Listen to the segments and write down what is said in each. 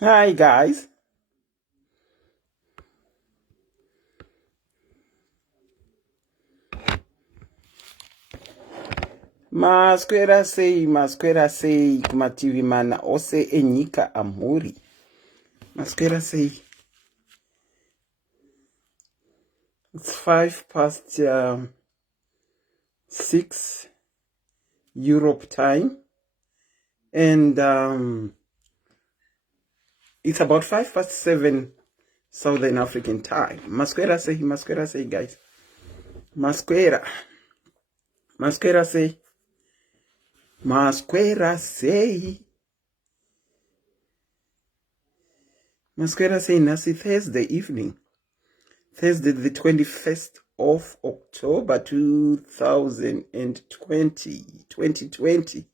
Hi guys. Maswera sei kumativi mana ose enyika amhuri. Maswera sei. It's 6 Europe time, and it's about 7 Southern African time. Maswera sei guys. Maswera sei. Maswera sei nasi Thursday evening. Thursday the 21st of October 2020.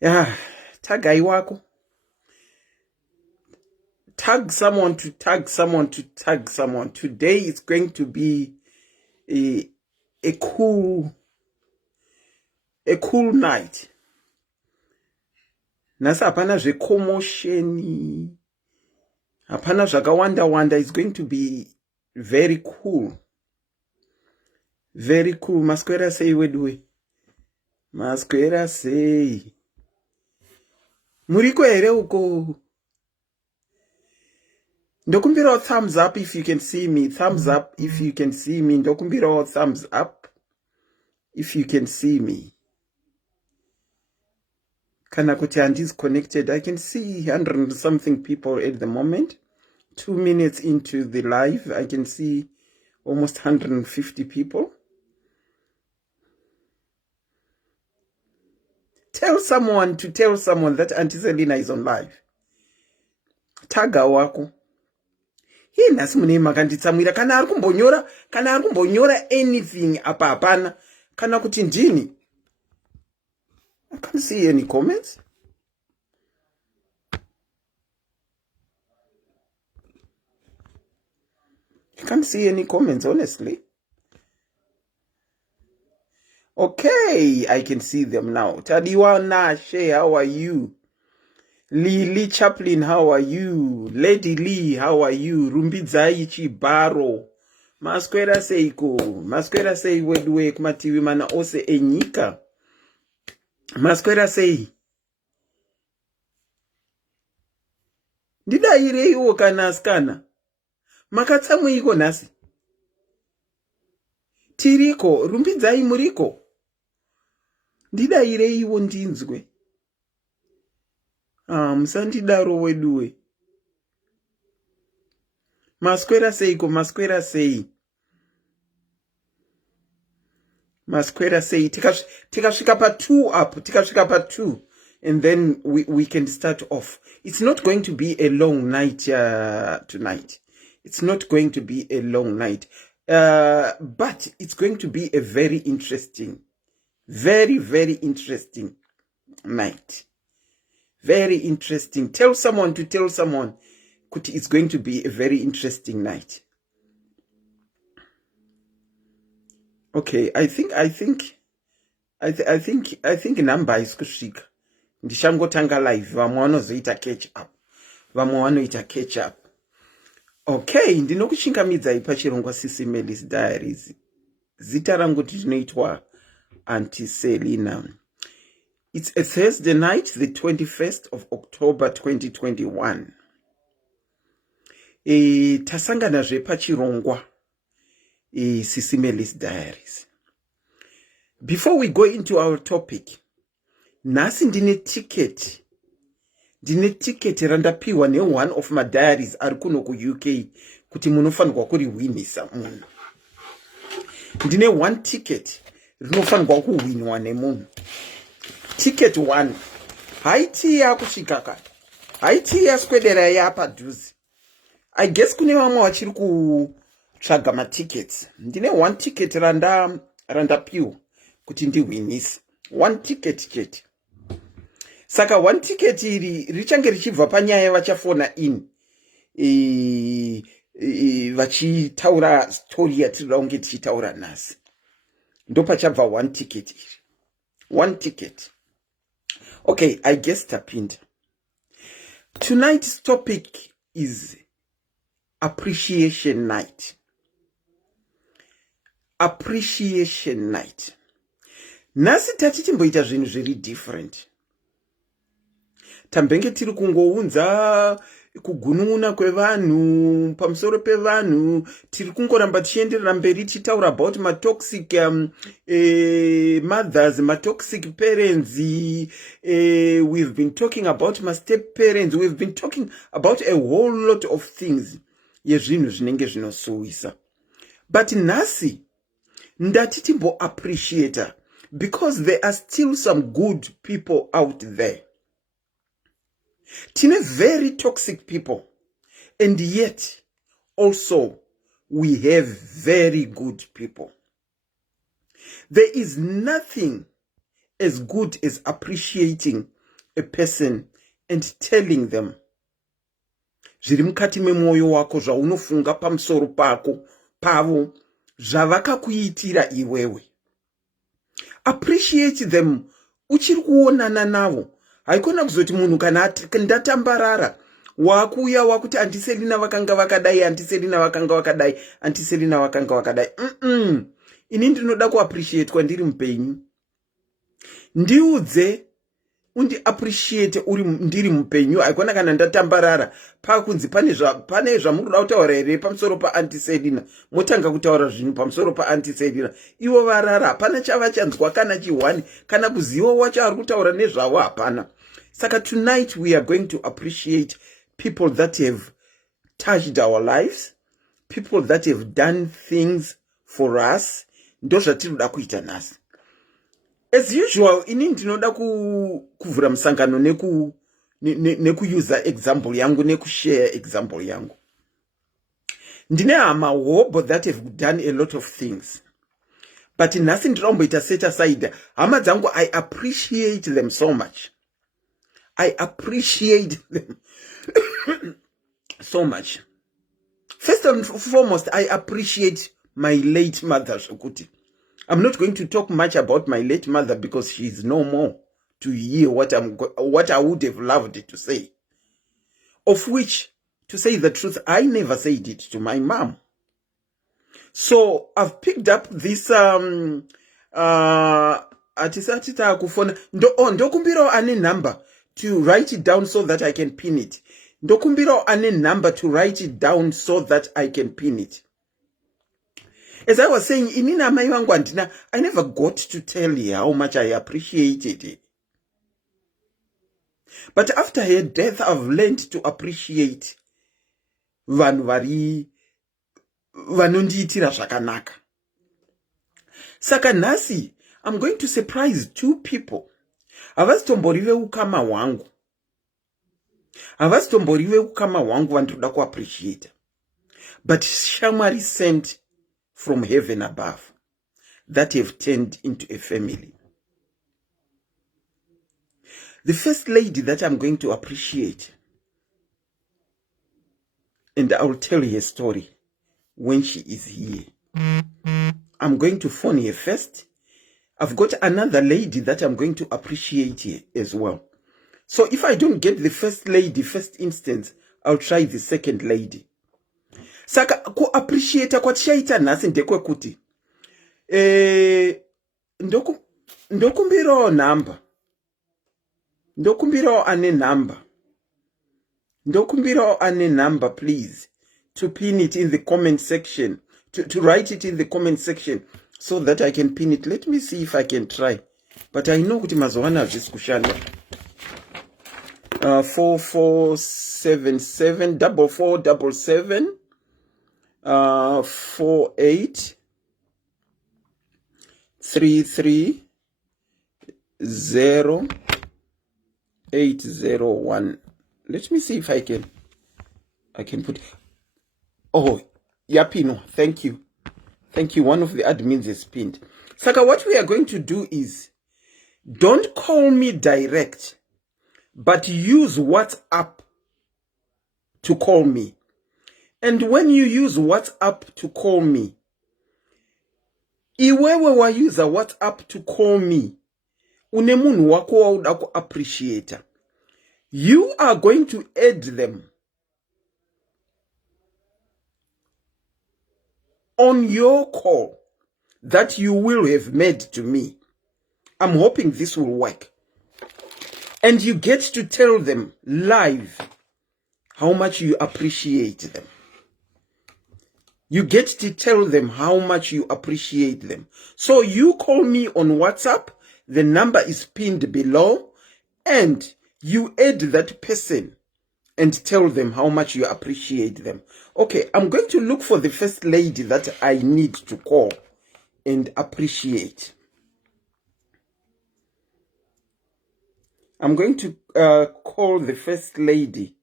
Yeah, tagai wako. Tag someone to tag someone to tag someone. Today is going to be a cool night. Nasa hapana zvekomosheni. Hapana zvakawanda. It's going to be very cool. Very cool. Maswera sei wedwe. Maswera sei. Muriko here uko. Ndokumbira thumbs up if you can see me. Thumbs up if you can see me. Ndokumbira thumbs up if you can see me. Kana kuti handis connected. I can see 100 something people at the moment. 2 minutes into the live, I can see almost 150 people. Tell someone that Auntie Selina is on live. Taga wako. Hii nasi mune makanditsamwira kana ari kumbonyora anything apa hapana kana kuti ndini. I can't see any comments. I can't see any comments, honestly. Okay, I can see them now. Tadiwa Nashe, how are you? Lily Chaplin, how are you? Lady Lee, how are you? Rumbidzai Chibaro. Maswera seiko. Maswera sei wedwe kumativi mana ose enyika. Maswera sei. Ndida ireiwo kana asikana. Makatsamweiko nasi. Tiriko, rumbidzai muriko. Ndida ireiwo ndinzwe. Musandidaro wedwe. Maswera seiko, maswera sei. Maswera sei. Tikasvika pa 2 up. Tikasvika pa 2. And then we can start off. It's not going to be a long night tonight. It's not going to be a long night. But it's going to be a very interesting, very, very interesting night. Very interesting. Tell someone to tell someone it's going to be a very interesting night. Okay, I think number is kusvika. Ndishangotanga live. Vamwe vanozoita catch up. Okay, ndinokuchingamidzai pachirongwa SIS MELLY's Diaries. Zita rangu rinoitwa Auntie Selina. It's a Thursday night, the 21st of October 2021. Tasangana zve pachirongwa SIS MELLY's Diaries. Before we go into our topic, nasi ndine ticket randapiwa ne one of my diaries ari kuno ku UK kuti munofanirwa kuriwinisa munhu. Ndine one ticket rinofanirwa kuwinwa nemunhu. Ticket 1 haiti yakusvika kare, haiti yaswedera yapadhuze. I guess kune vamwe vachiri kutsvaga matickets. Ndine one ticket randapiwa kuti ndiwinise. One ticket chete. Saka one ticket iri richange richibva panyaya vachafona in vachitaura story yatinoda kunge tichitaura nhasi. Ndopachabva one ticket iri. One ticket. Okay, I guess tapinda. Tonight's topic is appreciation night. Appreciation night. Nasi tati timboita zvinhu zviri different. Tambenge tiri kungounza kugunun'una kwevanhu pamusoro pevanhu, tiri kungoramba tichienderera mberi tichitaura about toxic mothers, toxic parents. We've been talking about step parents. We've been talking about a whole lot of things yezvinhu zvinenge zvinosuwisa. But nasi ndati timbo appreciate, because there are still some good people out there. Tine very toxic people, and yet also we have very good people. There is nothing as good as appreciating a person and telling them zviri mukati memwoyo wako, zvaunofunga pamusoro pavo, zvavakakuitira iwewe. Appreciate them uchiri kuonana navo. Haikona kuzoti munhu kana ndatambarara wakuya wakuti antiselina vakanga vakadai, antiselina vakanga vakadai, antiselina vakanga vakadai. Ini ndinoda kuappreciate kwandiri mupenyu. Ndiudze undi appreciate uri ndiri mupenyu. Haikona kana ndatambarara pakunzi pane zvamunoda kutaura here pamusoro paantiselina, motanga kutaura zvinhu pamusoro paantiselina. Ivo varara, hapana chavachanzwa kana chihwani, kana kuziva wacho ari kutaura nezvavo hapana. Saka tonight we are going to appreciate people that have touched our lives, people that have done things for us. Ndo zvatinoda kuita nasi. As usual, ini ndinoda kuvhura musangano nekuuser example yangu, nekushare example yangu. Ndine hama hobo that have done a lot of things. But nasi ndinomboita set aside. Hama dzangu, I appreciate them so much. I appreciate them so much. First and foremost, I appreciate my late mother, Shokuti. I'm not going to talk much about my late mother because she is no more to hear what I would have loved to say. Of which, to say the truth, I never said it to my mom. So I've picked up this atisatita kufona ndokumbiro ane number to write it down so that I can pin it. Ndokumbiro ane number to write it down so that I can pin it. As I was saying, inina mai wangu andina, I never got to tell you how much I appreciated it. But after her death, I've learned to appreciate vanhu vanondiitira zvakanaka. Saka nasi, I'm going to surprise two people. Havasitomborive ukama hwangu. Havasitomborive ukama hwangu vandoda kuappreciate. But shamwari sent from heaven above that have turned into a family. The first lady that I'm going to appreciate, and I'll tell her story when she is here. I'm going to phone her first. I've got another lady that I'm going to appreciate here as well. So if I don't get the first lady, first instance, I'll try the second lady. Saka ku appreciate kwatishaita nasi ndekwekuti ndokumbiro number. Ndokumbiro ane number, please, to pin it in the comment section, to write it in the comment section so that I can pin it. Let me see if I can try. But I know kuti mazowana hazvisikushanda. 4477 4477 48 33 0 801. Let me see if I can put. Oh, yapino. Thank you. One of the admins is pinned. Saka, what we are going to do is, don't call me direct, but use WhatsApp to call me. And when you use WhatsApp to call me, iwewe wa user WhatsApp to call me, une munhu wako wauda ku appreciate. You are going to add them on your call that you will have made to me. I'm hoping this will work. And you get to tell them live how much you appreciate them. You get to tell them how much you appreciate them. So you call me on WhatsApp. The number is pinned below. And you add that person and tell them how much you appreciate them. Okay, I'm going to look for the first lady that I need to call and appreciate. I'm going to call the first lady.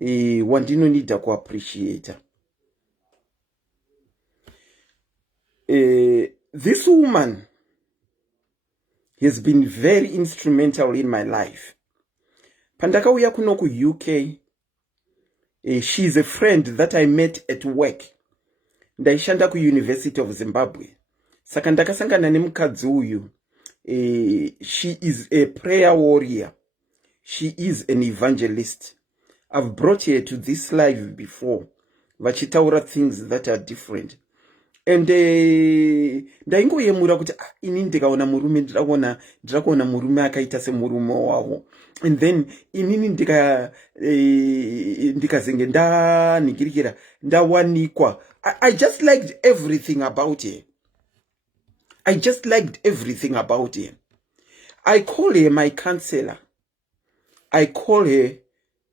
Wandino need to appreciate her. This woman has been very instrumental in my life. Pandakauya kuno ku UK. She's a friend that I met at work. Ndaishanda ku University of Zimbabwe. Saka ndakasangana nemukadzi uyu. She is a prayer warrior. She is an evangelist. I've brought her to this live before. Vachitaura things that are different. And ndaingoyemura kuti ini ndikaona murume ndirakuona murume akaita semurume wawo. And then inini ndikazenge ndaningirikira ndawanikwa. I just liked everything about her. I just liked everything about her. I call her my counselor. I call her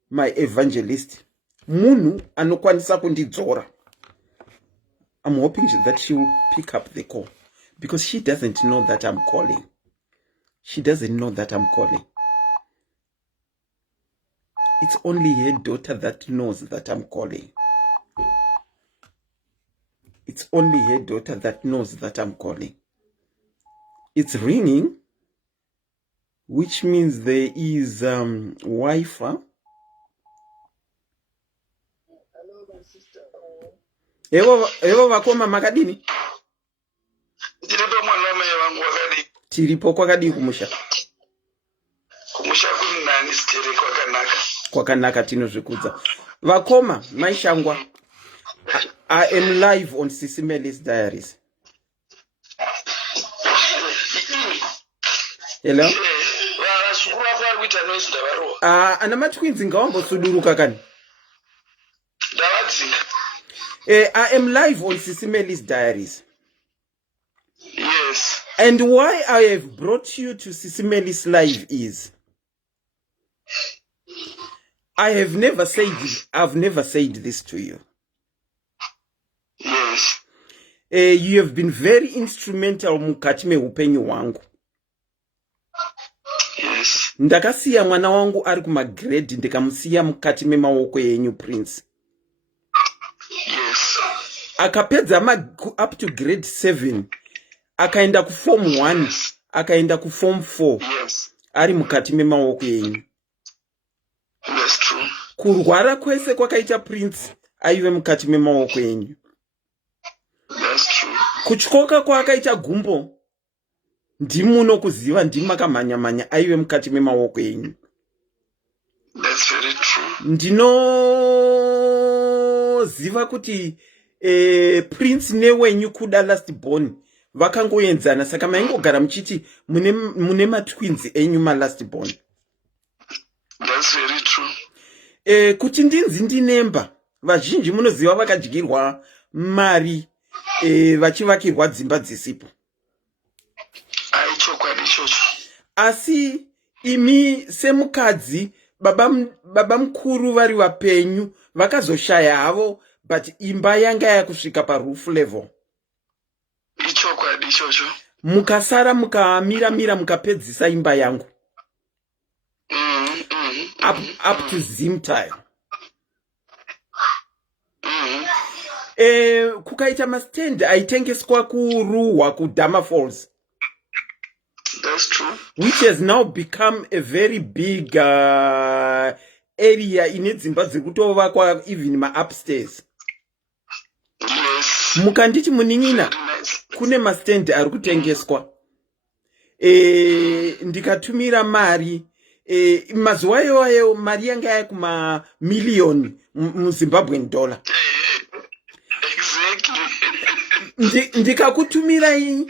my evangelist. Munu anokwanisa kundidzora. I'm hoping that she will pick up the call because she doesn't know that I'm calling. She doesn't know that I'm calling. It's only her daughter that knows that I'm calling. It's only her daughter that knows that I'm calling. It's ringing, which means there is Wi-Fi. Hello, my sister. Evo vakoma makadini? Tiripo kwakadi kumusha. Kumusha kunani stiri kwakanaka. Kwakanaka tinozvikudza. Vakoma, maishangwa. I am live on SIS MELLY's diaries. Hello? Ana matwinzi ngawambosuduruka kani? I am live on SIS MELLY's diaries. Yes. And why I have brought you to SIS MELLY's live is I've never said this to you. Yes. You have been very instrumental mukati meupenyu wangu. Yes. Ndakasiya mwana wangu ari kumagrade ndikamusiya mukati memaoko yenyu Prince. Yes. Akapedza up to grade 7. Akaenda ku form 1. Yes. Akaenda ku form 4. Yes. Ari mukati memaoko yenyu. That's true. Kurwara kwese kwakaita Prince aive mukati memaoko yenyu. That's true. Kutyoka kwakaita Gumbo ndimunokuziva ndimakamhanya aive mukati memaoko yenyu. That's very true. Ndinoziva kuti Prince newenyu kuda last born vakangoenzana saka maingogara muchiti mune matwinzi enyu last born. That's very true. Kuti ndinzi ndinemba vazhinji munoziva vakadyirwa mari vachivakirwa dzimba dzisipo. Aichokwadi ichocho. Asi imi semukadzi baba mukuru vari vapenyu vakazoshaya havo but imba yanga yakusvika paroof level. Ichokwadi ichocho. Mukasara mukamira mukapedzisa imba yangu. Up to Zimtile. Kukaita mastand aitengeswa kuruwa kudama Falls. That's true. Which has now become a very big area ine dzimba dzekutovakwa even upstairs. Yes. Mukanditi munin'ina Nice. kune mastand ari kutengeswa. Ndikatumira mari mazuva iwayo mari yanga yakumamiliyoni muzimbabwean dollar. Exactly. Ndikakutumirai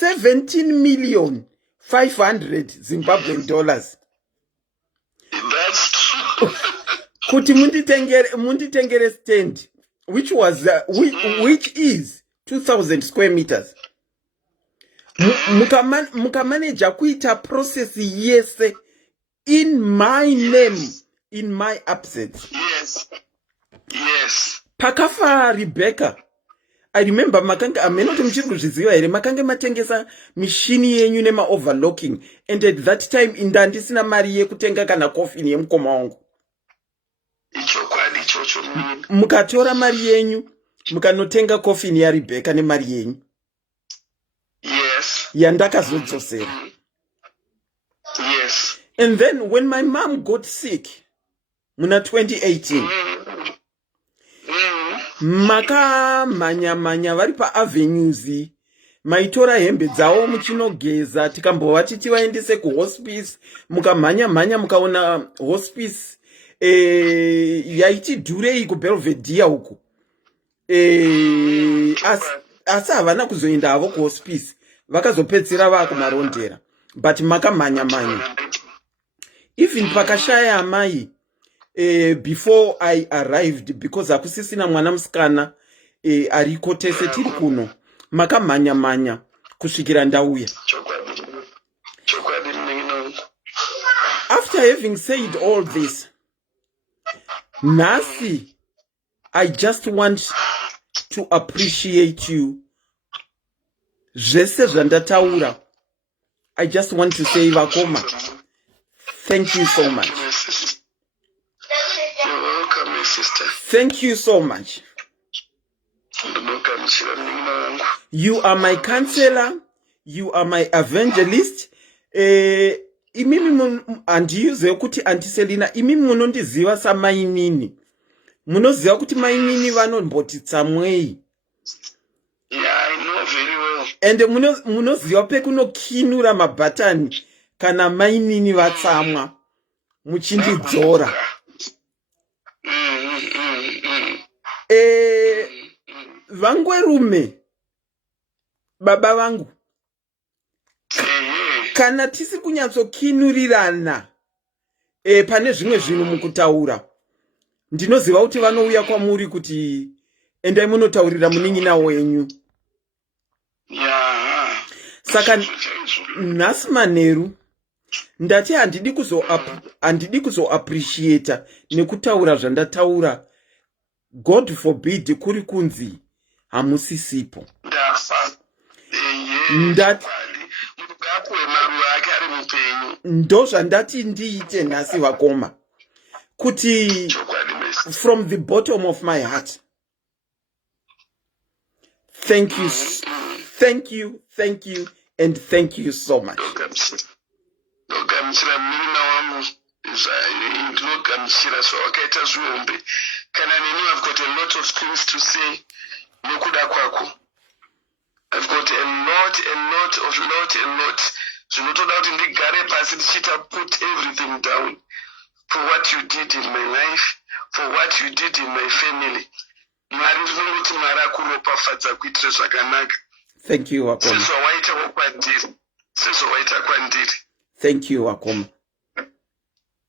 17,500,000 Zimbabwean dollars. That's true. Kuti munditengere stand, which is 2,000 square meters. Mukamanager kuita process yese in my name, in my absence. Yes. Pakafa Rebecca, I remember makanga amenoti muchikuzviziva here makanga matengesa mishini yenyu nema overlocking, and at that time indandisina mari yekutenga kana coffin yemukoma wangu. Mukatora mari yenyu mukanotenga coffin ya Rebecca nemari yenyu. Yes. Yandakazodzosera. Yes. And then when my mom got sick, muna 2018, maka manya vari paavenues maitora hembe dzavo muchinogeza tikambova titi vaendese kuhospice, mukamhanya mukaona hospice yaiti dhurei kubelvedere uko, asi havana kuzoenda havo kuhospice, vakazopedzera vakumarondera, but makamhanya. Even pakashaya amai before I arrived, because hakusisina mwana musikana ariko tese tiri kuno, makamhanya kusvikira ndauya. After having said all this, Nasi, I just want to appreciate you. Zvese zvandataura, I just want to say Vakoma, thank you so much. You're welcome, my sister. Thank you so much. You are my counselor. You are my evangelist. Imimi andiuze kuti Auntie Selina, imimi munondiziva samainini. Munoziva kuti mainini vanombotitsa mwei. Yeah, I know very well. And munoziva pekunokinura mabhatani kana mainini vatsamwa muchindidzora. Vangwerume baba vangu, kana tisi kunyatsokinurirana pane zvimwe zvinhu mukutaura, ndinoziva kuti vanouya kwamuri kuti endai munotaurira munin'ina wenyu. Saka nhasi manheru ndati handidi kuzoappreciata nekutaura zvandataura. God forbid kuri kunzi hamusisipo. Ndo zvandati ndiite nhasi Vakoma, kuti from the bottom of my heart, thank you, and thank you so much. I've got a lot of things to say. I've got a lot. Zvinotoda kuti ndigare pasi ndichita put everything down for what you did in my life, for what you did in my family. Mwari ndinongoti Mwari akuropafadza kuitire zvakanaka. Thank you Vakoma. Sezvawaita kwandiri. Thank you Vakoma.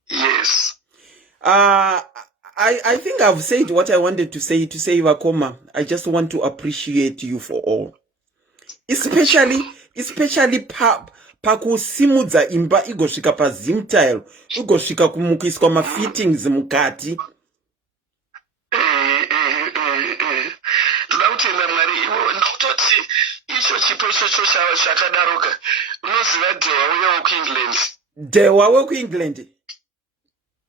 Yes. I think I've said what I wanted to say Vakoma. I just want to appreciate you for all. Especially pakusimudza imba igosvika pazimtile, igosvika kumukiswa mafittings mukati. Toda kutenda Mwari iwo ndokutoti icho chipo ichocho chakadaroka. Unoziva Dewa wekuEngland.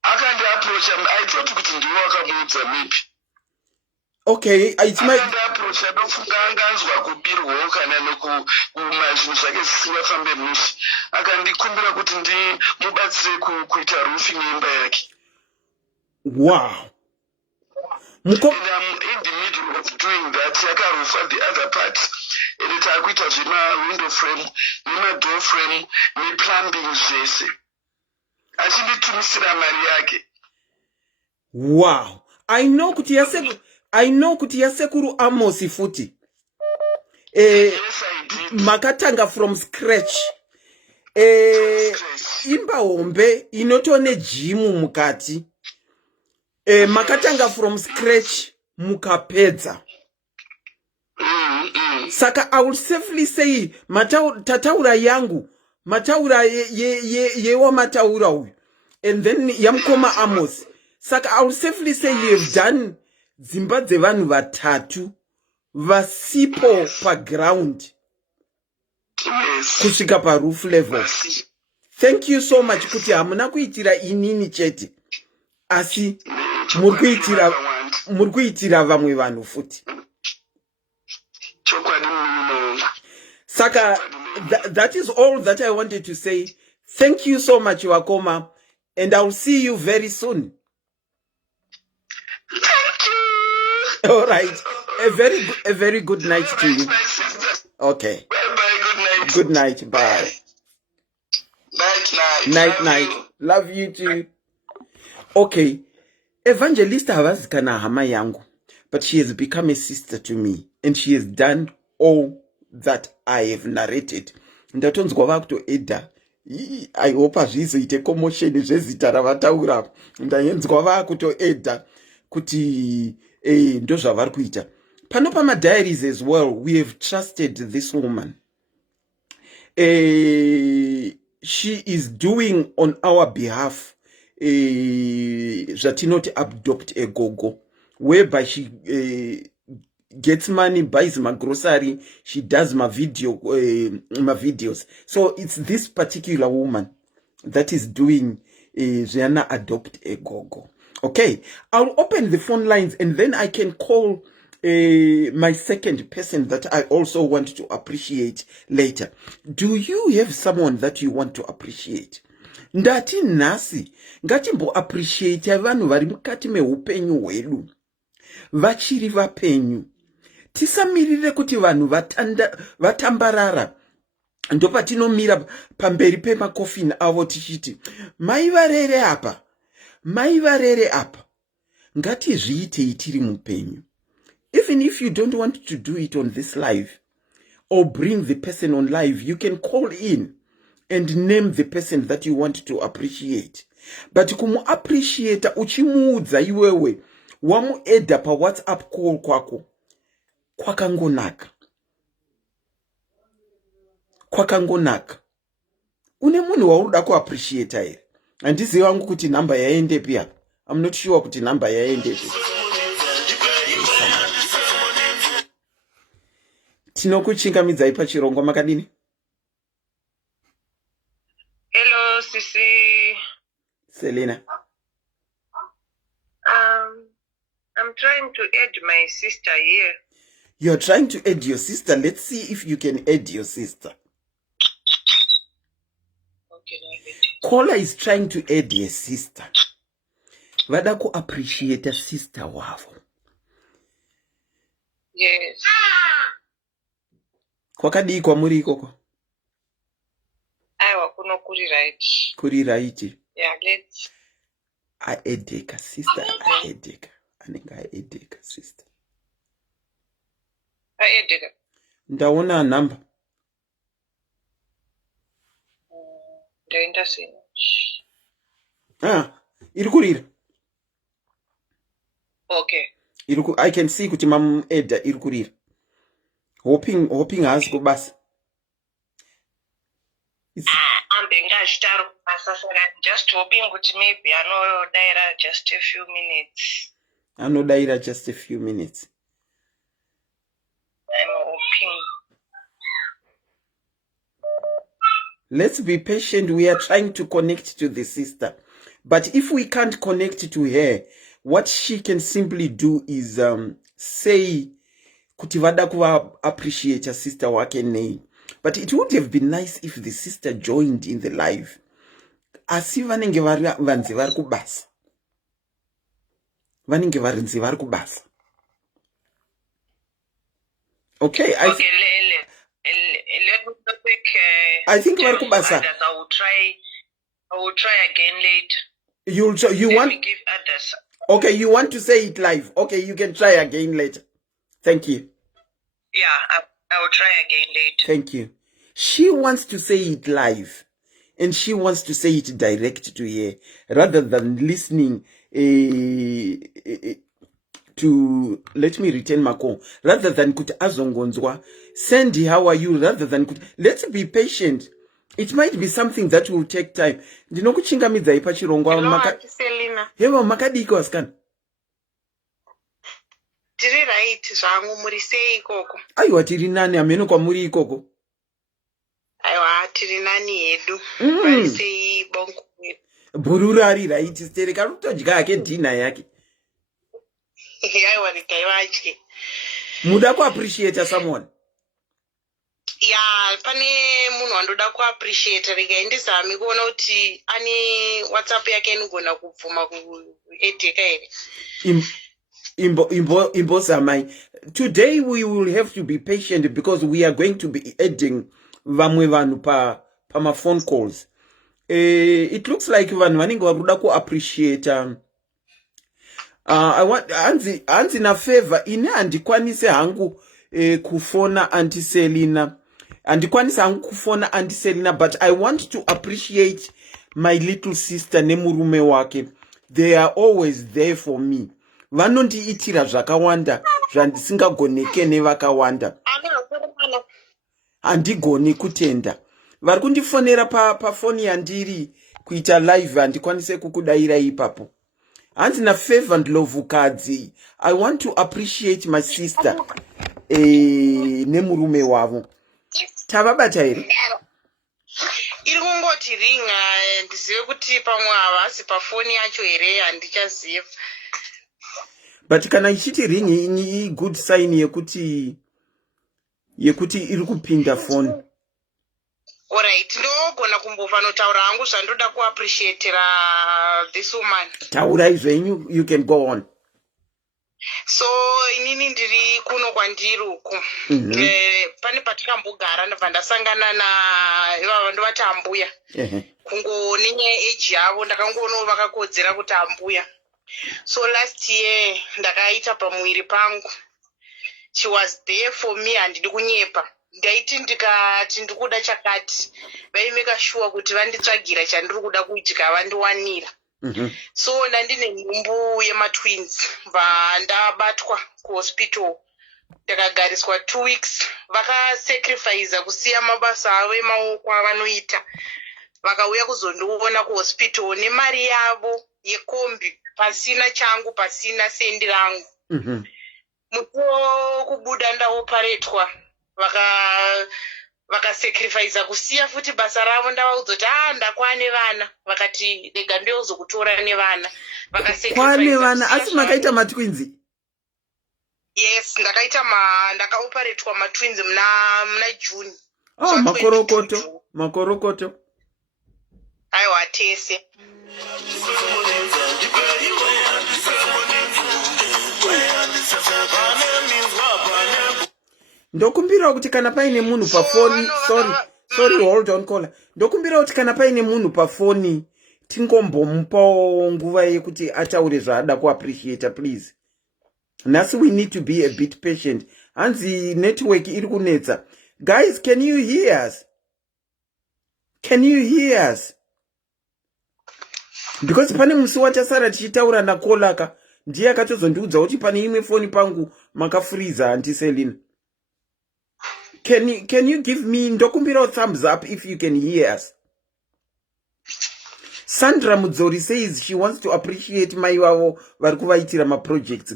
Akandi-approach, I thought kuti ndiwo wakamuudza maybe. Okay, it's my approach adofunga anganzwa kubirwawo kana zvinhu zvake zvisingafambe mushe. Akandikumbira kuti ndimubatsire kuita roofing yeimba yake. Wow. And I'm in the middle of doing that. Yakarufa the other part. And takuita zvema window frame, nema door frame, neplumbing zvese. achinditumisira mari yake. Wow. I know kuti yasekuru Amos futi. Yes, I did. Makatanga from scratch. Imba hombe inotone jimu mukati. Makatanga from scratch mukapedza. Saka I will safely say tataura yangu, mataura yewa mataura uyu, and then yamkoma Amos. Saka I will safely say you have done dzimba dzevanhu vatatu vasipo pa ground kusvika pa roof level. Thank you so much kuti hamuna kuitira inini chete, asi muri kuitira vamwe vanhu futi. Saka, that is all that I wanted to say. Thank you so much, Wakoma, and I'll see you very soon. Thank you. All right. A very good night to you. Okay. Bye-bye. Good night. Good night. Bye. Night. Night. Love you too. Okay. Evangelista havazikana hama yangu, but she has become a sister to me, and she has done all that I have narrated. Ndatonzwa vakutoedha. I hope azvizoite commotion zvezita ravataura. Ndaenzwa vakutoedha kuti ndo zvavari kuita. Pano pama diaries as well, we have trusted this woman. She is doing on our behalf zvatinoti adopt a gogo, whereby she gets money, buys my grocery, she does my videos. So it's this particular woman that is doing Rihanna adopt a gogo. Okay, I'll open the phone lines and then I can call my second person that I also want to appreciate later. Do you have someone that you want to appreciate? Ndati nasi ngatimbo appreciate vanhu vari mukati meupenyu hwedu vachiri vapenyu. Tisamirire kuti vanhu vatambarara ndopatinomira pamberi pemakofini avo tichiti maivarere apa. Ngatizviitei tiri mupenyu. Even if you don't want to do it on this live or bring the person on live, you can call in and name the person that you want to appreciate. But kumu appreciate uchimuudza iwewe wamuedha pa WhatsApp call kwako kwakangonaka. Une munhu wauda ku appreciate here. Handisi wangu kuti number yaende pia. I'm not sure kuti number yaende pia. Tinokuchingamidzai pachirongo makadini? Hello, Sisi. Selena. I'm trying to add my sister here. You're trying to add your sister. Let's see if you can add your sister. Okay, Caller is trying to add your sister. Vada ku appreciate sister wavo. Yes. Kwakadii kwamuri ikoko? Aiwa kuno kuri right. Kuri right. Yeah, let's. Aedeka sister, aedeka. Anenga aedeka sister. Aedeka. Ndaona number. Ndaenda sina. Iri kurira. Okay. I can see kuti mam edda iri kurira. Hoping has go basi. Just hoping that maybe I know Daira just a few minutes. I know Daira just a few minutes. I'm hoping. Let's be patient. We are trying to connect to the sister. But if we can't connect to her, what she can simply do is say kuti vada kuva appreciate her sister wake nei. But it would have been nice if the sister joined in the live. Asi vanenge vanzi vari kubasa. Vanenge vanzi vari kubasa. Okay, Let me quick. I think vari kubasa. I will try I will try again later. You Let want? me give others. Okay, you want to say it live. Okay, you can try again later. Thank you. Yeah, I will try again later. Thank you. She wants to say it live. And she wants to say it direct to her rather than listening to, let me return my call, rather than kuti azongonzwa. Sandy, how are you? Rather than kuti, let's be patient. It might be something that will take time. Ndinokuchingamidzai pachirongwa. Hewa makadiko askana. Tiri right zvangu muri sei ikoko? Aiwa tiri nani ameno kwamuri ikoko? Aiwa tiri nani hedu. Vari sei bongo hedu. Bhururu ari right stereka rutodya yake dina yake. Aiwa rikai vadye. Muda kuappreciate someone. Ya pane munhu wandoda kuappreciate regai ndizame kuona kuti ani WhatsApp yake inogona kubvuma kuedheka here. Imbo Samai. Today we will have to be patient because we are going to be adding vamwe vanhu pa ma phone calls. It looks like vanhu vanenge varuda ku appreciate. I want anzi na favor ine handikwanise hangu kufona Auntie Selina. Handikwanise hangu kufona Auntie Selina, but I want to appreciate my little sister nemurume wake. They are always there for me. Vanondiitira zvakawanda zvandisingagoneke nevakawanda. Handigoni kutenda. Vari kundifonera pafoni yandiri kuita live handikwanise kukudayira ipapo. Hanzi na favor ndilovukadzi. I want to appreciate my sister nemurume wavo. Tavabata here? Iri kungoti ringa ndizive kuti pamwe havasi pafoni yacho here handichaziva. But kana ichiti ringi good sign yekuti iri kupinda phone. Alright, ndogona kumbofa notaura hangu zvandoda kuappreciatera this woman. Taura izvenyu, you can go on. So inini ndiri kuno kwandiri uku. Pane patikambogara ndabva ndasangana ivava ndovati ambuya. Kungo nenyaya age yavo ndakangoona vakakodzera kuti ambuya. So last year ndakaita pamuviri pangu. She was there for me handidi kunyepa. Ndaiti ndikati ndikuda chakati. Vaimeka sure kuti vanditsvagira chandiri kuda kuitika vandiwanira. So ndandine nhumbu yematwins. Ndabatwa kuhospital. Ndakagariswa 2 weeks. Vakasacrifice kusiya mabasa avo emaoko avanoita. Vakauya kuzondiona kuhospital nemari yavo yekombi. Pasina changu, pasina sendi rangu. Muto kubuda ndaoparetwa. Vakasacrifice kusiya futi basa ravo ndavaudza kuti ndakwane vana. Vakati rega ndozokutora nevana. Kwane vana asi makaita matwinzi? Yes, ndakaoparetwa matwins muna June. Oh, makorokoto. Aiwa tese. Ndokumbira kuti kana paine munhu pafoni, sorry hold on caller. Ndokumbira kuti kana paine munhu pafoni tingombomupawo nguva yekuti ataure zvaada kuappreciate please. Nasi we need to be a bit patient. Hanzi network iri kunetsa. Guys, can you hear us? Can you hear us? Because pane musi watasara tichitaura nakolaka ndiye akatozondiudza kuti pane imwe foni pangu makafreeza Auntie Selina. Can you give me ndokumbira thumbs up if you can hear us? Sandra Mudzori says she wants to appreciate mai wavo vari kuvaitira ma-projects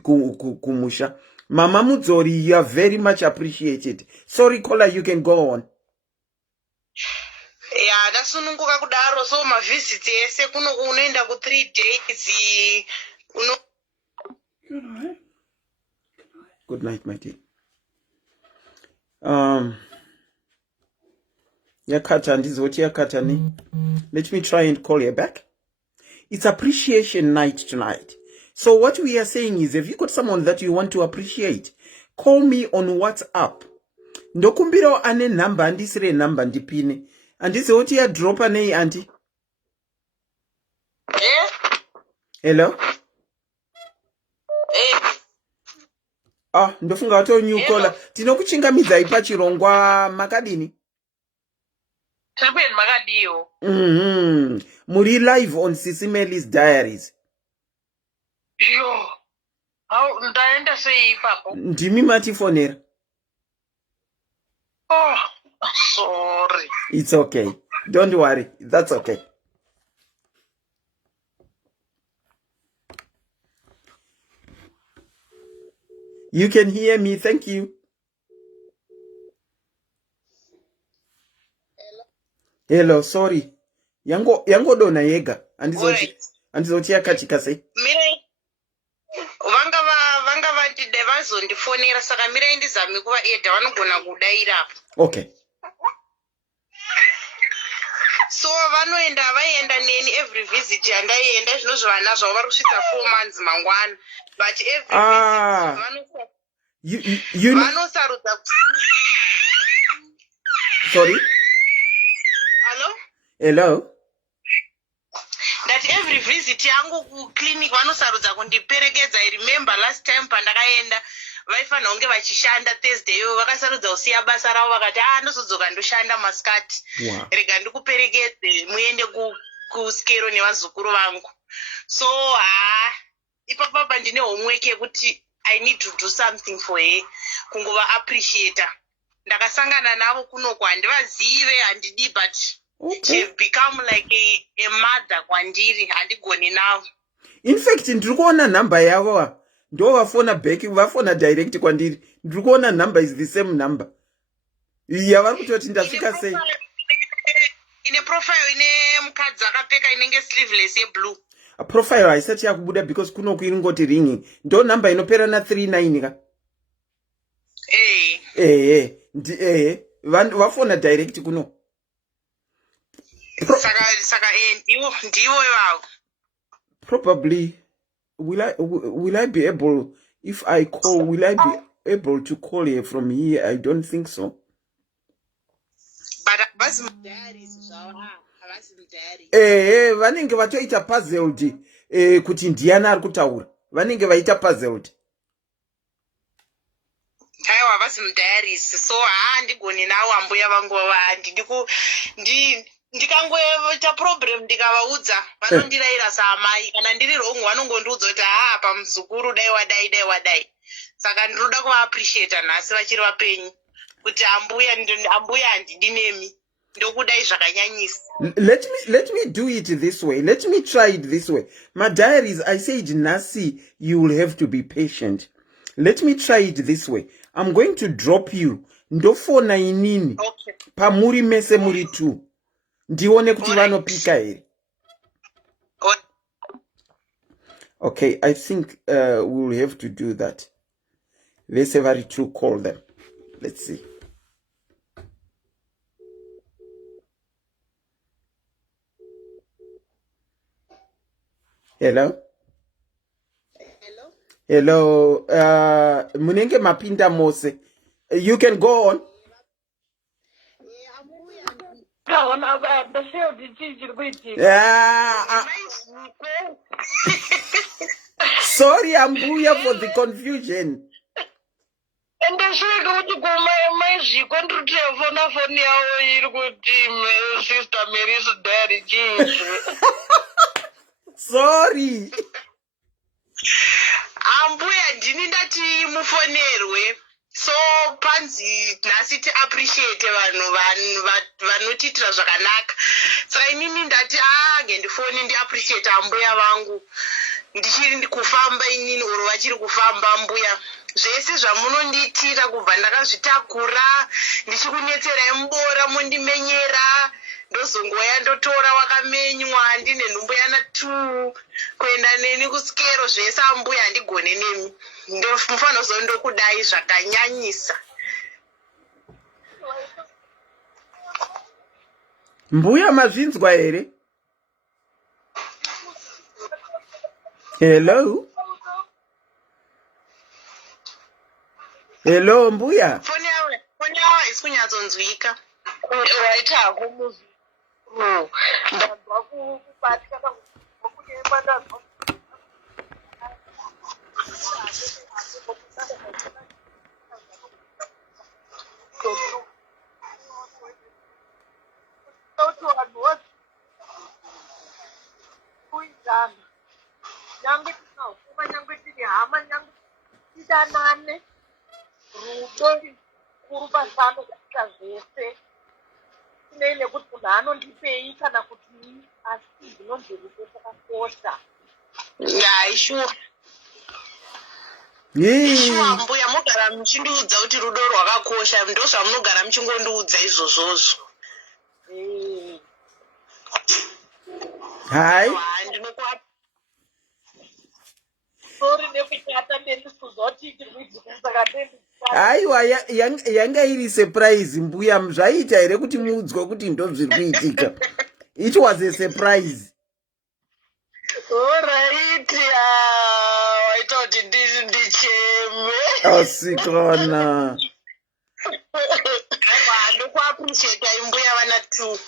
kumusha. Mama Mudzori, you are very much appreciated. Sorry caller, you can go on. Yeah, ndasununguka kudaro so mavisits ese kuno unoenda ku 3 days Good night my dear. Yakata ndizoti yakata ni. Let me try and call her back. It's appreciation night tonight. So what we are saying is, if you got someone that you want to appreciate, call me on WhatsApp. Ndokumbiro ane number andisire number ndipine. Andise oti ya dropa nei anti. Hello? Ndofunga watonyukola. Tinokuchingamidzai pachirongwa makadini? Tirikwenu makadiyo. Muri live on SIS MELLY's diaries. Yo. Ndaenda sei ipapo? Ndimi matifonera. Oh, sorry. It's okay. Don't worry. That's okay. You can hear me. Thank you. Hello, sorry. Yango dona yega. Andizoti yakachika sei. Mire. Vanga vatide vazondifonera saka mire ndizame kuva edha vanogona kudaira apo. Okay. So vaienda neni every visit yandaienda zvinozvo vana zvavo vari kusvika 4 months mangwana. But every visit vanosarudza. Sorry? Hello? That every visit yangu kuclinic vanosarudza kundiperekedza. I remember last time pandakaenda vaifanira kunge vachishanda Thursday yo vakasarudza kusiya basa ravo vakati ndozodzoka ndoshanda masikati. Rega ndikuperekedze muende kuskero nevazukuru vangu. So ipapo pandine homework yekuti I need to do something for her. Kungova appreciate. Ndakasangana navo kunoko handivazive handidi but they've become like a mother kwandiri handigoni navo. In fact ndiri kuona number yavo ndo vafona back vafona direct kwandiri. Ndiri kuona number is the same number. Yavari kutoti ndasvika sei. Ine profile ine mukadzi akapfeka inenge sleeveless yeblue. A profile haisati yakubuda because kunoku ingoti ringing. Ndo number inopera na 39 ka. Vafona direct kuno. Saka ndivo vavo. Probably will I be able, if I call, will I be able to call her from here? I don't think so. But vanenge vatoita puzzled kuti ndiani ari kutaura. Vanenge vaita puzzled. Aiwa vasi mudiaries. So handigoni nawo ambuya vangu ndikangoita problem ndikavaudza vanondirayira saamai kana ndiri wrong vanongondiudza kuti pamuzukuru dai wadai. Saka ndinoda kuvaappreciate nhasi vachiri vapenyu kuti ambuya handidi nemi ndokudai zvakanyanyisa. Let me do it this way. Let me try it this way. My diaries, I said Nasi, you will have to be patient. Let me try it this way. I'm going to drop you. Ndofona inini. Okay. Pamuri mese muri tu. Ndione kuti vanopika here. Okay, I think we will have to do that. Vese vari to call them. Let's see. Hello? Hello. Munenge mapinda mose. You can go on. Sorry, Ambuya, for the confusion. And the second go my phone Sister Mary's daddy. Sorry. Ambuya ndini ndati mufonerwe. So panzi nhasi ti appreciate vanhu vanotiitira zvakanaka. Saka inini ndati ngendifoni ndi appreciate ambuya vangu. Ndichiri kufamba inini oro vachiri kufamba ambuya. Zvese zvamunondiitira kubva ndakazvitakura ndichikunetserai mbora mundimenyera ndozongoya ndotora wakamenywa ndine nhumbu yana 2 kuenda neni kuskero zvese ambuya handigone nemi ndofanira kuzondokudai zvakanyanyisa. Mbuya mazvinzwa here? Hello? Hello, Mbuya? Foni yawo isi kunyatsonzwika. Waita hako muzi. Ndabva kubatika pakunemba ndazwa Sure. Yeah. Mbuya mugara muchindiudza kuti rudo rwakakosha ndozvamunogara muchingondiudza izvozvozvo. Hai. Aiwa yanga iri surprise mbuya zvaita here kuti muudzwe kuti ndozviri kuitika. It was a surprise. Alright, waita kuti ndicheme. Asikana. Ndokuappreciate mbuya vana tu.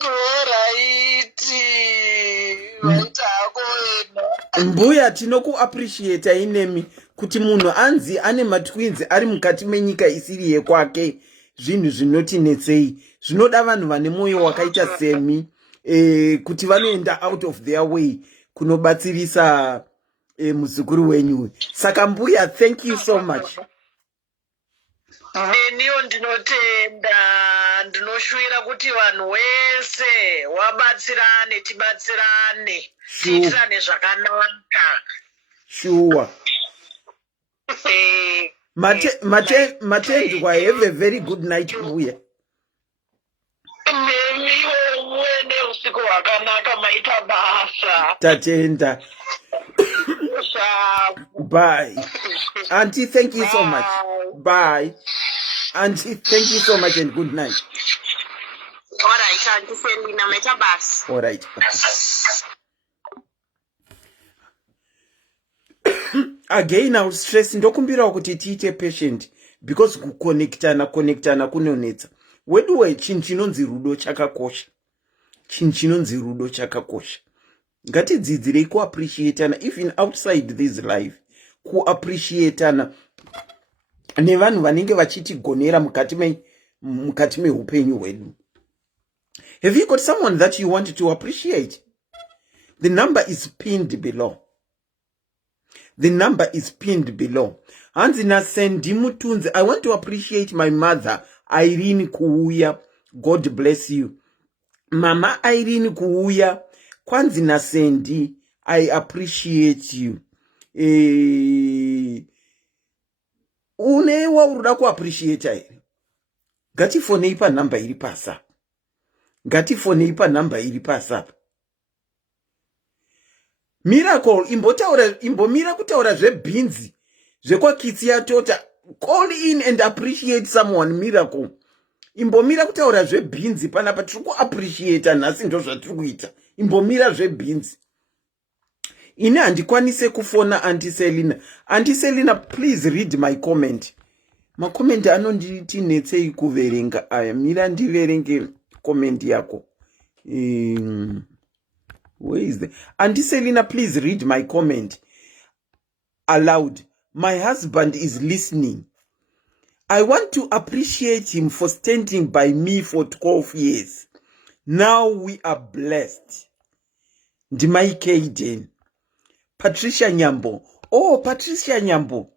Alright, waita hako wena. Mbuya tinokuappreciate inemi kuti munhu anzi ane matwins ari mukati menyika isiri yekwake. Zvinhu zvinotinetsei zvinoda vanhu vane mwoyo wakaita semi kuti vanoenda out of their way kunobatsirisa muzukuru wenyu. Saka mbuya, thank you so much. Neniyo ndinotenda, ndinoshuvira kuti vanhu wese wabatsirane, tibatsirane, tiitirane zvakanaka. Sure. Matendwa, have a very good night mbuya. Neniyo mwene usiku wakanaka maita basa. Tatenda. Bye. Auntie, thank you so much. Bye. Auntie, thank you so much and good night. Alright, Auntie Selina, maita basa. Alright. Again, I will stress ndokumbira kuti tiite patient because kuconnectana kunonetsa. Weduwe chinonzi rudo chakakosha. Chinonzi rudo chakakosha. Ngatidzidzirei kuappreciatana even outside this life. Kuappreciatana nevanhu vanenge vachitigonera mukati meupenyu hwedu. Have you got someone that you want to appreciate? The number is pinned below. The number is pinned below. Hanzina Sendi Mutunzi, I want to appreciate my mother, Irene Kuuya. God bless you. Mama Irene Kuuya, Kwanzina Sendi, I appreciate you. Unewa uruda ku appreciate iri. Gati fone ipa number iri pasa. Gati fone ipa number iri pasa. Miracle imbomira kutaura zvebhinzi zvekwa kitsi yatota. Call in and appreciate someone. Miracle imbomira kutaura zvebhinzi panapa tiri kuappreciate nhasi ndo zvatiri kuita. Imbomira zvebhinzi. Ine handikwanise kufona Auntie Selina. Auntie Selina, please read my comment. Ma comment anonditi netsei kuverenga aya. Mira ndiverenge comment yako. Where is the Auntie Selina, please read my comment aloud. My husband is listening. I want to appreciate him for standing by me for 12 years. Now we are blessed. Ndimai Kaden. Patricia Nyambo. Oh, Patricia Nyambo.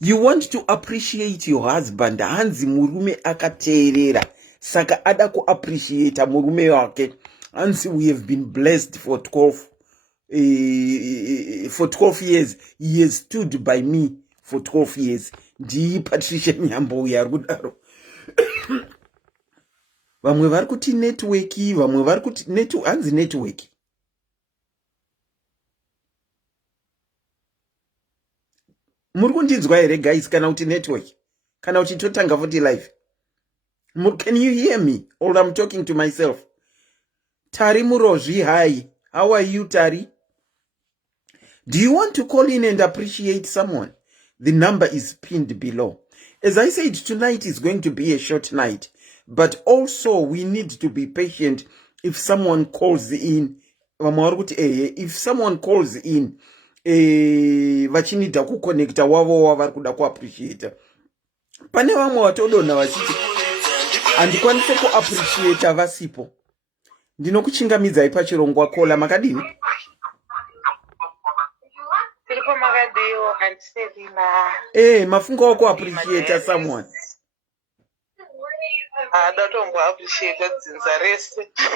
You want to appreciate your husband. Hanzi murume akateerera. Saka ada ku appreciate murume wake. Hanzi, we have been blessed for 12 years. He has stood by me for 12 years. Ndi Patricia Nyambo yarudaro. Vamwe vari kuti network, vamwe vari kuti hanzi network. Muri kundinzwa here guys kana kuti network? Kana kuti totanga futi live? Can you hear me? Or I'm talking to myself? Tari Murozvi, hi. How are you, Tari? Do you want to call in and appreciate someone? The number is pinned below. As I said, tonight is going to be a short night. But also, we need to be patient if someone calls in. If someone calls in vachinidha kuconnecta wavo wavari kuda kuappreciata. Pane vamwe watodonha vachiti handikwanise kuappreciata vasipo. Ndinokuchingamidzai pachirongwa kola makadini? Mafunga wakuappreciata someone.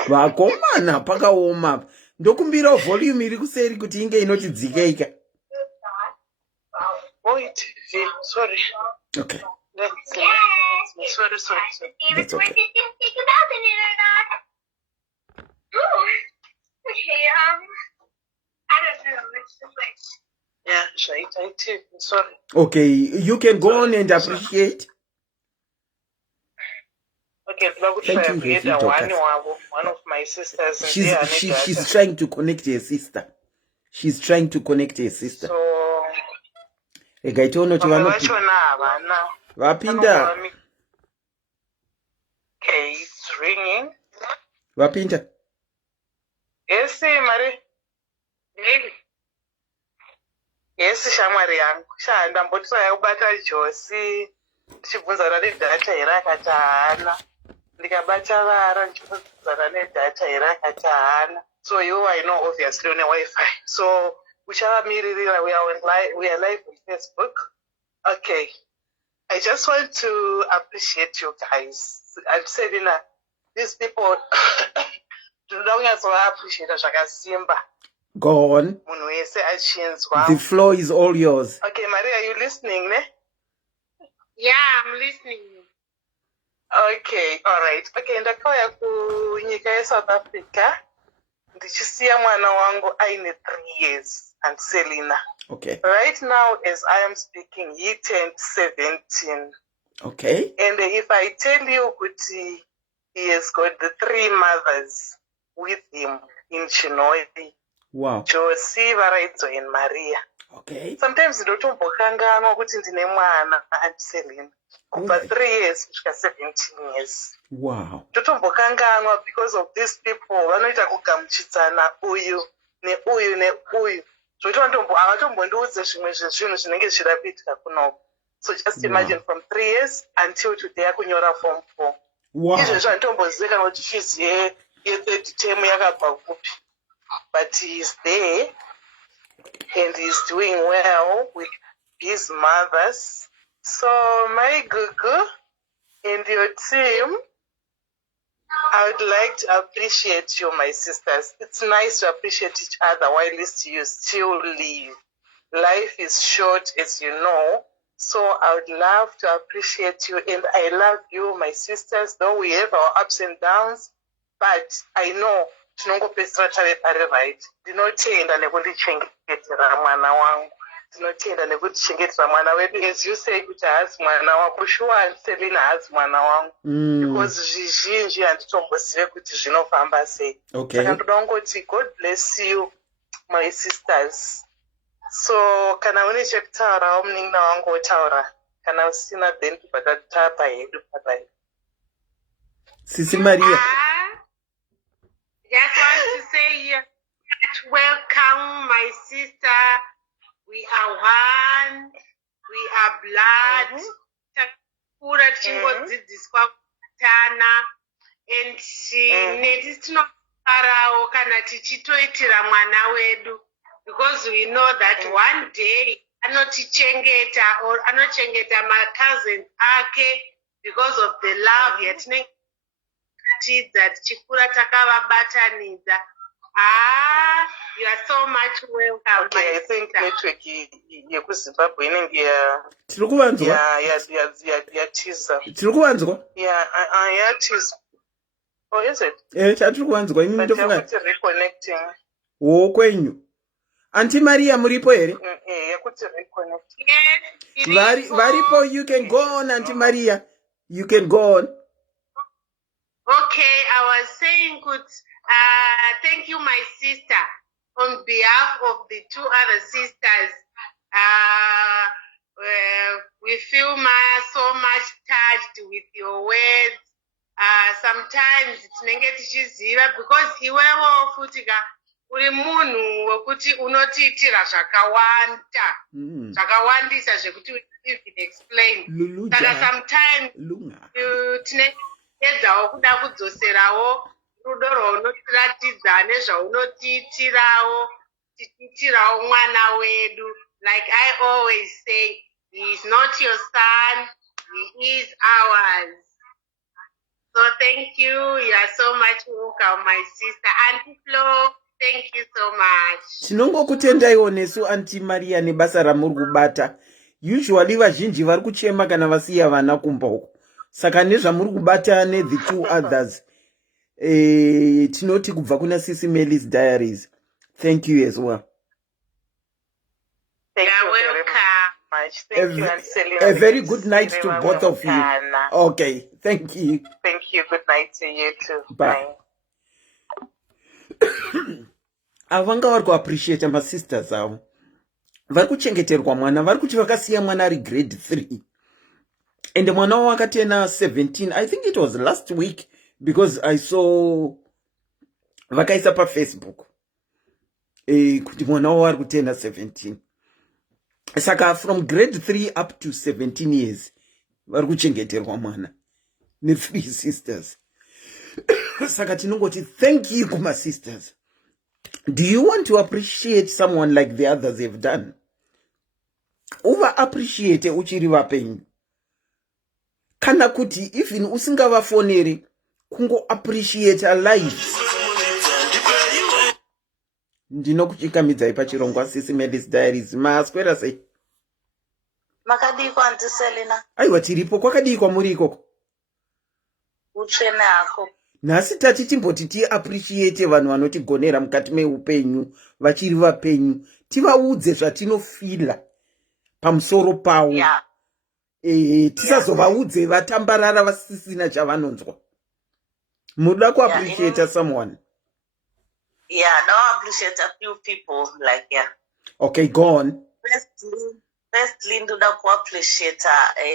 Vakomana pakaoma. Ndokumbira volume iri kuseri kuti inge inotidzikeika. Sorry. Okay. Sorry. That's okay. Yeah, I too. Sorry. Okay, you can go on and appreciate. Okay, thank you, Heavy Dorcas. One of my sisters. She's trying to connect her sister. She's trying to connect her sister. So, Vapinda. Okay, it's ringing. Vapinda. Yes, Mari. Yes, Shamari yangu. Ndambotsa kubata Josi. Ndichibvunzana nedata irakati haana. Ndikabata vara ndichibvunzana nedata irakati haana. So you I know obviously on a Wi-Fi. So uchavamiririra we are live on Facebook. Okay. I just want to appreciate you guys. I'm saying these people appreciate zvakasimba. Go on. The floor is all yours. Okay, Maria, are you listening, ne? Yeah, I'm listening. Okay, all right. Okay, ndakauya kunyika yeSouth Africa. Ndichisiya mwana wangu aine 3 years and Selina. Okay. Right now, as I am speaking, he turned 17. Okay. And if I tell you, he has got the 3 mothers with him in Chinoi. Wow. Josi, Varaidzo, and Maria. Okay. Sometimes ndotombokanganwa kuti ndine mwana Selina. Kubva 3 years kusvika 17 years. Wow. Ndotombokanganwa because of these people vanoita kugamuchidzana uyu neuyu. Zvoti avatomboundiudze zvimwe zvezvinhu zvinenge zvida kuitika kunoko. So just imagine from 3 years until today akunyora form 4. Wow. Izvezvo handitomboziva kana kuti fees ye3rd term yakabva kupi. But he's there and he's doing well with his mothers. So my Gugu and your team, I would like to appreciate you, my sisters. It's nice to appreciate each other while at least you still live. Life is short, as you know. So I would love to appreciate you, and I love you, my sisters, though we have our ups and downs, but I know tinongopedzisira tave pari right. Ndinotenda nekundichengetera mwana wangu. Ndinotenda nekundichengetera mwana wedu, as you say kuti haazi mwana wako. Sure, Selina haazi mwana wangu. Because zvizhinji handitombozive kuti zvinofamba sei. Okay. Saka ndoda kungoti God bless you, my sisters. So kana une chekutaurawo munin'ina wangu wotaura. Kana usina then tobva tatapa hedu papai. Sisi Maria. Just want to say welcome, my sister. We are one. We are blood. Takura tichingodzidziswa kutana. And neti tinofarawo kana tichitoitira mwana wedu. Because we know that one day anotichengeta or anochengeta my cousins ake because of the love yatinenge that chikura takavabatanidza. You are so much welcome. Okay, I think network yekuZimbabwe inenge yatiza. Tiri kuvanzwa? Yeah, yatiza. Oh, is it? Chatiri kuvanzwa ini ndofunga. But reconnecting. Wo kwenyu. Auntie Maria muripo here? Yakuti reconnect. Yes. Varipo, you can go on, Auntie Maria. You can go on. Okay, I was saying thank you, my sister, on behalf of the 2 other sisters. We feel so much touched with your words. Sometimes tinenge tichiziva because iwewo futi uri munhu wekuti unotiitira zvakawanda zvakawandisa zvekuti even explain saka sometimes tinedzawo kuda kudzoserawo rudo rwaunotiratidza nezvaunotiitirawo tichiitirawo mwana wedu. Like I always say, he is not your son, he is ours. So thank you. You are so much welcome, my sister. Auntie Flo, thank you so much. Tinongokutendaiwo nesu Auntie Maria nebasa ramuri kubata. Usually vazhinji vari kuchema kana vasiya vana kumba uko. Saka nezvamuri kubata the two others. Tinoti kubva kuna SIS MELLY's diaries. Thank you as well. Thank you welcome. Much. Thank you, a very good night to both of you. Okay, thank you. Thank you. Good night to you too. Bye. Avanga vari kuappreciate my sisters avo. Vari kuchengeterwa mwana, vari kuti vakasiya mwana ari grade 3. And mwana wavo akatena 17. I think it was last week because I saw vakaisa pa Facebook. Kuti mwana wavo ari kutena 17. Saka from grade 3 up to 17 years vari kuchengeterwa mwana ne 3 sisters. Saka tinongoti thank you kuma sisters. Do you want to appreciate someone like the others have done? Uva appreciate uchiri vapenyu. Kana kuti even usingavafoneri kungo appreciate a life. Ndinokuchikamidzai pachirongwa SIS MELLY's diaries. Maswera sei? Makadiko Auntie Selina. Aiwa tiripo kwakadikwa muri ikoko. Utsvene hako. Nhasi tati timboti appreciate vanhu vanotigonera mukati meupenyu vachiri vapenyu. Tivaudze zvatinofila pamusoro pawo. Yeah. Tisazovaudze vatambarara vasisina chavanonzwa. Muda ku appreciate someone. Yeah, now appreciate a few people Okay, go on. Firstly, ndoda ku appreciate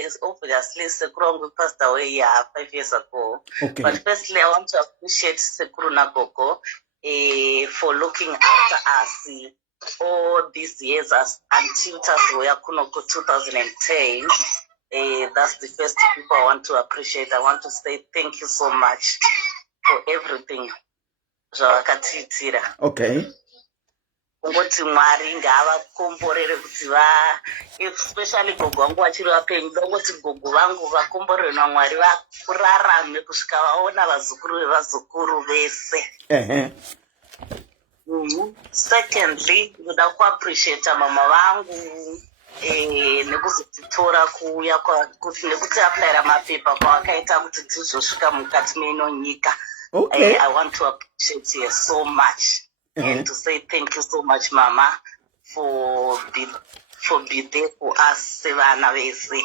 is obviously Sekuru who passed away 5 years ago. Okay. But firstly, I want to appreciate Sekuru Nagogo for looking after us all these years until Kunoko 2010. That's the first people I want to appreciate. I want to say thank you so much for everything. Okay. Ngoti Mwari ngavakomborere kuti especially gogo wangu vachiri vapenyu ngoti gogo vangu vakomborere naMwari vakurarame kusvika vaona vazukuru vevazukuru vese. Secondly, ndoda kuappreciate mama vangu nekuzotitora kuuya kuti nekuti apulaira mapepa kwavakaita kuti tizosvika mukati meino nyika. Okay. I want to appreciate you so much and to say thank you so much, Mama, for being there for us, sevana vese.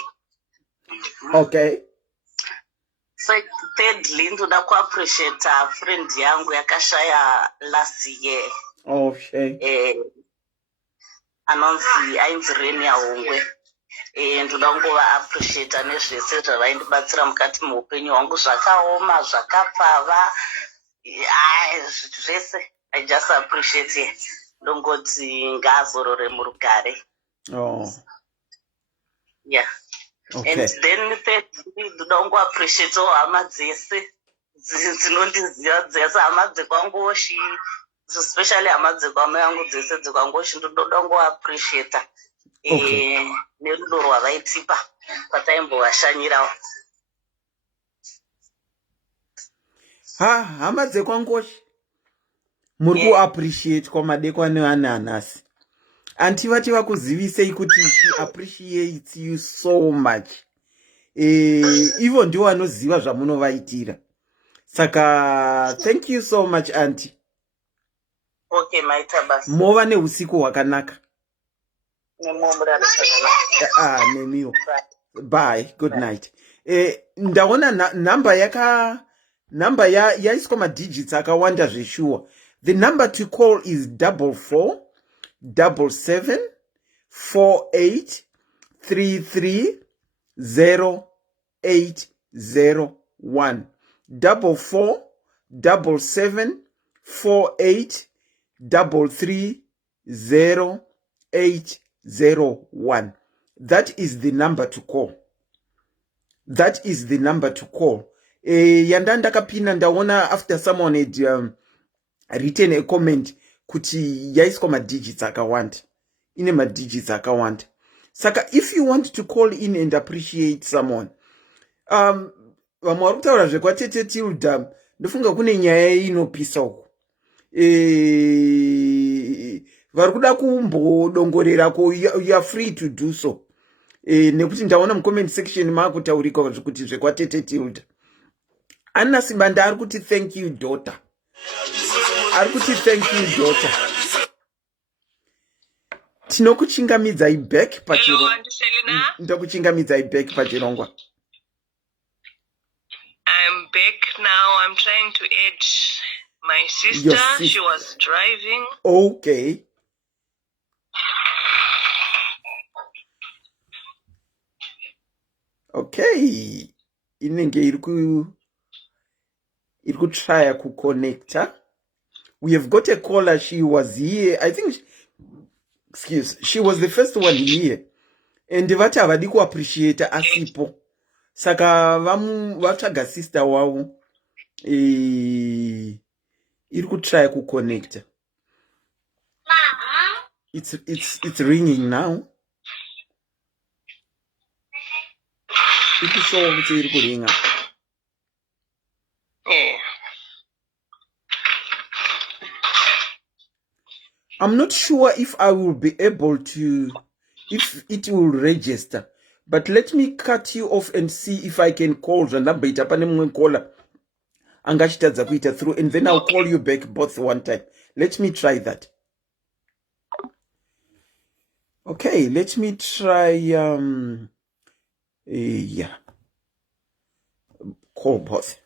Okay. So thirdly, ndoda ku appreciate friend yangu yakashaya last year. Oh, shame. Anonzi ainzi Renia Hongwe. Ndoda ngova appreciate nezvese zvavaindibatsira mukati muupenyu hwangu zvakaoma zvakapfava zvese. I just appreciate it. Ndongoti ngazorore murugare. Oh. Yeah. Okay. And then thirdly, ndoda ngo appreciate hama dzese dzinondiziva dzese hama dzekwangoshi, especially hama dzekwamai vangu dzese dzekwangoshi ndoda ngo appreciate nerudo rwavaitipa pataimbovashanyirawo. Hama dzekwangoshi muri ku appreciate kwa madekwana neananasi. Anti vati vakuzivisei kuti she appreciates you so much. Ivo ndiwo vanoziva zvamunovaitira. Saka thank you so much auntie. Okay, my tabas. Mova neusiku hwakanaka. Nemiwo. Bye, good night. Ndaona number yaiswa madigits akawanda zveshuwa. The number to call is 44 77 48 33 0801. 44 77 48 330-801. That is the number to call. That is the number to call. Yanda ndakapinda ndaona after someone had written a comment kuti yaiswa madigits akawanda. Ine madigits akawanda. Saka if you want to call in and appreciate someone, vamwe vari kutaura zvekwatete Tilda, ndofunga kune nyaya inopisa uku. Vari kuda kumbodongorerako, you are free to do so. Nekuti ndaona mucomment section maakutaurika kuti zvekwatete Tilda. Anna Simbanda ari kuti thank you daughter. Ari kuti thank you daughter. Tinokuchingamidzai back pachirongwa. Ndokuchingamidzai back pachirongwa. I'm back now. I'm trying to add my sister. She was driving. Okay. Okay. Inenge iri try kuconnecta. We have got a caller. She was here. I think she was the first one here. And vati havadi kuappreciate asipo. Saka vatsvaga sister wavo. Iri try kuconnecta. It's ringing now. Ikushowa kuti iri kuringa. I'm not sure if I will be able to, if it will register. But let me cut you off and see if I can call the number. Through, and then I'll call you back both one time. Let me try that. Okay, let me try yeah. Call both.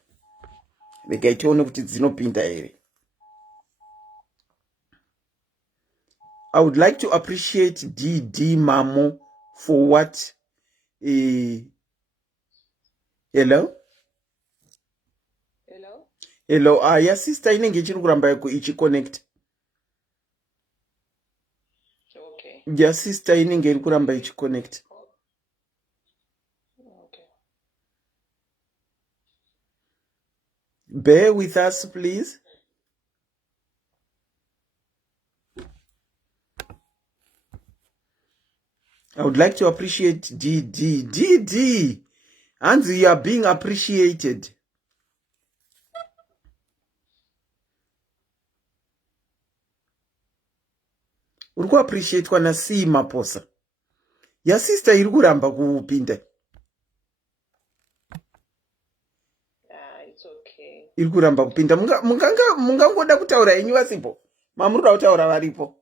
The guy told me it's no pinta. I would like to appreciate DD Mamo for what. Hello? Hello? Hello. Yeah, sister, inenge chiri kuramba ichi connect. Okay. Yeah, sister, inenge iri kuramba ichi connect. Okay. Bear with us, please. I would like to appreciate DD. And you are being appreciated. Uri appreciate kwa nasi maposa. Ya sister iri kuramba kupinda. It's okay. Iri kuramba kupinda. Mungangoda kutaura yenyu wasipo. Mamurura kutaura varipo.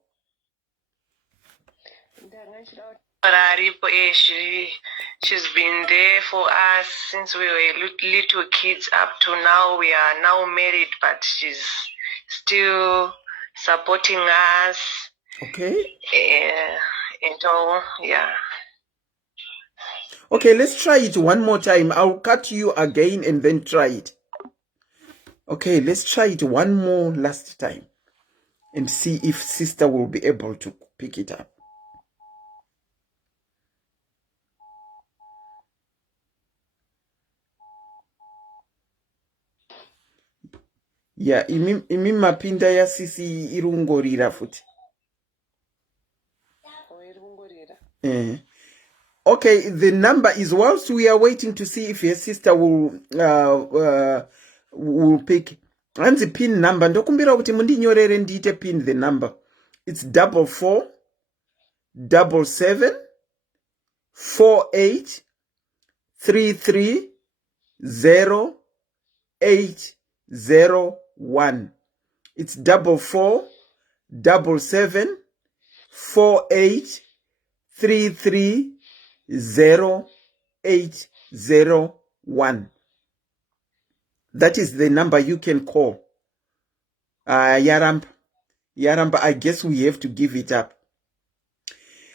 She's been there for us since we were little kids up to now. We are now married, but she's still supporting us. Okay. And all, yeah. Okay, let's try it one more time. I'll cut you again and then try it. Okay, let's try it one more last time and see if sister will be able to pick it up. Yeah, imi mapinda ya sisi irungorira futi. Okay, the number is, whilst we are waiting to see if your sister will pick. And the pin number, ndokumbira kuti mundinyorere ndiite pin the number. It's 44 77 48 33 0801. It's 44 77 48 33 0801. That is the number you can call. Yarampa, I guess we have to give it up.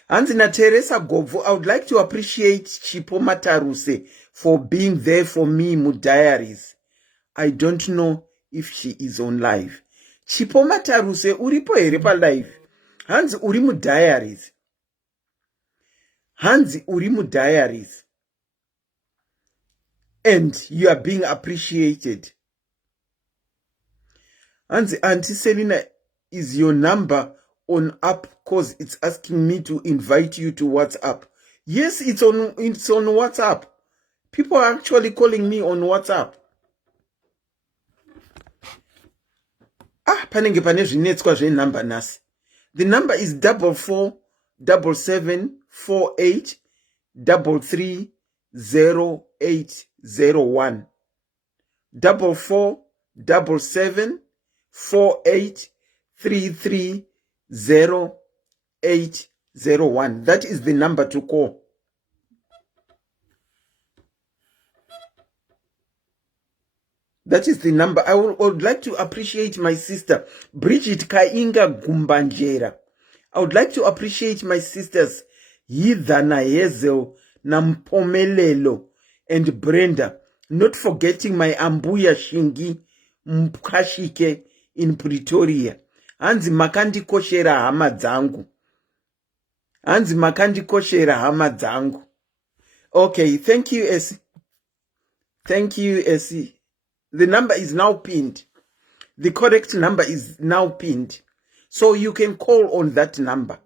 Anzina Teresa Govo, I would like to appreciate Chipo Mataruse for being there for me, Mu Diaries. I don't know if she is on live. Chipo Mataruse uripo here palive. Hanzi uri mudiaries. Hanzi uri mudiaries. And you are being appreciated. Hanzi, Auntie Selina, is your number on app? Because it's asking me to invite you to WhatsApp. Yes, it's on WhatsApp. People are actually calling me on WhatsApp. Panenge pane zvinetswa zvenumber nasi. The number is 447748330801. 447748330801. That is the number to call. That is the number. I would like to appreciate my sister, Bridget Kainga Gumbanjera. I would like to appreciate my sisters, Yidhana Hazel, Nampomelelo, and Brenda. Not forgetting my Ambuya Shingi Mkashike in Pretoria. Hanzi makandi koshera hama dzangu. Hanzi makandi koshera hama dzangu. Okay, thank you, Essie. Thank you, Essie. The number is now pinned. The correct number is now pinned. So you can call on that number.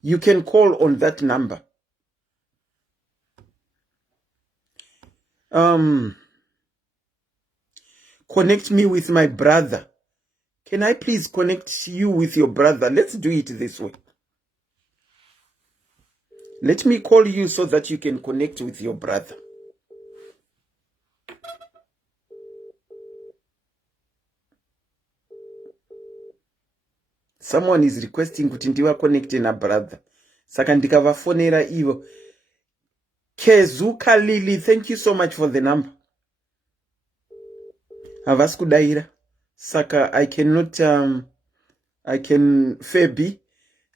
You can call on that number. Connect me with my brother. Can I please connect you with your brother? Let's do it this way. Let me call you so that you can connect with your brother. Someone is requesting kuti ndiva connect na brother. Saka ndikavafonera ivo. Kezuka Lily, thank you so much for the number. Havasi kudaira. Saka I cannot I can Febi.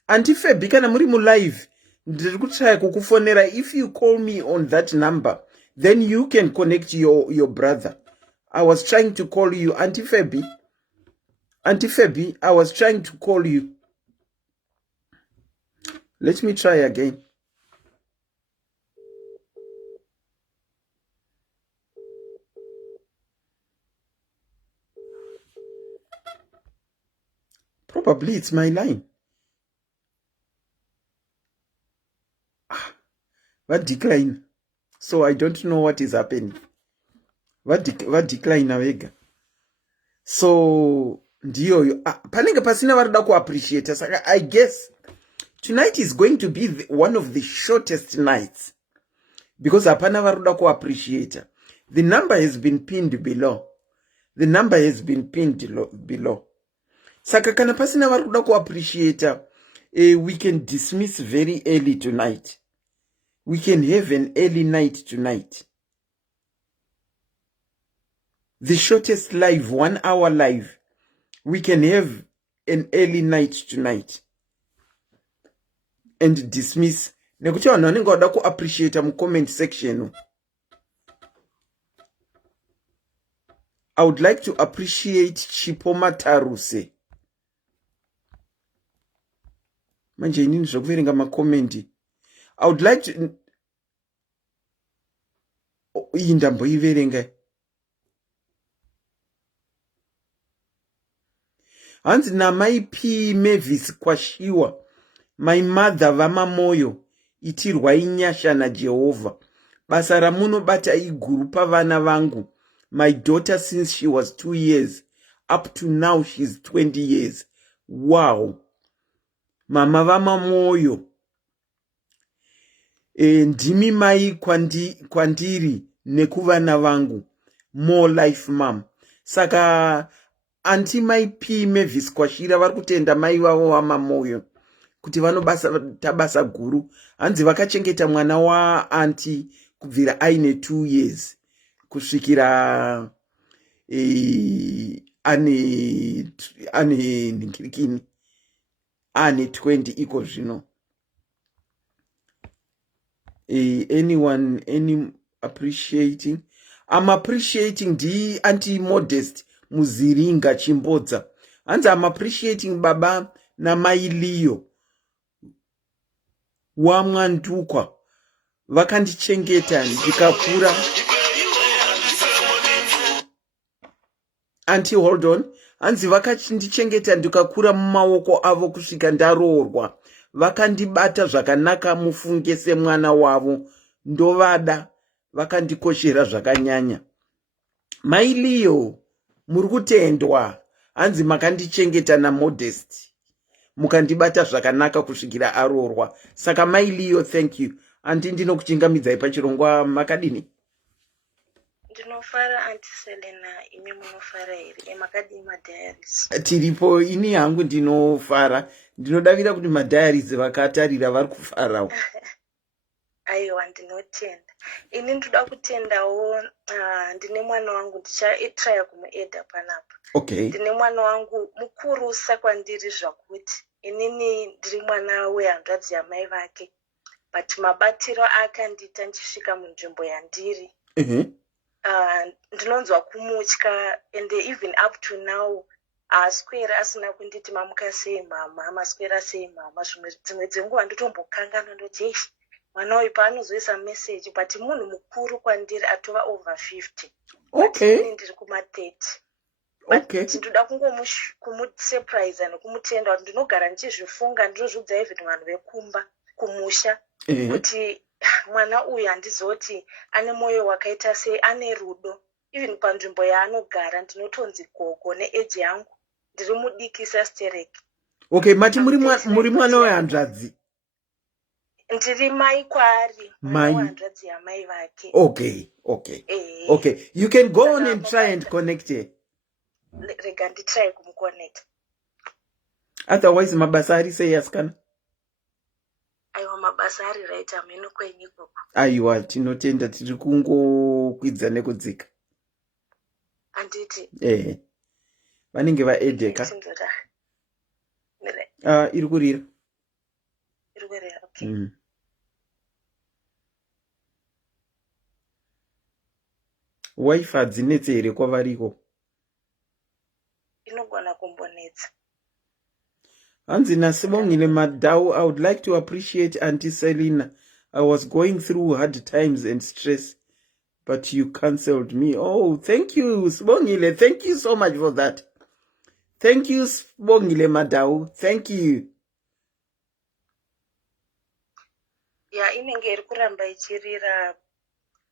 Auntie Febi kana muri mu live. Ndiri kutsaya kukufonera. If you call me on that number, then you can connect your brother. I was trying to call you, Auntie Febi. Auntie Febi, I was trying to call you. Let me try again. Probably it's my line. What decline? So I don't know what is happening. What decline awega? So ndiyo panenge pasina varuda ku appreciate. Saka I guess tonight is going to be one of the shortest nights because hapana varuda ku appreciate. The number has been pinned below. The number has been pinned below. Saka kana pasina varuda ku appreciate, we can dismiss very early tonight. We can have an early night tonight. The shortest live, 1 hour live. We can have an early night tonight. And dismiss. Nekuti vanhu vanenge vada ku appreciate mu comment section. I would like to appreciate Chipo Mataruse. Manje inini zvokuverenga ma comment. I would like to iyi ndamboiverenga. Hanzi namai P Mavis Kwashiwa. My mother vamamoyo. Itirwai nyasha na Jehovah. Basa ramunobata iguru pavana vangu. My daughter since she was 2 years. Up to now she's 20 years. Wow. Mama vamamoyo. Ndimi mai kwandiri nekuvana vangu. More life mom. Saka anti mai P Mavis Kwashira vari kutenda mai vavo vamamoyo kuti vanobasa tabasa guru. Hanzi vakachengeta mwana wa anti kubvira aine 2 years kusvikira ane ndikirikini ane 20 iko zvino. Anyone appreciating? I'm appreciating the anti modest muziringa chimbodza. Hanzi I'm appreciating baba namai Leo wamwandukwa vakandichengeta ndikakura. Auntie, hold on. Hanzi vakandichengeta ndikakura mumaoko avo kusvika ndaroorwa. Vakandibata zvakanaka mufunge semwana wavo. Ndovada vakandikoshera zvakanyanya. Mai Leo, muri kutendwa. Hanzi makandichengeta naModest. Mukandibata zvakanaka kusvikira aroorwa. Saka Mai Leo, thank you. Anti ndinokuchingamidzai pachirongwa makadini? Ndinofara Auntie Selena, imi munofara here makadini madiaries? Tiripo, ini hangu ndinofara. Ndinodavira kuti madiaries vakatarira vari kufarawo. Aiwa, ndinotenda. Ini ndoda kutendawo, ndine mwana wangu ndichatraya kumuedha panapa. Okay. Ndine mwana wangu mukurusa kwandiri zvakuti. Inini ndiri mwana wehanzvadzi yamai vake. But mabatiro akandiita ndichisvika munzvimbo yandiri. Ndinonzwa kumutya, and even up to now aswera asina kunditi mamuka sei mama, maswera sei mama. Dzimwe dzenguva ndotombokangana ndoti mwana uyu paanozoisa message, but munhu mukuru kwandiri atova over 50. Okay. But ndiri kuma-30. Okay. Ndinoda kumusurprise nokumutenda kuti ndinogara ndichizvifunga ndinozvidza even vanhu vekumba kumusha kuti mwana uyu handizoti ane mwoyo wakaita sei, ane rudo. Even panzvimbo yaanogara ndinotonzi gogo neeji yangu ndiri mudiki sastereki. Okay, mati muri mwana wehanzvadzi? Ndiri mai kwaari, mwana wehanzvadzi yamai vake. Okay. Okay, you can go on and try and connect here. Rega nditry kumuconnect. Otherwise mabasa ari sei asikana? Aiwa, mabasa ari right ameno kwenyu koko. Aiwa, tinotenda, tiri kungokwidza nekudzika. Anditi? Vanenge vaedheka. Iri kurira. Iri kurira, okay. Wifi hadzinetse here kwavariko? Inogona kumbonetsa. Hanzi nasibongile madau, I would like to appreciate Auntie Selena. I was going through hard times and stress, but you cancelled me. Oh, thank you, Sibongile. Thank you so much for that. Thank you, Sibongile Madau. Thank you. Yeah, inenge iri kuramba ichirira.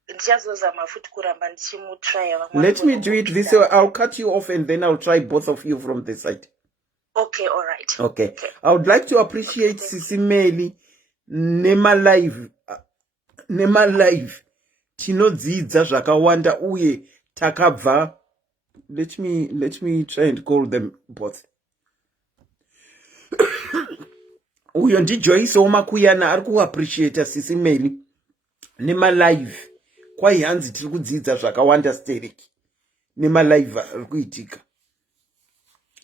Ndichazozama futi kuramba ndichimutrya. Let me do it this way. I'll cut you off and then I'll try both of you from the side. Okay, all right. Okay. I would like to appreciate SIS MELLY Nema live. Tinodzidza zvakawanda uye takabva. Let me try and call them both. Uyo ndi Joyce Omakuyana ari kuappreciate SIS MELLY Nema live. Kwai hanzi tiri kudzidza zvakawanda stereki. Nema live ari kuitika.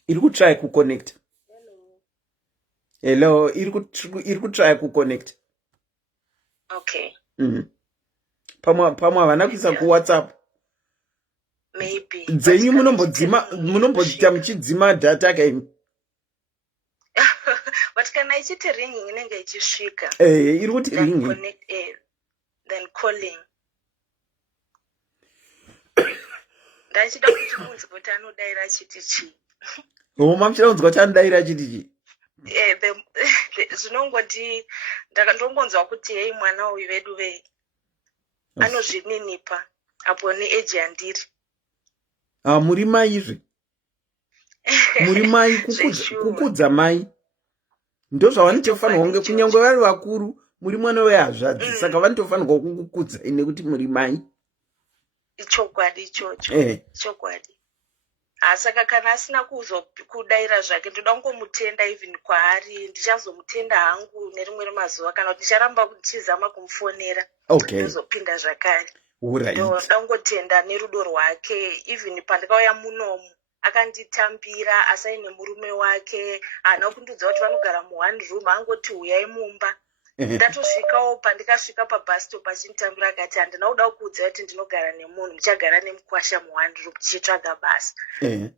Iri kutry kuconnect. Hello, iri kutry kuconnect. Okay. Pamwe havana kuisa kuWhatsApp. Maybe. Dzenyu munombodzita muchidzima data kaimi. But kana ichiti ringing inenge ichisvika. Iri kuti ringing. Connect, then calling. Ndachida kuti munzi kuti anodaira chiti chi. Mamuchida kunzwa kuti anodaira chiti chi. Zvinongoti ndongonzwa kuti hei mwana uyu vedu ve anozvininipa apo neeji yandiri. Muri mai izvi. Muri mai kukudza mai. Ndo zvavanotofanirwa kunge kunyangwe vari vakuru muri mwana wehanzvadzi saka vanotofanirwa kukukudza nekuti muri mai. Ichokwadi ichocho. Chokwadi. Saka kana asina kudaira zvake ndoda kungomutenda even kwaari, ndichazomutenda hangu nerimwe remazuva kana kuti ndicharamba ndichizama kumufonera. Okay. Ndozopinda zvakare. Right. Ndoda kungotenda nerudo rwake even pandikauya munomu akanditambira asaine murume wake, haana kundudza kuti vanogara mu1 room, angoti uyai mumba. ndatosvikawo pandikasvika pabhasitopu achinditambira akati handina kuda kuudza kuti ndinogara nemunhu muchagara nemukwasha muwandroop tichitsvaga basa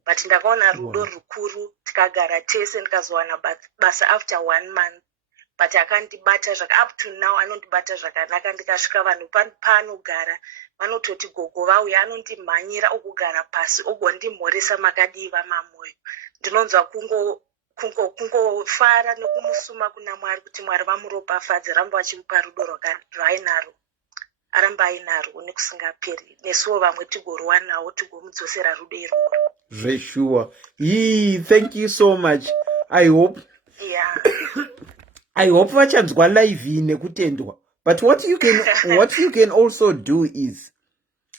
but ndakaona rudo rukuru tikagara tese ndikazowana basa after 1 month but akandibata up to now anondibata zvakanaka. Ndikasvika vanhu paanogara vanototi gogo vauya anondimhanyira okugara pasi ogondimhoresa makadiva mamoyo. Ndinonzwa kungofara nekumusuma kuna Mwari kuti Mwari vamuropafadze, ramba vachimupa rudo rwaainaro, aramba ainarwo nekusingaperi, nesuwo vamwe tigorwa nawo tigomudzosera rudo irworwo. Zveshuwa. Thank you so much. I hope vachanzwa live nekutendwa. But what you can also do is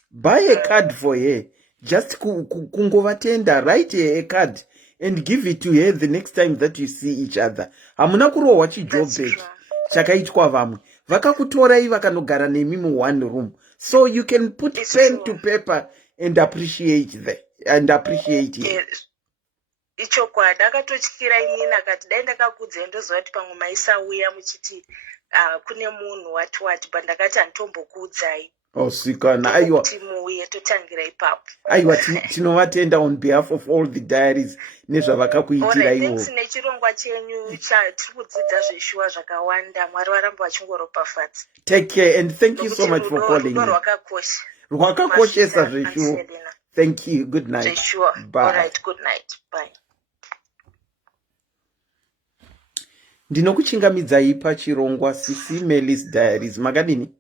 buy a card for her. Just kungovatenda, write her a card and give it to her the next time that you see each other. Hamuna kurohwa chijobheki chakaitwa vamwe. Vakakutorai vakanogara nemi mu one room. So you can put pen to paper and appreciate it. Ichokwadi akatotyira inini akati dai ndakakudza ndoziva kuti pamwe maisauya muchiti kune munhu wati but ndakati handitombokuudzai. Sikana, aiwa. Timuuye totangira ipapo. Aiwa, tinovatenda on behalf of all the diaries nezvavakakuitira ivo. Thanks nechirongwa chenyu tiri kudzidza zveshuwa zvakawanda. Mwari varamba vachingoropafadza. Take care and thank you so much for calling. Rwakakosha. Rwakakoshesa zveshuwa. Thank you. Good night. Sure. Bye. All right. Good night. Bye. Ndinokuchingamidzai pachirongwa SIS MELLY's diaries. Makadini?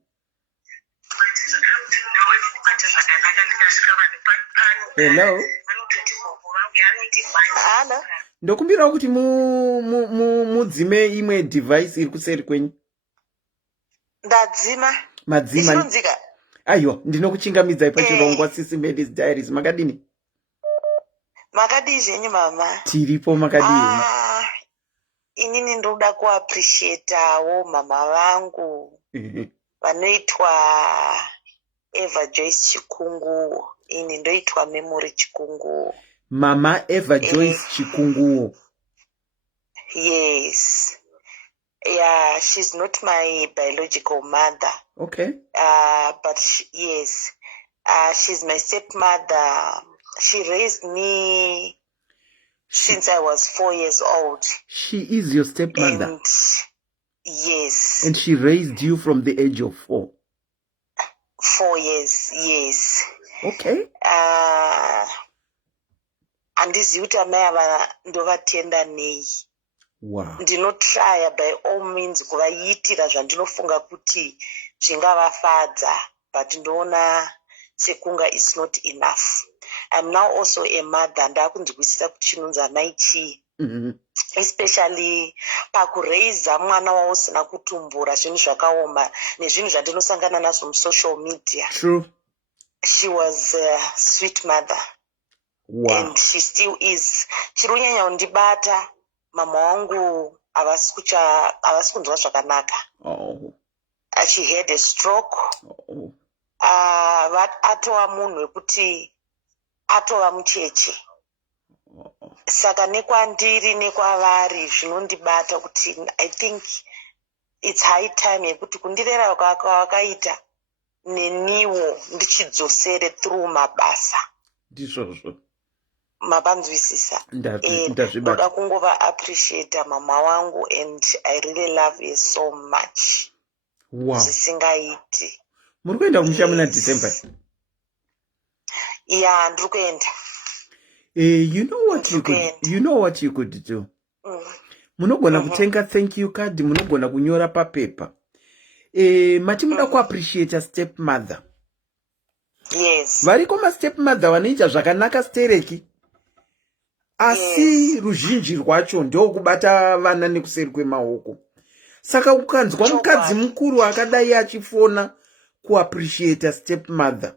Hello. Ndokumbirawo kuti mudzime imwe device iri kuseri kwenyu. Ndadzima. Madzima. Aiwa, ndinokuchingamidzai pachirongwa SIS MELLY's diaries. Makadini? Makadii zvenyu mama? Tiripo makadii. Inini ndoda kuappreciatewo mama vangu vanoitwa Eva Joyce Chikungu. Ini ndoitwa Memory Chikungu. Mama Eva Joyce Chikungu. Yes. Yeah, she's not my biological mother. Okay. But yes, she's my stepmother. She raised me since I was 4 years old. She is your stepmother? And yes. And she raised you from the age of 4? 4 years, yes. Okay. Handizivi kuti amai ava ndovatenda nei. Wow. Ndinotrya by all means kuvaitira zvandinofunga kuti zvingavafadza, but ndoona sekunga it's not enough. I'm now also a mother. Ndakunzwisisa kuti chinonzi amai chii. Especially pakureiza mwana wausina kutumbura, zvinhu zvakaoma nezvinhu zvandinosangana nazvo musocial media. True. She was a sweet mother. Wow. And she still is. Chirunyanya undibata, mama wangu havasi kunzwa zvakanaka. Oh. She had a stroke. Oh. Atova munhu wekuti atova mucheche. Saka nekwandiri nekwavari zvinondibata kuti I think it's high time yekuti kundirera kwakaita neniwo ndichidzosere through mabasa. Ndizvozvo. Mapanzwisisa. Ndazvibata. Ndoda kungova appreciate mama wangu and I really love her so much. Wow. Zvisingaiti. Muri kuenda kumusha muna December? Yeah, ndiri kuenda. You know what you could do. Munogona kutenga thank you card, munogona kunyora papepa. Mati muda kuappreciate stepmother. Yes. Variko ma stepmother vanoita zvakanaka stereki. Asi ruzhinji rwacho ndio kubata vana nekuseri kwemaoko. Saka ukanzwa mukadzi mukuru akadai achifona kuappreciate stepmother.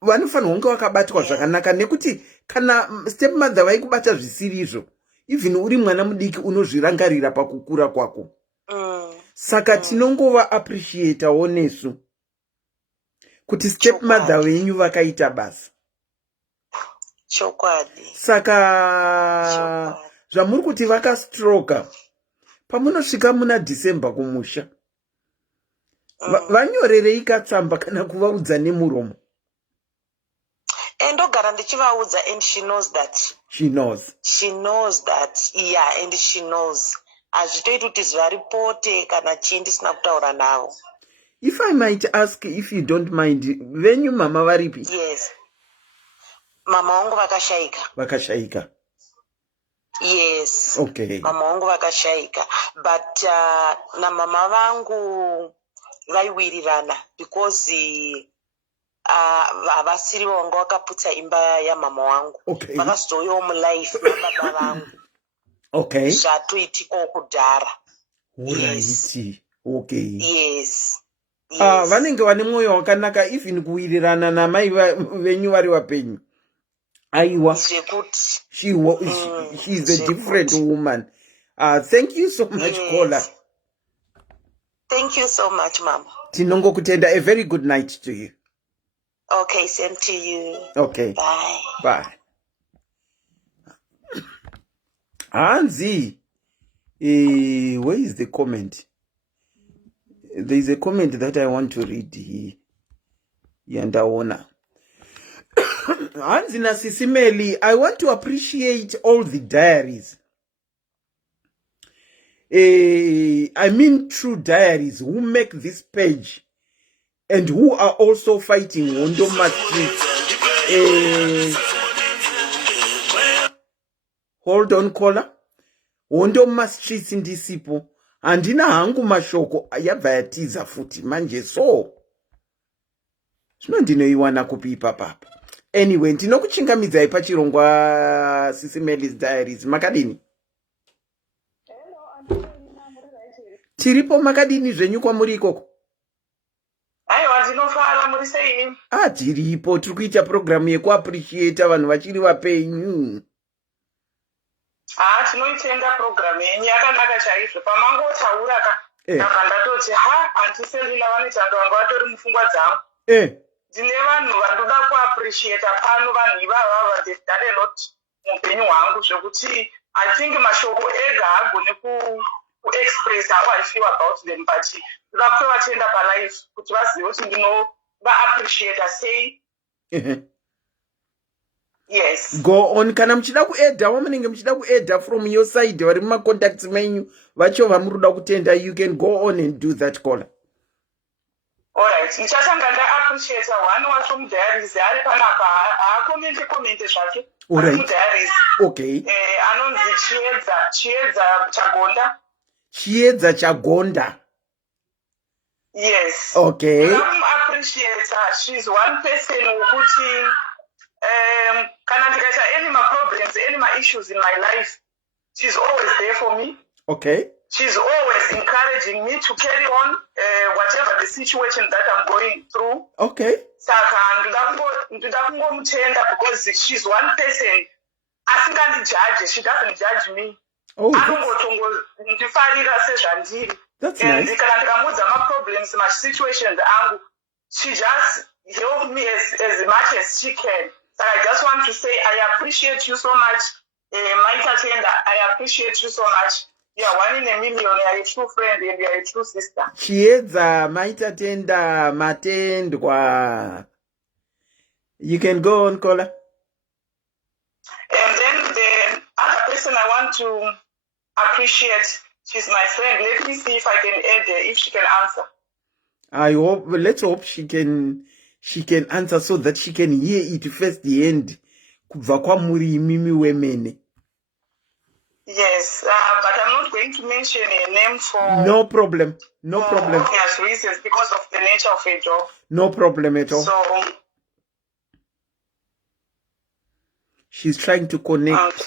Vanofanirwa kunge vakabatwa zvakanaka nekuti kana stepmother vaikubata zvisiri izvo, even uri mwana mudiki unozvirangarira pakukura kwako. Saka tinongova appreciatewo nesu kuti stepmother wenyu vakaita basa. Chokwadi. Saka zvamuri kuti vakastroka pamunosvika muna December kumusha, vanyorerei katsamba kana kuvaudza nemuromo? Ndogara ndichivaudza, and she knows that. She knows. She knows that, yeah, and she knows. Hazvitoiti kuti ziva ripote kana chii ndisina kutaura navo. If I might ask, if you don't mind, venyu mama varipi? Yes. Mama wangu vakashaika. Vakashaika. Yes. Okay. Mama wangu vakashaika. But na mama vangu vaiwirirana because havasiri vanga vakaputsa imba yamama wangu. Okay. Vakazotoyawo mulife nababa vangu. Okay. Zvatoitikawo kudhara. Right. Okay. Yes. Vanenge vane mwoyo wakanaka even kuwirirana namai venyu vari vapenyu. Aiwa. She is a different woman. Thank you so much, Kola. Thank you so much, Mama. Tinongokutenda. A very good night to you. Okay, same to you. Okay. Bye. Bye. Hanzi, where is the comment? There is a comment that I want to read here. Yandaona. Hanzi na SIS MELLY, I want to appreciate all the diaries. I mean true diaries who make this page and who are also fighting Wondoma Street. Hold on, caller. Wondoma Street ndisipo. Andina hangu mashoko yabva yatiza futi manje so. Zvino ndinoiwana kupi papa. Anyway, ndinokuchingamidzai pachirongwa SIS MELLY's diaries. Makadini? Tiripo makadini zvenyu kwamuri ikoko? Aiwa, ndinofara, muri sei? Tiripo, tiri kuita program yekuappreciate vanhu vachiri vapenyu. Tinoitenda program yenyu yakanaka chaizvo. Pamangotaura ndabva ndatoti antiselina vane chando vanga vatori mupfungwa dzangu. Ndine vanhu vandoda kuappreciate pano, vanhu ivava they've done a lot muupenyu hwangu zvekuti I think mashoko ega haagoni kuexpress how I feel about them, but ndoda kutovatenda palife kuti vazive kuti ndinovaappreciate sei. Yes. Go on. Kana mchida kuedha wamunenge mchida kuedha from your side vari mumacontacts menyu vacho vamuruda kutenda, you can go on and do that, caller. Alright, ndichasanga ndaappreciate one wacho mudiaries ari panapa haakomende zvake. Alright. Mudiaries. Okay. Anonzi Chiedza Chagonda. Chiedza Chagonda. Yes. Okay. Appreciate her. She's one person whokuti kana ndikaita any problems, any issues in my life, she's always there for me. Okay. She's always encouraging me to carry on whatever the situation that I'm going through. Okay. Saka ndida kungomutenda because she's one person asingandijudge. She doesn't judge me. Anongotongondifarira sezvandiri. That's nice. Kana ndikamuudza problems, situations angu, she just helped me as much as she can. So I just want to say I appreciate you so much, Maita Tenda. I appreciate you so much. You are one in a million. You are a true friend and you are a true sister. Chiedza Maita Tenda Matendwa. You can go on, caller. And then the other person I want to appreciate, she's my friend. Let me see if I can add her, if she can answer. Let's hope she can answer so that she can hear it first the end. Kubva kwamuri mimi wemene. Yes, but I'm not going to mention her name for... No problem. No problem. Obvious reasons, because of the nature of her job. No problem at all. So... She's trying to connect.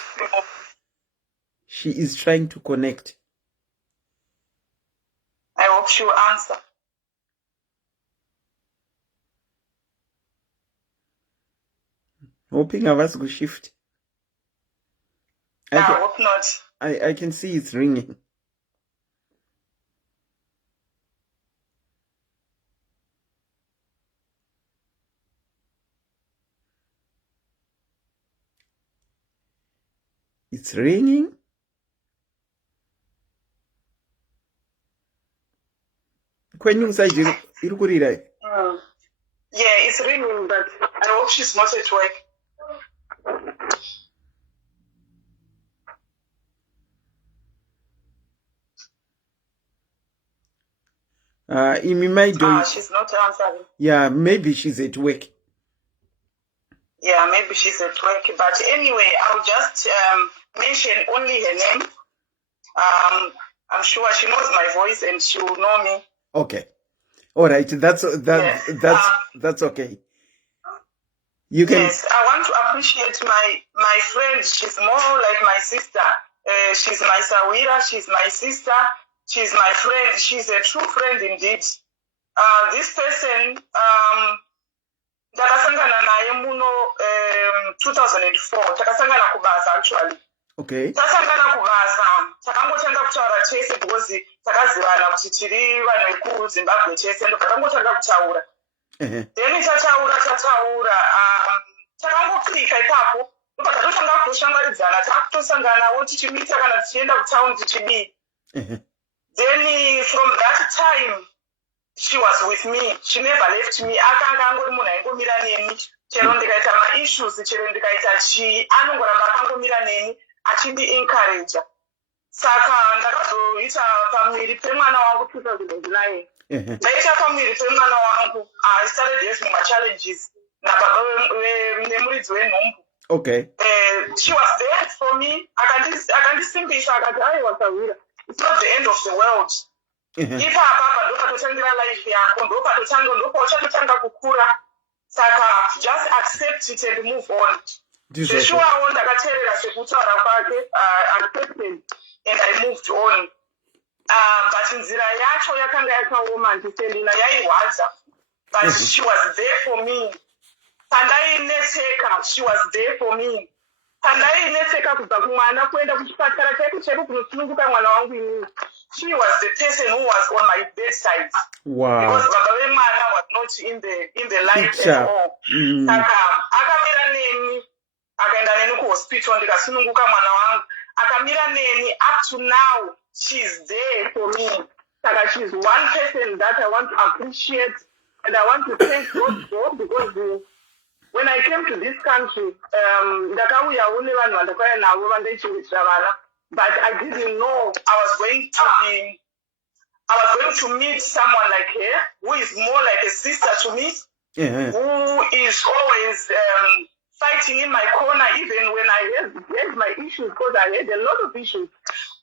She is trying to connect. I hope she'll answer. Hoping I've to shift. I hope not. I can see it's ringing. It's ringing. kwenyu side iri kurira. Yeah, it's raining, but I hope she's not at work. She's not answering. Yeah, maybe she's at work. Yeah, maybe she's at work. But anyway, I'll just mention only her name. I'm sure she knows my voice and she will know me. Okay. All right. That's okay. You can. Yes, I want to appreciate my friend. She's more like my sister. She's my Sawira. She's my sister. She's my friend. She's a true friend indeed. This person, takasangana naye muno 2004. Takasangana kubasa actually. Okay. Tasangana kubasa. Takangotanga kutaura chese because takazivana kuti tiri vanhu vekuZimbabwe chese ndo takangotanga kutaura. Then tataura takangopfika ipapo ndobva tatotanga kutoshamwaridzana takutosanganawo tichimita kana tichienda kutaundi tichidii. Then from that time she was with me. She never left me. Akanga angori munhu aingomira neni chero ndikaita maissues chero ndikaita chii anongoramba akangomira neni achindi encourage. Saka ndakazoita pamwiri pemwana wangu 2009. Ndaita pamwiri pemwana wangu I started having my challenges nababa nemuridzi wenhumbu. Okay. She was there for me. Akandisimbisa akati aiwa Sawira, it's not the end of the world. Ipapa ndopatotangira life yako, ndopauchatotanga kukura. Saka just accept it and move on. Seshuwawo ndakateerera sekutaura kwake, accepted and I moved on. But nzira yacho yakanga yakaoma ndiselina yairwadza. But she was there for me. Pandaineseka, she was there for me. Pandaineseka kubva kumwana kuenda kuchipatara chaiku kunosununguka mwana wangu inini. She was the person who was on my bedside. Wow. Because baba vemwana was not in the life at all. Saka akamira neni, akaenda neni kuhospital ndikasununguka mwana wangu. Akamira neni up to now. She's there for me. Saka she's one person that I want to appreciate and I want to thank God for because when I came to this country, ndakauya une vanhu vandakauya navo vandaichengeta vana, but I didn't know I was going to meet someone like her who is more like a sister to me, who is always fighting in my corner even when I had my issues, because I had a lot of issues,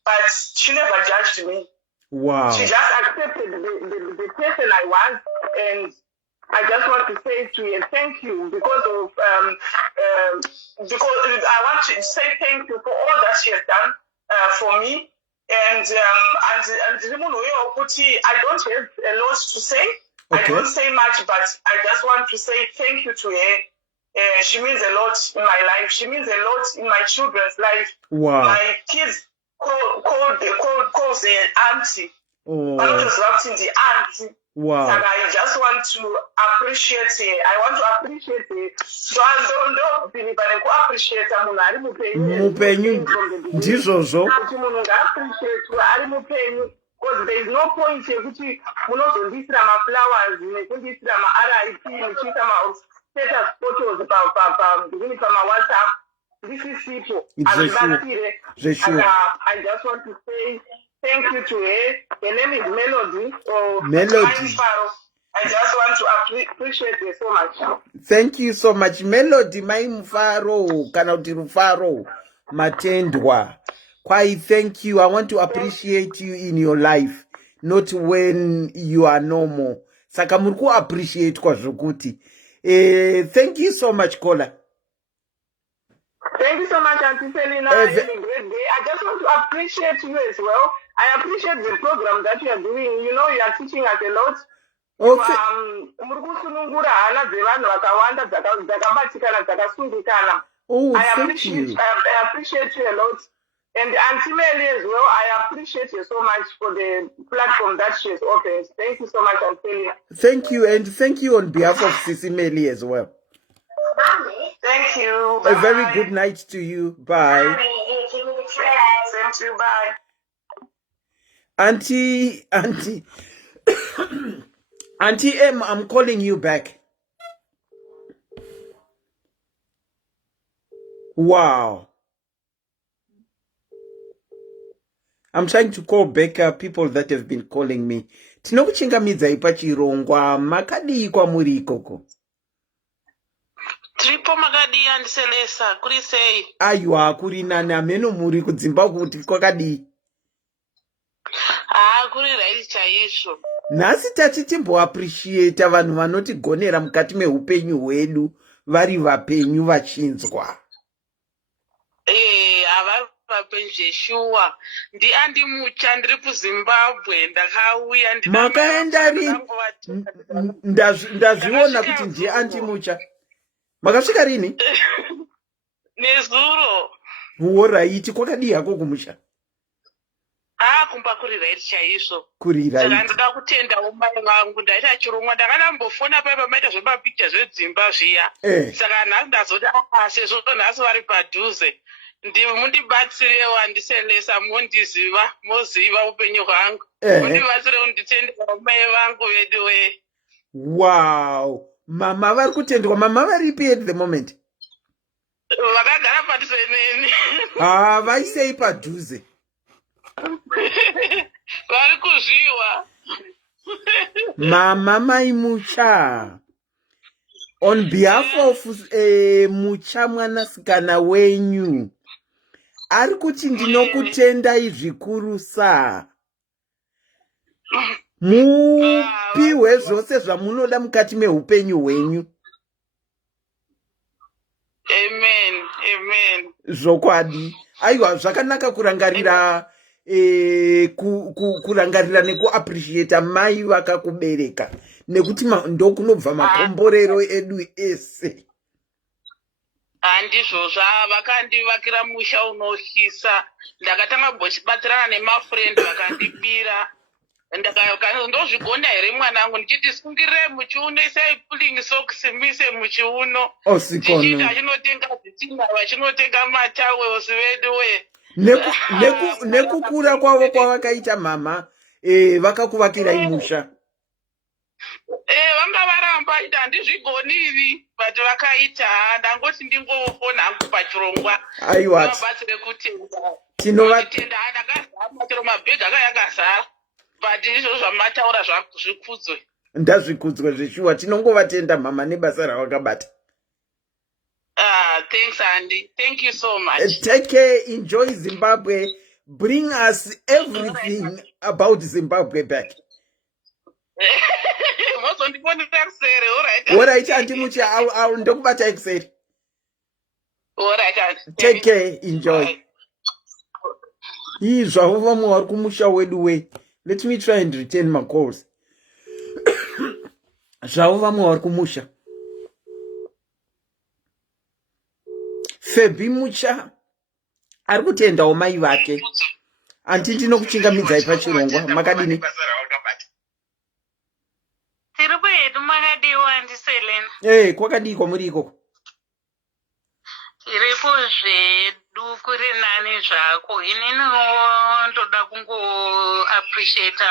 but she never judged me. Wow. She just accepted the person I was, and I just want to say to you thank you because I want to say thank you for all that she has done for me, and I don't have a lot to say. Okay. I don't say much, but I just want to say thank you to her. She means a lot in my life. She means a lot in my children's life. Wow. My kids call the auntie. Oh. I'm not just laughing the auntie. Wow. And I just want to appreciate her. I want to appreciate her. So I don't believe I can appreciate someone. I mupenyu ndizvozvo because there is no point yekuti munozondisira maflowers nekundisira ma-RIP muchiisa ma-status photos pama-WhatsApp. This is people. I just want to say thank you to her. Her name is Melody. Melody. I just want to appreciate her so much. Thank you so much. Melody, Mai Mufaro, kana kuti Rufaro, Matendwa. Kwai, thank you. I want to appreciate you in your life, not when you are normal. Saka muriku appreciate kwa zvokuti. Thank you so much, Kola. Thank you so much, Auntie Selina. It's a great day. I just want to appreciate you as well. I appreciate the program that you are doing. You know, you are teaching us a lot. Murikusunungura hana dzevanhu vakawanda dzakabatikana dzakasungikana. I appreciate you a lot. And Auntie Melly as well, I appreciate you so much for the platform that she has opened. Thank you so much, Auntie Melly. Thank you, and thank you on behalf of SIS MELLY as well. Thank you. Bye. A very good night to you. Bye. Same to you. Bye. Auntie. Auntie M, I'm calling you back. Wow. I'm trying to call back people that have been calling me. Tinokuchingamidzai pachirongwa makadii kwamuri ikoko. Tiripo makadii andiselesa kuri sei? Aiwa kuri nani ameno muri kudzimba kuti kwakadii. Kuri right chaizvo. Nhasi tatitimbo appreciate vanhu vanotigonera mukati meupenyu hwedu vari vapenyu vachinzwa. Havari vapenyu zveshuwa. Andi mucha ndiri kuZimbabwe ndakauya Makaenda rini? Ndazviona kuti ndiye anti mucha. Makasvika rini? Nezuro. Alright, kwakadii hako kumusha. Kumba kuri right chaizvo. Kuri right. Saka ndoda kutendawo mai vangu ndaita chirongwa ndakambofona paipa maita zvemapicture zvedzimba zviya. Saka nhasi ndazoti sezvo nhasi vari padhuze. Mundibatsirewo andiselesa mondiziva moziva upenyu hwangu. Mundibatsirewo nditenderawo mai vangu vedu we. Wow. Mama vari kutendwa. Mama varipi at the moment? Vakagara padhuze neni. Vaisei padhuze. Vari kuzviwa. Mama mai mucha. On behalf of mucha mwanasikana wenyu. Ari kuti ndinokutendai zvikuru sa. Mupiwe zvose zvamunoda mukati meupenyu hwenyu. Amen. Amen. Zvokwadi. Aiwa zvakanaka kurangarira kurangarira nekuappreciate mai vakakubereka nekuti ndokunobva makomborero edu ese. Handizvo vakandivakira musha unotyisa. Ndakatanga kubatsirana nemafriend vakandibira. Ndozvigona here mwanangu ndichiti sungirire muchiuno isai pulling socks mise muchiuno. Tichita chinotenga zvitima vachinotenga matawels vedu we. Nekukura kwavo kwavakaita mama vakakuvakirai musha. Vanga varamba ita handizvigoniri but vakaita ndangoti ndingofona hangu pachirongwa. Aiwa. Vabatsire kutenda. Tinotenda ndakazama chero mabhegi akazara. But izvo zvamataura zvikudzwe. Ndazvikudzwe zveshuwa tinongovatenda mama nebasa ravakabata. Thanks, Andy. Thank you so much. Take care. Enjoy Zimbabwe. Bring us everything about Zimbabwe back. All right, Auntie Mucha. I'll ndokubata exeri. All right. Take care. Enjoy. Zvavo vamwe vari kumusha wedu we. Let me try and return my calls. Zvavo vamwe vari kumusha. Febi mucha ari kutendawo mai vake. Anti ndinokuchingamidzai pachirongwa makadini? Tiri kwedu makadiwa andiselena. Kwakadii kwamuri ikoko? Tiripo zvedu kuri nani zvako. Inini ndoda kungoappreciate.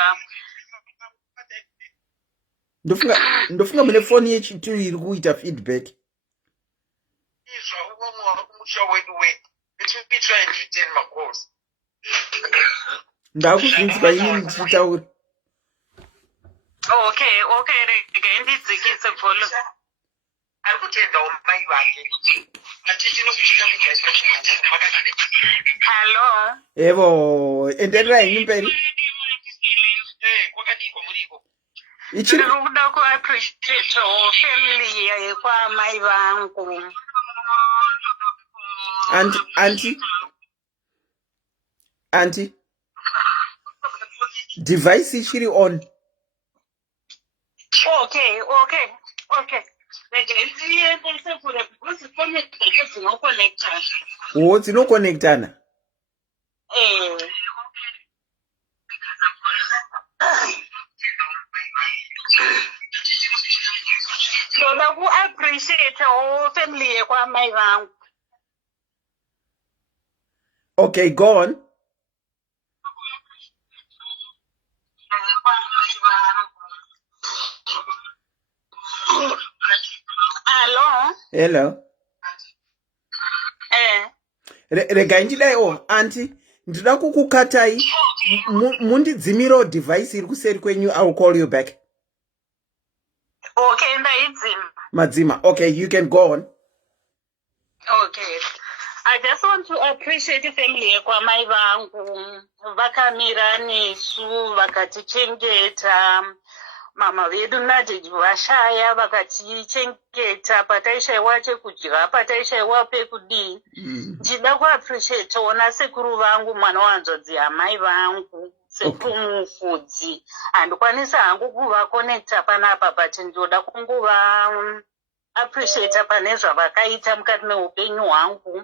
Ndofunga mune foni yechitu iri kuita feedback. Ndakuzvinzwa inini ndichitaura. Okay, rega ndidzikise volume. Ari kutendawo mai vake. Hello. Evo, endererai henyu mberi. Kwakadii kwamuri ikoko? Ndiri kuda kuappreciate family yekwamai vangu. Auntie. Device ichiri on. Okay. Dzinokonektana. Ndoda kuappreciate family yekwamai vangu. Okay, go on. Hello. Regai ndidaiwo anti ndinoda kukukatai mundidzimirawo device iri kuseri kwenyu. I will call you back. Okay, ndaidzima. Madzima. Okay, you can go on. Okay. I just want to appreciate family yekwamai vangu. Vakamira nesu, vakatichengeta. Mama vedu naDhedi vashaya, vakatichengeta, pataishaiwa chekudya, pataishaiwa pekudii. Ndida kuappreciate ona sekuru vangu, mwana wanzodzi amai vangu, sekuru mufudzi. Handikwanisa hangu kuvakonekta panapa, but ndoda kunguva appreciate pane zvavakaita mukati meupenyu hwangu.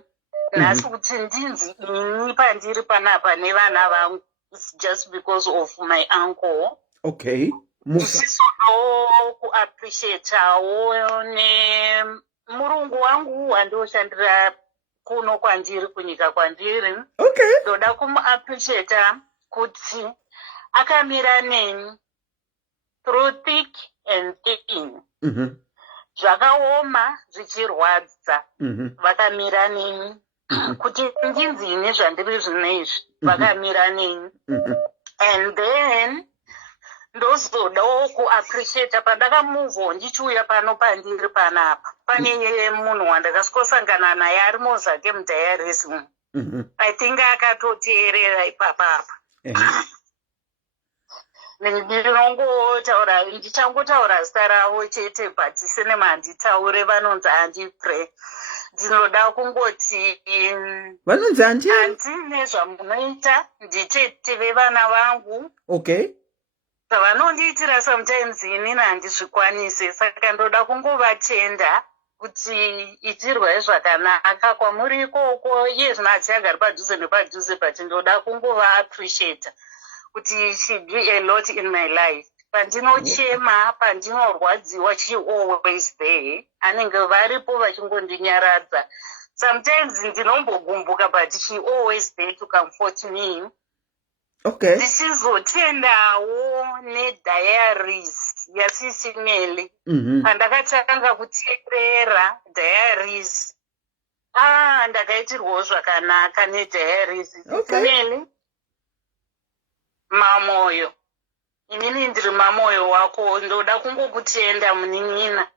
Nhasi kuti ndinzi ini pandiri panapa nevana vangu, it's just because of my uncle. Okay. Ndisisodo kuappreciatewo nemurungu wangu wandoshandira kuno kwandiri kunyika kwandiri. Okay. Ndoda kumuappreciate kuti akamira neni through thick and thin. Zvakaoma zvichirwadza. Vakamira neni kuti ndinzi ine zvandiri zvinezvi. Vakamira neni. And then ndozodawo kuappreciate pandakamuva ndichiuya pano pandiri panapa. Pane munhu wandakasangana naye ari mozake mudiarism. I think akatoteerera ipapapa. Ndichangotaura zita ravo chete, but sinema handitaure, vanonzi handipre. Ndinoda kungoti vanonzi handi nezvamunoita nditete vevana vangu. Okay. Vanondiitira sometimes inini handizvikwanise, saka ndoda kungovatenda kuti itirwe zvakanaka kwamuri ikoko. Iye zvino hatiagari padhuze nepadhuze, but ndoda kungova appreciate kuti she do a lot in my life. Pandinochema, pandinorwadziwa, she always there. Anenge varipo vachingondinyaradza. Sometimes ndinombogumbuka, but she always there to comfort me. Okay. Ndichizotendawo neDiaries yaSIS MELLY. Pandakatanga kuteerera Diaries, ndakaitirwawo zvakanaka neDiaries. SIS MELLY, mamoyo. Inini ndiri mamoyo wako. Ndoda kungokutenda munin'ina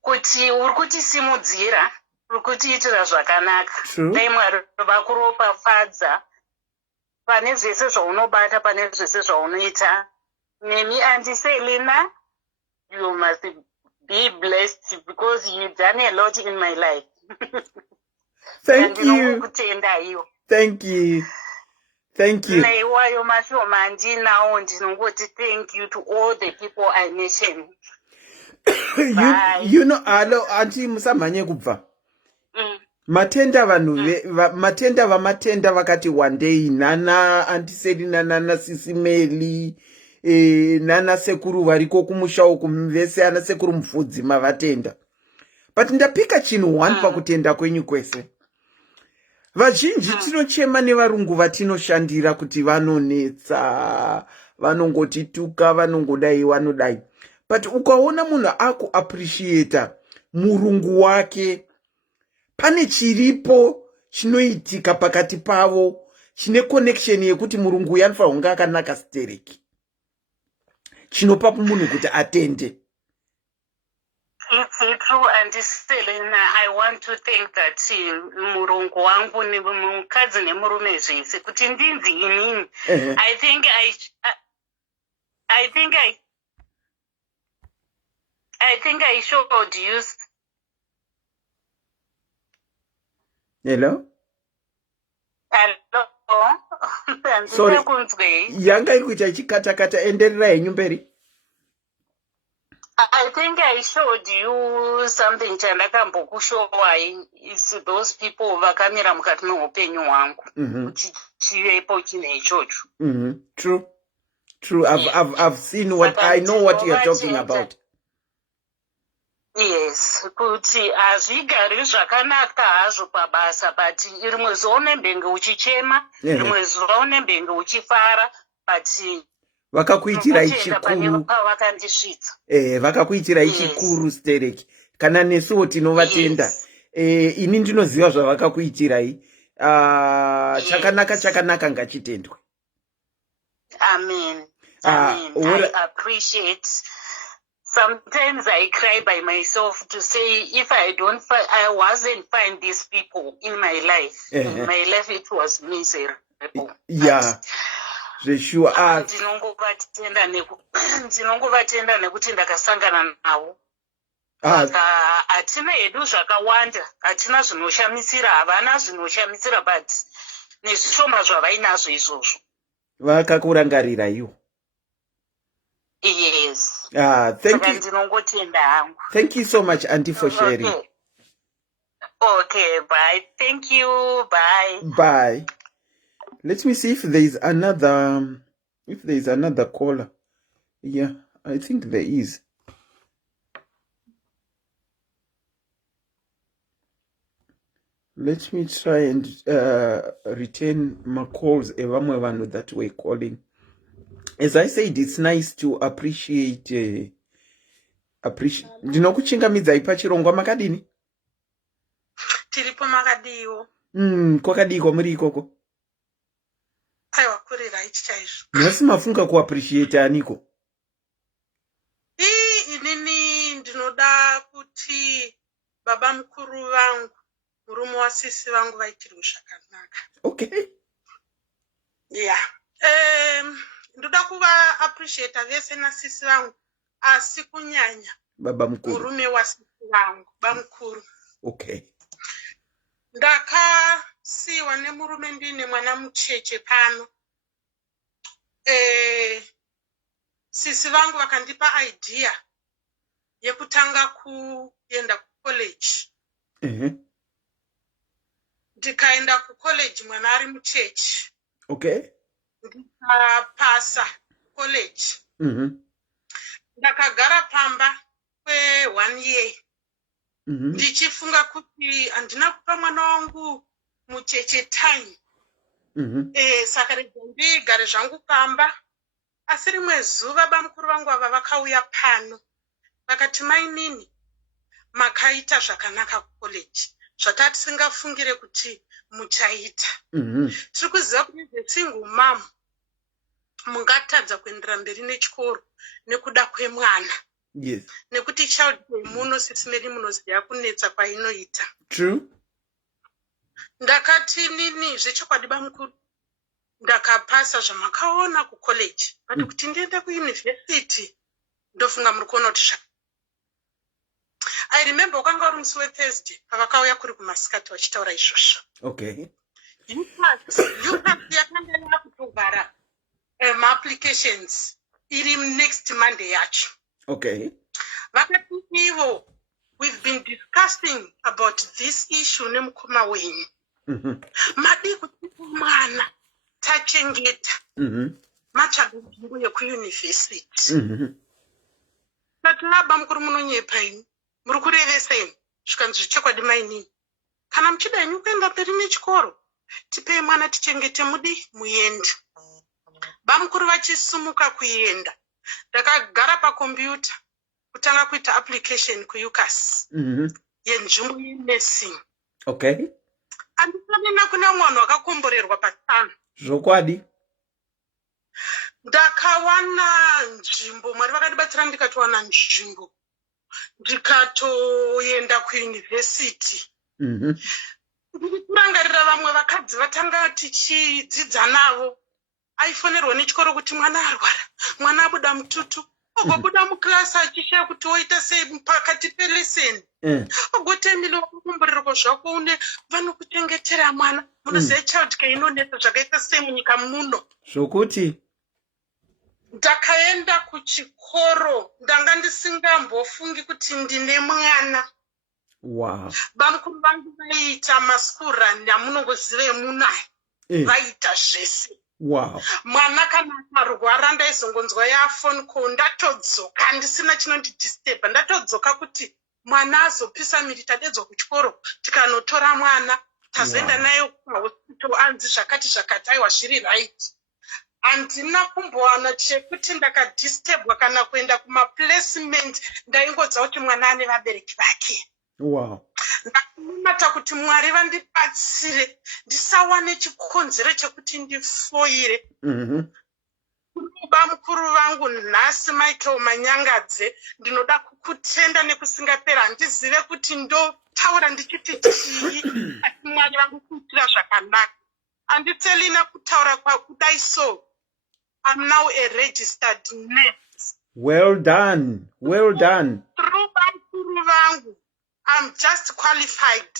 kuti uri kutisimudzira, uri kutiitira zvakanaka. Dai Mwari vakuropafadza pane zvese zvaunobata, pane zvese zvaunoita. Nemi Auntie Selina, you must be blessed because you've done a lot in my life. Thank you. Thank you. Thank you. Naiwayo mashoma ndinawo ndinongoti thank you to all the people I mentioned. You know, alo Auntie musamhanye kubva. Matenda vanhu matenda vamatenda vakati one day nana Auntie Selina nana SIS MELLY nana sekuru variko kumusha uku vese ana sekuru mufudzi mavatenda. But ndapika chinhu one pakutenda kwenyu kwese. Vazhinji tinochema nevarungu vatinoshandira kuti vanonetsa, vanongotituka, vanongodai, vanodai. But ukaona munhu aku appreciate murungu wake, pane chiripo chinoitika pakati pavo, chine connection yekuti murungu uyu anofanira kunge akanaka stereki. Chinopa munhu kuti atende. It's true, Auntie Selina. I want to thank that murungu wangu ni mukadzi nemurume zvese kuti ndinzi inini. I think I showed you. Hello? Hello? Sorry. Yanga ikuita ichikata enderera henyu mberi. I think I showed you something chandakambokushowa is those people vakamira mukati meupenyu hwangu. Chivepo chine ichocho. True. I've seen what I know what you're talking about. Yes, kuti hazvigari zvakanaka hazvo pabasa, but rimwe zuva unembenge uchichema, rimwe zuva unembenge uchifara, but vakakuitirai chikuru. Vakandisvitsa. Vakakuitirai chikuru stereki. kana nesuwo tinovatenda. Ini ndinoziva zvavakakuitirai. Chakanaka ngachitendwe. Amen. I appreciate. Sometimes I cry by myself to say if I wasn't find these people in my life. In my life it was miserable. Yeah. Sure. Ndinongovatenda nekuti ndakasangana navo. Hatina hedu zvakawanda, hatina zvinoshamisira, havana zvinoshamisira, but nezvishoma zvavainazvo izvozvo. Vakakurangarira iwo. Yes. Thank you. Thank you so much, Auntie, for sharing. Okay, bye. Thank you. Bye. Bye. Let me see if there is another caller. Yeah, I think there is. Let me try and return my calls that were calling. As I said, it's nice to appreciate. Ndinokuchingamidzai pachirongwa makadini? Tiripo makadiwo. Kwakadiko muri ikoko? Aiwa kurira ichi chaizvo. Nhasi mafunga kuappreciate aniko? Inini ndinoda kuti baba mukuru vangu, murume wasisi vangu vaitirwe zvakanaka. Okay. Yeah. Ndoda kuva appreciate vese nasisi vangu, asi kunyanya baba mukuru, murume wasisi vangu, baba mukuru. Okay. Ndakasiiwa nemurume ndine mwana mucheche pano. Sisi vangu vakandipa idea yekutanga kuenda kucollege. Ndikaenda kucollege mwana ari mucheche. Okay. Ndikapasa college. Ndakagara pamba kwe1 year. Ndichifunga kuti handina kupa mwana wangu mucheche time. Saka ndigare zvangu pamba. Asi rimwe zuva bamukuru vangu ava vakauya pano. Vakati mainini makaita zvakanaka kucollege. Zvatatisingafungire kuti muchaita. Tiri kuziva kuti single mom mungatadza kuendera mberi nechikoro nekuda kwemwana. Yes. Nekuti child muno sisi meri munoziva kunetsa kwainoita. True. Ndakati nini zvechokwadi bamukuru. Ndakapasa zvamakaona kucollege. Vati kuti ndiende kuuniversity ndofunga muri kuona kuti I remember wakanga uri musi weThursday pavakauya kuri kumasikati vachitaura izvozvo. Okay. UCAS yakanga yakutovhara ma-applications iri next Monday yacho. Okay. Vakati ivo, we've been discussing about this issue nemukoma wenyu. Madi kuti mwana tachengeta. Matsvaga nzvimbo yekuuniversity. Kati laba mukuru munonyepa imi. Muri kurevesei zvikanzi zvechokwadi mainini. Kana muchida henyu kuenda mberi nechikoro, tipei mwana tichengete muende. Bamukuru vachisumuka kuenda. Ndakagara pakombiyuta kutanga kuita application kuUCAS. Yenzvimbo yenursing. Okay. Andisanena kuna mwana wakakomborerwa patano. Zvokwadi. Ndakawana nzvimbo, Mwari vakadibatsira ndikatowana nzvimbo. Ndikatoenda kuuniversity. Ndiri kurangarira vamwe vakadzi vatanga tichidzidza navo. Aifonerwa nechikoro kuti mwana arwara, mwana abuda mututu. Ogobuda muklasi achishaya kuti oita sei pakati peleseni. Ogotemile wakakomborerwa zvako une vanokuchengetera mwana. Munoziva child care inonetsa zvakaita sei munyika muno. Zvokuti ndakaenda kuchikoro ndanga ndisingambofungi kuti ndine mwana. Wow. Bamukuru vangu vaiita maschool run amunongoziva emunai. Vaita zvese. Wow. Mwana kana akarwara ndaizongonzwa yafoni call ndatodzoka ndisina chinondidisturba. Ndatodzoka kuti mwana azopisa miri tadedzwa kuchikoro tikanotora mwana tazoenda naye kuhospital anzi zvakati aiwa zviri right. handina kumbowana chekuti ndakadistebwa kana kuenda kumaplacement ndaingodza kuti mwana ane vabereki vake. Wow. Ndakumata kuti Mwari vandibatsire ndisawane chikonzero chekuti ndifoire. Baba mukuru vangu nhasi Michael Manyangadze, ndinoda kukutenda nekusingapera. Handizive kuti ndotaura ndichiti chii, asi Mwari vangu kuitira zvakanaka. Handitelina kutaura kwakudai so. I'm now a registered nurse. Well done. Well done. Through mukuru vangu, I'm just qualified.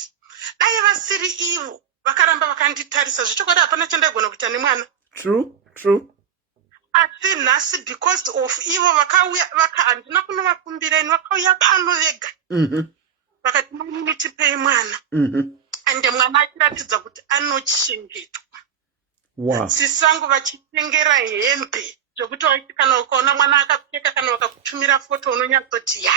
Dai vasiri ivo vakaramba vakanditarisa zvichokwadi hapana chandagona kuita nemwana. True, true. Asi nhasi because of ivo vakauya handina kunovakumbireni, vakauya pano vega. Vakati munitipei mwana. Ande mwana achiratidza kuti anochengetwa. Wow. Sisi vangu vachitengera hembe zvokuti kana ukaona mwana akapfeka kana vakakutumira foto unonyatsoti ya.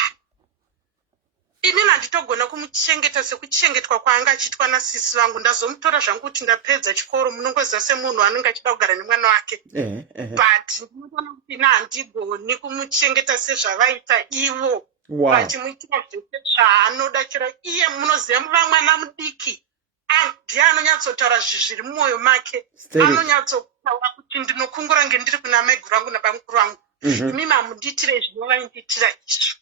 Ini handitogona kumuchengeta sekuchengetwa kwaanga achiitwa nasisi vangu. Ndazomutora zvangu kuti ndapedza chikoro munongoziva semunhu anenge achida kugara nemwana wake. But ndinoona kuti ina handigoni kumuchengeta sezvavaita ivo. Wow. Vachimuitira zvese zvaanoda chero iye munoziva muva mwana mudiki. Ndiye anonyatsotaura zviri mumwoyo make. Anonyatsotaura kuti ndinokungura ndiri kuna mai guru vangu nabamukuru vangu. Imi mamunditire zvinovainditira izvo.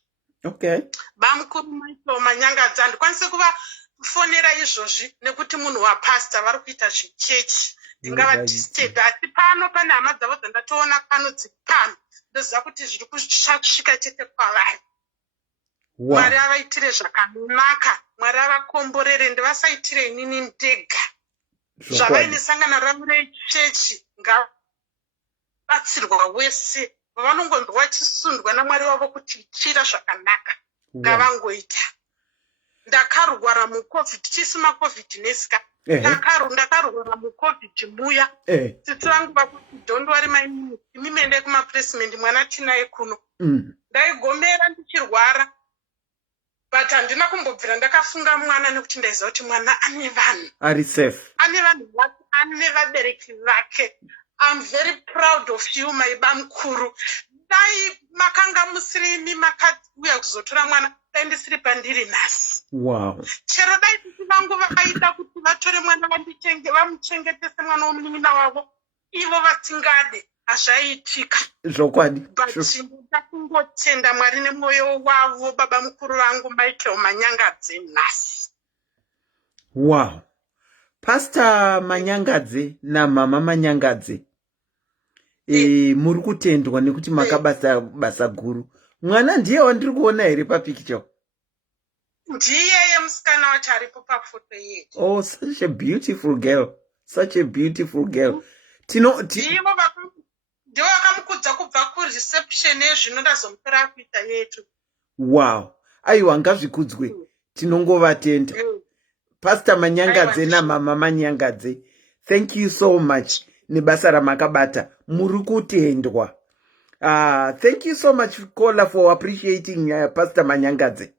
Okay. Bamukuru Michael Manyangadze handikwanise kuvafonera izvozvi nekuti munhu wapasta vari kuita zvechechi. Ndingavadisturb, asi pano pane hama dzavo dzandatoona pano dziri pano. Ndoziva kuti zviri kusvika chete kwavari. Mwari avaitire zvakanaka. Mwari avakomborere, ndivasaitire inini ndega. Zvavainesangana ravo rechechi ngavabatsirwa wese. Vanongombe vachisundwa naMwari wavo kuti chira zvakanaka. Ngavangoita. Ndakarwara muCovid, chisima Covid nesika. Ndakarwara muCovid muya. Tsitsi vangu vakuti don't worry my minute. Imi mende kumaplacement mwana tinaye kuno. Ndaigomera ndichirwara. But handina kumbobvira ndakafunga mwana nekuti ndaiziva kuti mwana ane vanhu. Ari safe. Ane vanhu vake, ane vabereki vake. I'm very proud of you, my bamukuru. Dai makanga musiri imi makauya kuzotora mwana, dai ndisiri pandiri nhasi. Wow. Chero dai sisi vangu vakaita kuti vatore mwana vamuchengetese mwana womunin'ina wavo, ivo vasingade hazvaiitika. Zvokwadi. But ndoda kungotenda Mwari nemwoyo wavo baba mukuru vangu Michael Manyangadze nhasi. Wow. Pastor Manyangadze namama Manyangadze. Muri kutendwa nekuti makabasa basa guru. Mwana ndiye wandiri kuona here papicture. Ndiye musikana wacho aripo pafoto yedu. Oh, such a beautiful girl. Such a beautiful girl. Ndiwo vakamukudza kubva kureception yezvino ndazomutora kuita yetu. Wow. Aiwa ngazvikudzwe. Tinongovatenda. Pastor Manyangadze namama Manyangadze. Thank you so much. Nebasa ramakabata. Muri kutendwa. Thank you so much, Kola, for appreciating Pastor Manyangadze.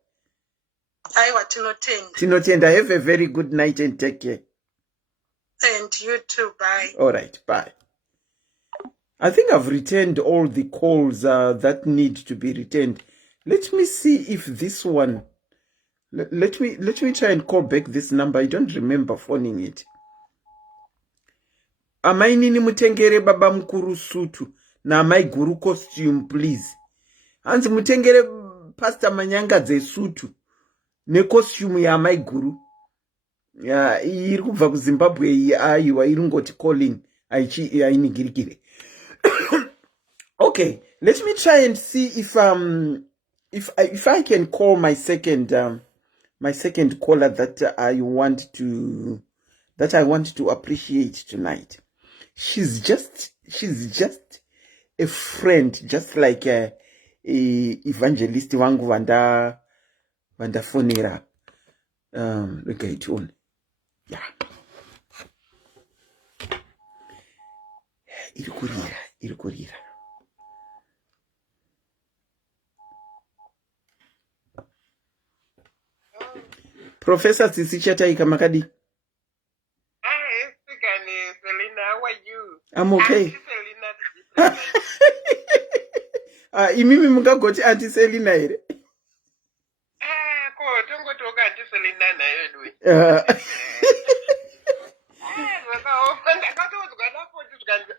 Aiwa tinotenda. Tinotenda. Have a very good night and take care. And you too. Bye. All right. Bye. I think I've returned all the calls that need to be returned. Let me see if this one... Let me try and call back this number. I don't remember phoning it. Amai nini mutengere baba mukuru sutu na amai guru costume, please. Hanzi mutengere Pastor Manyangadze sutu ne costume ya amai guru. Iri kubva kuZimbabwe iyi aiwa iri ngoti calling ainigirikire. Okay, let me try and see if I can call my second caller that I want to appreciate tonight. She's just a friend, just like a evangelist wangu vanda fonera. Look at it on. Yeah. Irikurira. Professor Sisi Chataika Makadi. Hi, Selina, how are you? I'm okay. Selina, Imimi mungagoti Auntie Selina here. Tongotoka Auntie Selina nayo dwe. Ndakatoudzwa napoti zvikanzi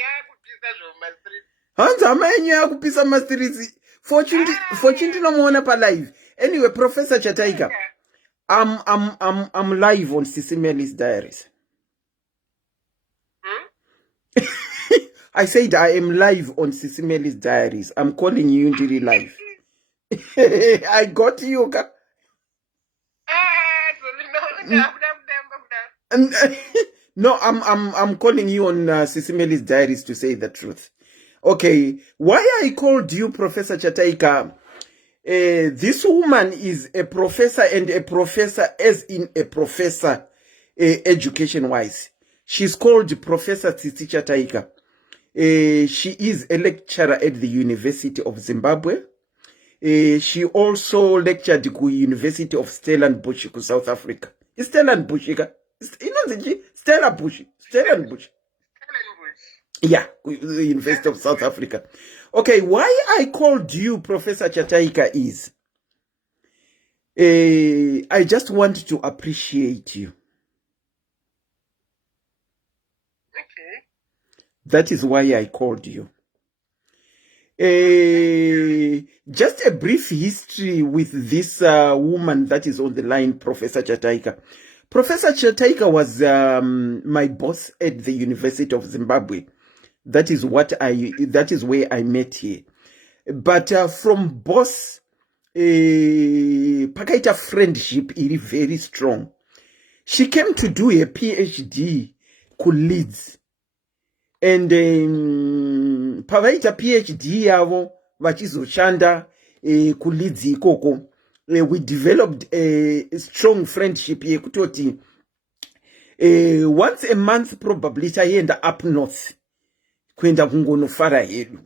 yakupisa zvomastreet. Hanzi hama yenyu yakupisa mastreets. Fortune ndinomuona palive. Anyway, Professor Chataika, I'm live on SIS MELLY's diaries. I said I am live on SIS MELLY's diaries. I'm calling you into the live. I got you. No, I'm calling you on SIS MELLY's diaries to say the truth. Okay, why I called you Professor Chataika? This woman is a professor, and a professor as in a professor education-wise. She's called Professor Tsitsi Chataika. She is a lecturer at the University of Zimbabwe. She also lectured at the University of Stellenbosch, South Africa. Is Stellenbosch? You know Stellenbosch. Stellenbosch. Yeah, the University of South Africa. Okay, why I called you Professor Chataika is I just want to appreciate you. Okay. That is why I called you. Just a brief history with this woman that is on the line, Professor Chataika. Professor Chataika was my boss at the University of Zimbabwe. That is where I met her. But from boss, pakaita friendship is very strong. She came to do a PhD ku Leeds. And pavaita PhD yavo vachizoshanda ku Leeds ikoko. We developed a strong friendship yekutoti once a month probably taienda up north kuenda kungonofara hedu.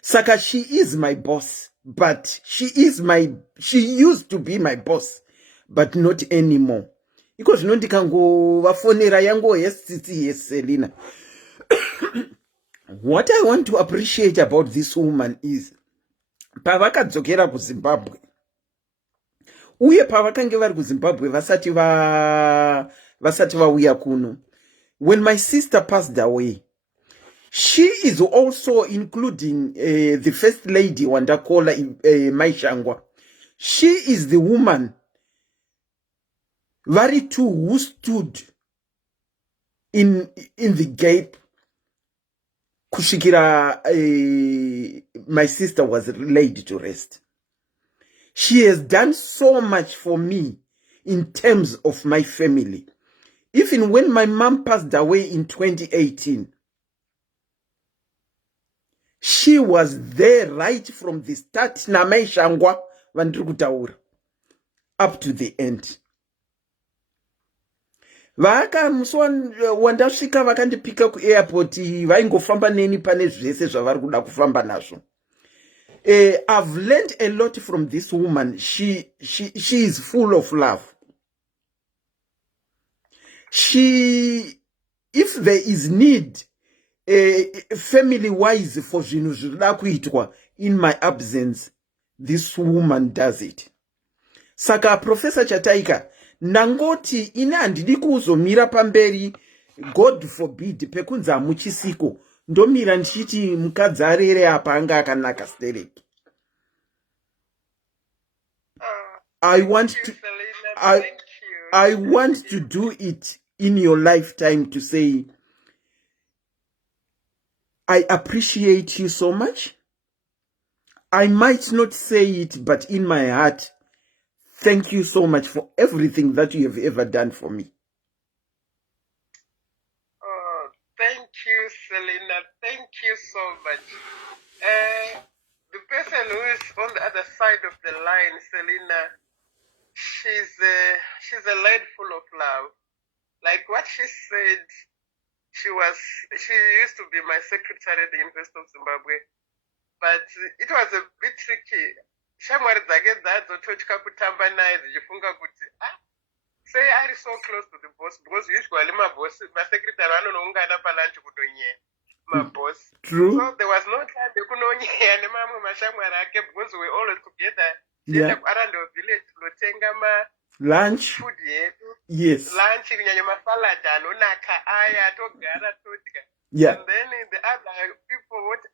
Saka she is my boss, but she used to be my boss, but not anymore. Because no ndikango vafonera yango yes Selina. What I want to appreciate about this woman is pavakadzokera ku Zimbabwe. Uye pavakange vari ku Zimbabwe vasati vauya kuno. When my sister passed away, she is also including the first lady Wandakola Maishangwa. She is the woman very two who stood in the gap kushikira my sister was laid to rest. She has done so much for me in terms of my family. Even when my mom passed away in 2018, she was there right from the start na Maishangwa vandrikutaura up to the end. Vaka wandasvika vakandipika ku airport vaingofamba neni pane zvese zvavari kuda kufamba nazvo. I've learned a lot from this woman. She is full of love. If there is need family wise for zvinhu zvinoda kuitwa in my absence, this woman does it. Saka Professor Chataika, nangoti ine handidi kuzomira pamberi, God forbid, pekunzi hamuchisiko, ndomira ndichiti mukadzi arere apa anga akanaka stereki. I want to do it in your lifetime to say, I appreciate you so much. I might not say it, but in my heart, thank you so much for everything that you have ever done for me. Oh, thank you, Selina. Thank you so much. The person who is on the other side of the line, Selina, she's a lady full of love. Like what she said, she used to be my secretary at the University of Zimbabwe, but it was a bit tricky. Shamwari dzake dzadzototya kutamba naye dzichifunga kuti say I so close to the boss because usually my boss, my secretary, I don't know pa lunch my boss. True. So there was no time they could know because we were always together. Yeah. Around the village, Lunch. food yet. Yes. Lunch in salad and Yeah. and then the other people would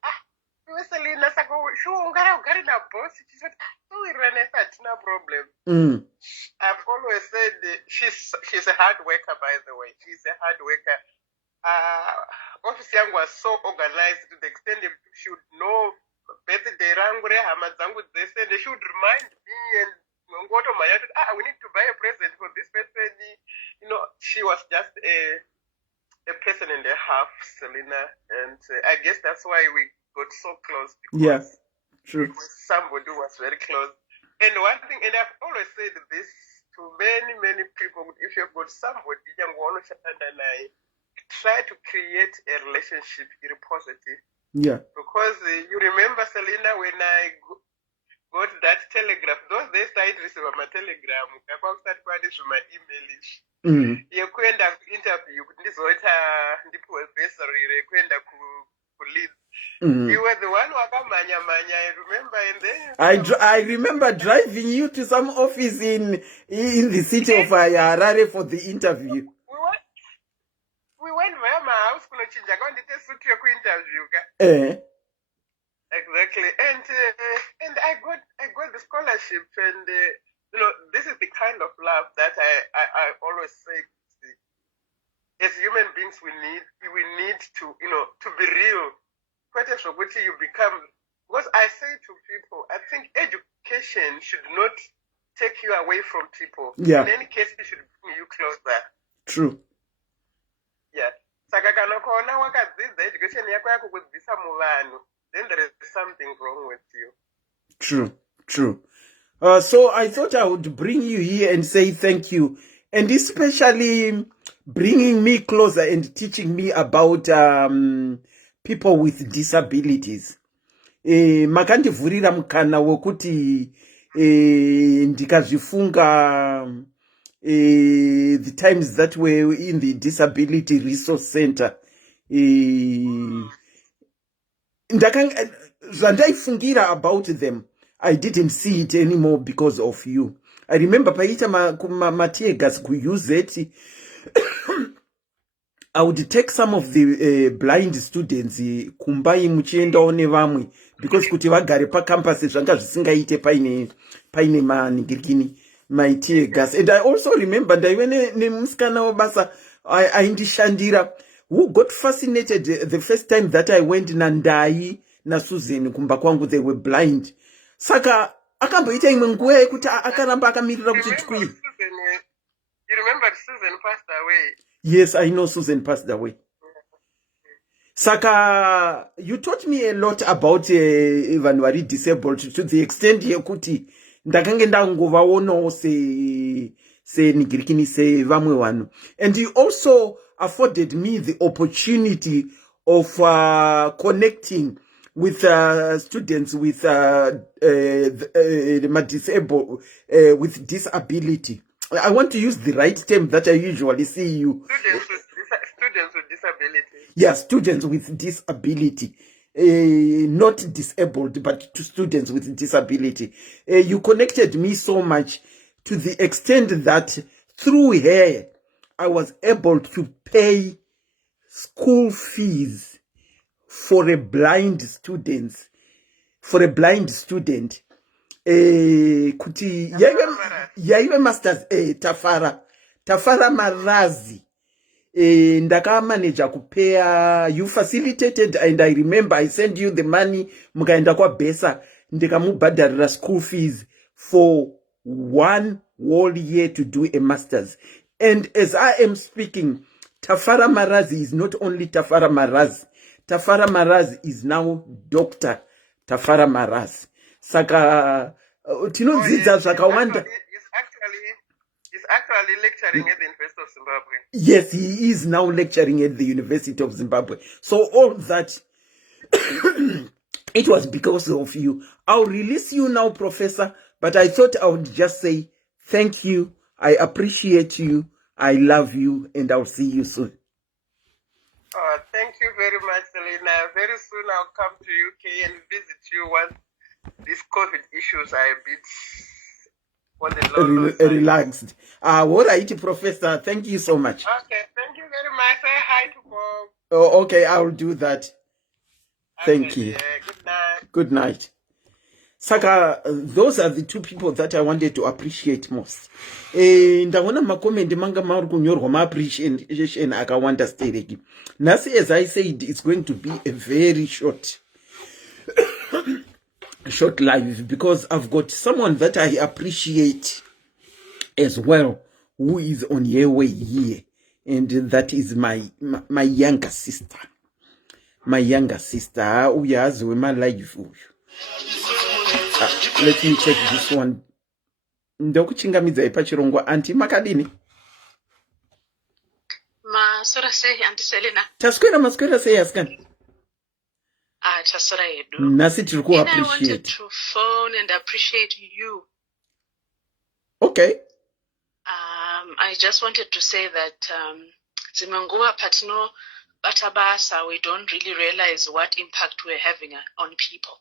Selena sako sure got in a boss. She said, "Oh, no problem." I've always said she's a hard worker. By the way, she's a hard worker. Office Young was so organized to the extent that she would know birthday rangure hamazangu this, and they should remind me and go to my we need to buy a present for this person. You know, she was just a person and a half, Selena, and I guess that's why we got so close. Yeah, true. Somebody was very close. And one thing, and I've always said this to many people, if you've got somebody, and I try to create a relationship in positive. Yeah. Because you remember, Selena, when I got that telegraph, those days I received my telegram, I started from my email. You couldn't have interview, this was lead. You were the one who manya, I remember, and then I remember driving you to some office in the city of Harare for the interview. We went to my house, I got the interview. Exactly, and I got the scholarship, and you know, this is the kind of love that I always say. As human beings, we need to, you know, to be real. You become, because I say to people, I think education should not take you away from people. Yeah. In any case, it should bring you closer. True. Yeah. The education then there is something wrong with you. True. So I thought I would bring you here and say thank you, and especially bringing me closer and teaching me about people with disabilities. Makandivhurira mukana wokuti ndikazvifunga the times that were in the Disability Resource Center. Zvandaifungira about them, I didn't see it anymore because of you. I remember paita matiegas use it. I would take some of the blind students kumbai muchienda one vamwe because kuti vagare pa campus zvanga zvisingaite paine maningirikini my tear gas. And I also remember ndaive nemusikana wabasa aindishandira who got fascinated the first time that I went nandai na Susan kumba kwangu, they were blind. Saka akamboita imwe nguva yekuti akaramba akamirira kuti twi. You remember Susan passed away? Yes, I know Susan passed away. Saka, you taught me a lot about even wari disabled to the extent yekuti ndakange ndangovaonawo se nigirikini se vamwe vanhu. And you also afforded me the opportunity of connecting with students with disabled with disability. I want to use the right term that I usually see you. Students with disability. Yeah, students with disability. Not disabled, but to students with disability. You connected me so much to the extent that through her, I was able to pay school fees for a blind student. Kuti yaive masters Tafara Marazi. Ndakamanage kupea, you facilitated, and I remember I sent you the money, mukaenda kwa Besa, ndikamubhadharira school fees for 1 whole year to do a masters. And as I am speaking, Tafara Marazi is not only Tafara Marazi is now Dr. Tafara Marazi. Saka tinodzidza zvakawanda. He's actually lecturing at the University of Zimbabwe. Yes, he is now lecturing at the University of Zimbabwe. So all that, it was because of you. I'll release you now, Professor, but I thought I would just say thank you I appreciate you. I love you, and I'll see you soon. Oh, thank you very much, Selena. Very soon I'll come to UK and visit you once these COVID issues are a bit on the low side. Relaxed. What are you, Professor? Thank you so much. Okay, thank you very much. Say hi to Bob. Oh, okay, I'll do that. Thank you. Good night. Good night. Saka, those are the two people that I wanted to appreciate most. Ndaona makomenti manga mauri kunyorwa ma-appreciation akawanda stereki. Nasi, as I said, it's going to be a very short live, because I've got someone that I appreciate as well who is on her way here, and that is my younger sister. My younger sister, uyazi wema live uyu. Let me check this one. Ndokuchingamidza ipachirongwa anti makadini. Masora sei anti Selena. Maswera sei askani. Tasora yedu. Nasi tiri ku appreciate. I wanted to phone and appreciate you. Okay. I just wanted to say that zimanguva patino batabasa, we don't really realize what impact we're having on people.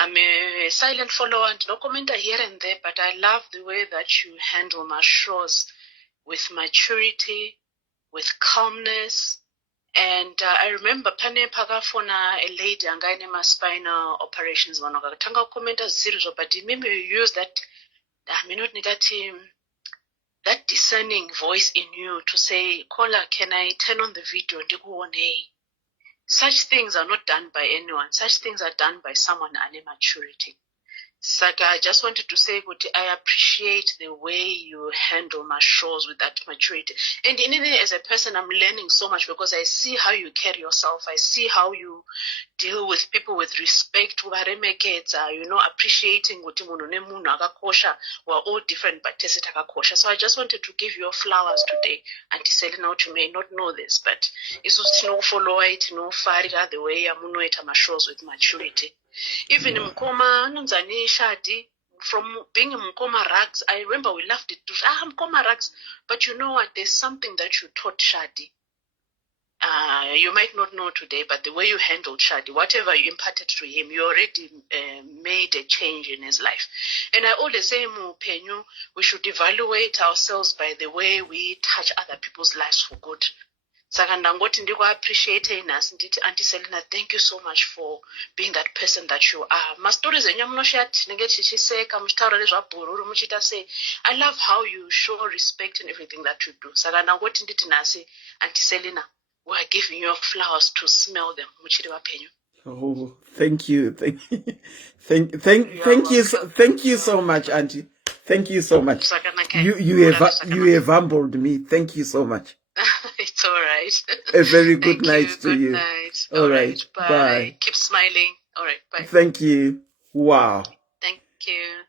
I'm a silent follower and no commenter here and there, but I love the way that you handle my shows with maturity, with calmness. And I remember pane pakafona a lady angaine ma spinal operations vanokatanga commenta zero, but maybe you use that that discerning voice in you to say, Kola, can I turn on the video? Such things are not done by anyone. Such things are done by someone under maturity. Saka, I just wanted to say, I appreciate the way you handle my shows with that maturity. And indeed, as a person, I'm learning so much because I see how you carry yourself. I see how you deal with people with respect. Appreciating we're all different, but so I just wanted to give you flowers today. Auntie Selena, you may not know this, but it's no follow it, no farira the way I'm my shows with maturity. Even in Mkoma, Nunzani Shadi, from being in Mkoma Rags, I remember we laughed it. Mkoma Rags, but you know what? There's something that you taught Shadi. You might not know today, but the way you handled Shadi, whatever you imparted to him, you already made a change in his life. And I always say, Penyu, we should evaluate ourselves by the way we touch other people's lives for good. Sakandangoti ndiko appreciate us nditi Auntie Selena, thank you so much for being that person that you are. My stories enyu munoshati nenge chichiseka muchitaura nezvabhururu muchita say, I love how you show respect in everything that you do. Sakandangoti nditi nasi Auntie Selena, we are giving you flowers to smell them muchiri vapenyu. Oh, thank you. Thank you so much, Auntie. Thank you so much. You have humbled me. Thank you so much. It's all right. A very good night to you. Good night. All right. Bye. Keep smiling. All right. Bye. Thank you. Wow. Thank you.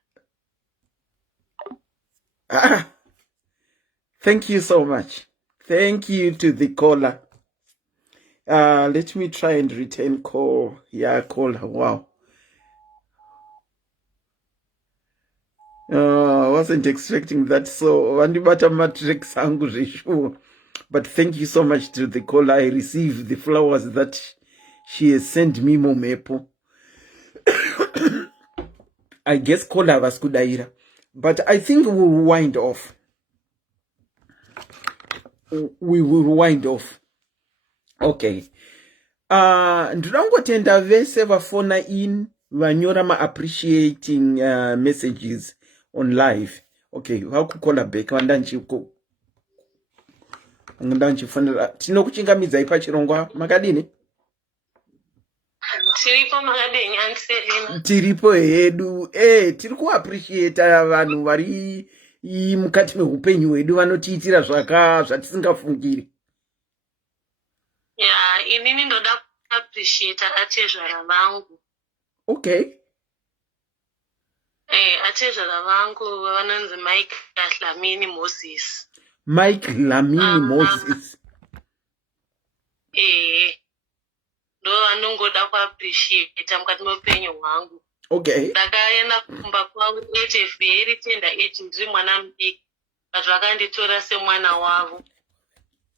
Thank you so much. Thank you to the caller. Let me try and return call. Yeah, caller. Wow. I wasn't expecting that. So, but thank you so much to the caller. I received the flowers that she has sent me, Momepo. I guess caller was kudaira. But I think we will wind off. We will wind off. Okay. Ndrangotenda vese vafona in vanyora ma appreciating messages on live. Okay, how could call back wandanchiko ndanchifanira tinokuchingamidza ipachirongwa makadini tiripo hedu tiri kuappreciate vanhu vari mukati meupenyu hwedu vanotiitira zvatisingafungiri. Yeah, inini ndoda appreciate atezvara vangu. Okay. Atezvara vangu vanonzi Mike Lamini Moses. Mike Lamini Moses. Ndo vanongoda kuappreciate mukati meupenyu hwangu. Okay. Ndakaenda kumba kwangu veri tenda ndiri mwana mudiki. but vakanditora semwana wavo,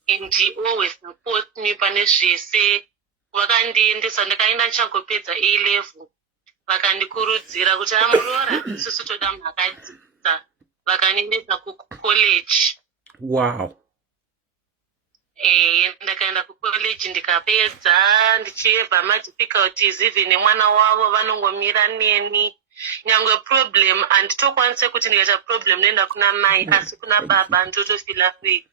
and he always support me pane zvese. Vakandiendesa, ndakaenda ndichangopedza A level, vakandikurudzira kuti amurora isusu toda mhakadzidza, vakaniendesa kucollege. Wow. Ndakaenda kucollege ndikapedza, ndichibva madifficulties, even nemwana wavo vanongomira neni. Nyangwe problem handitokwanise kuti ndikaita problem noenda kuna mai, asi kuna baba ndotofila free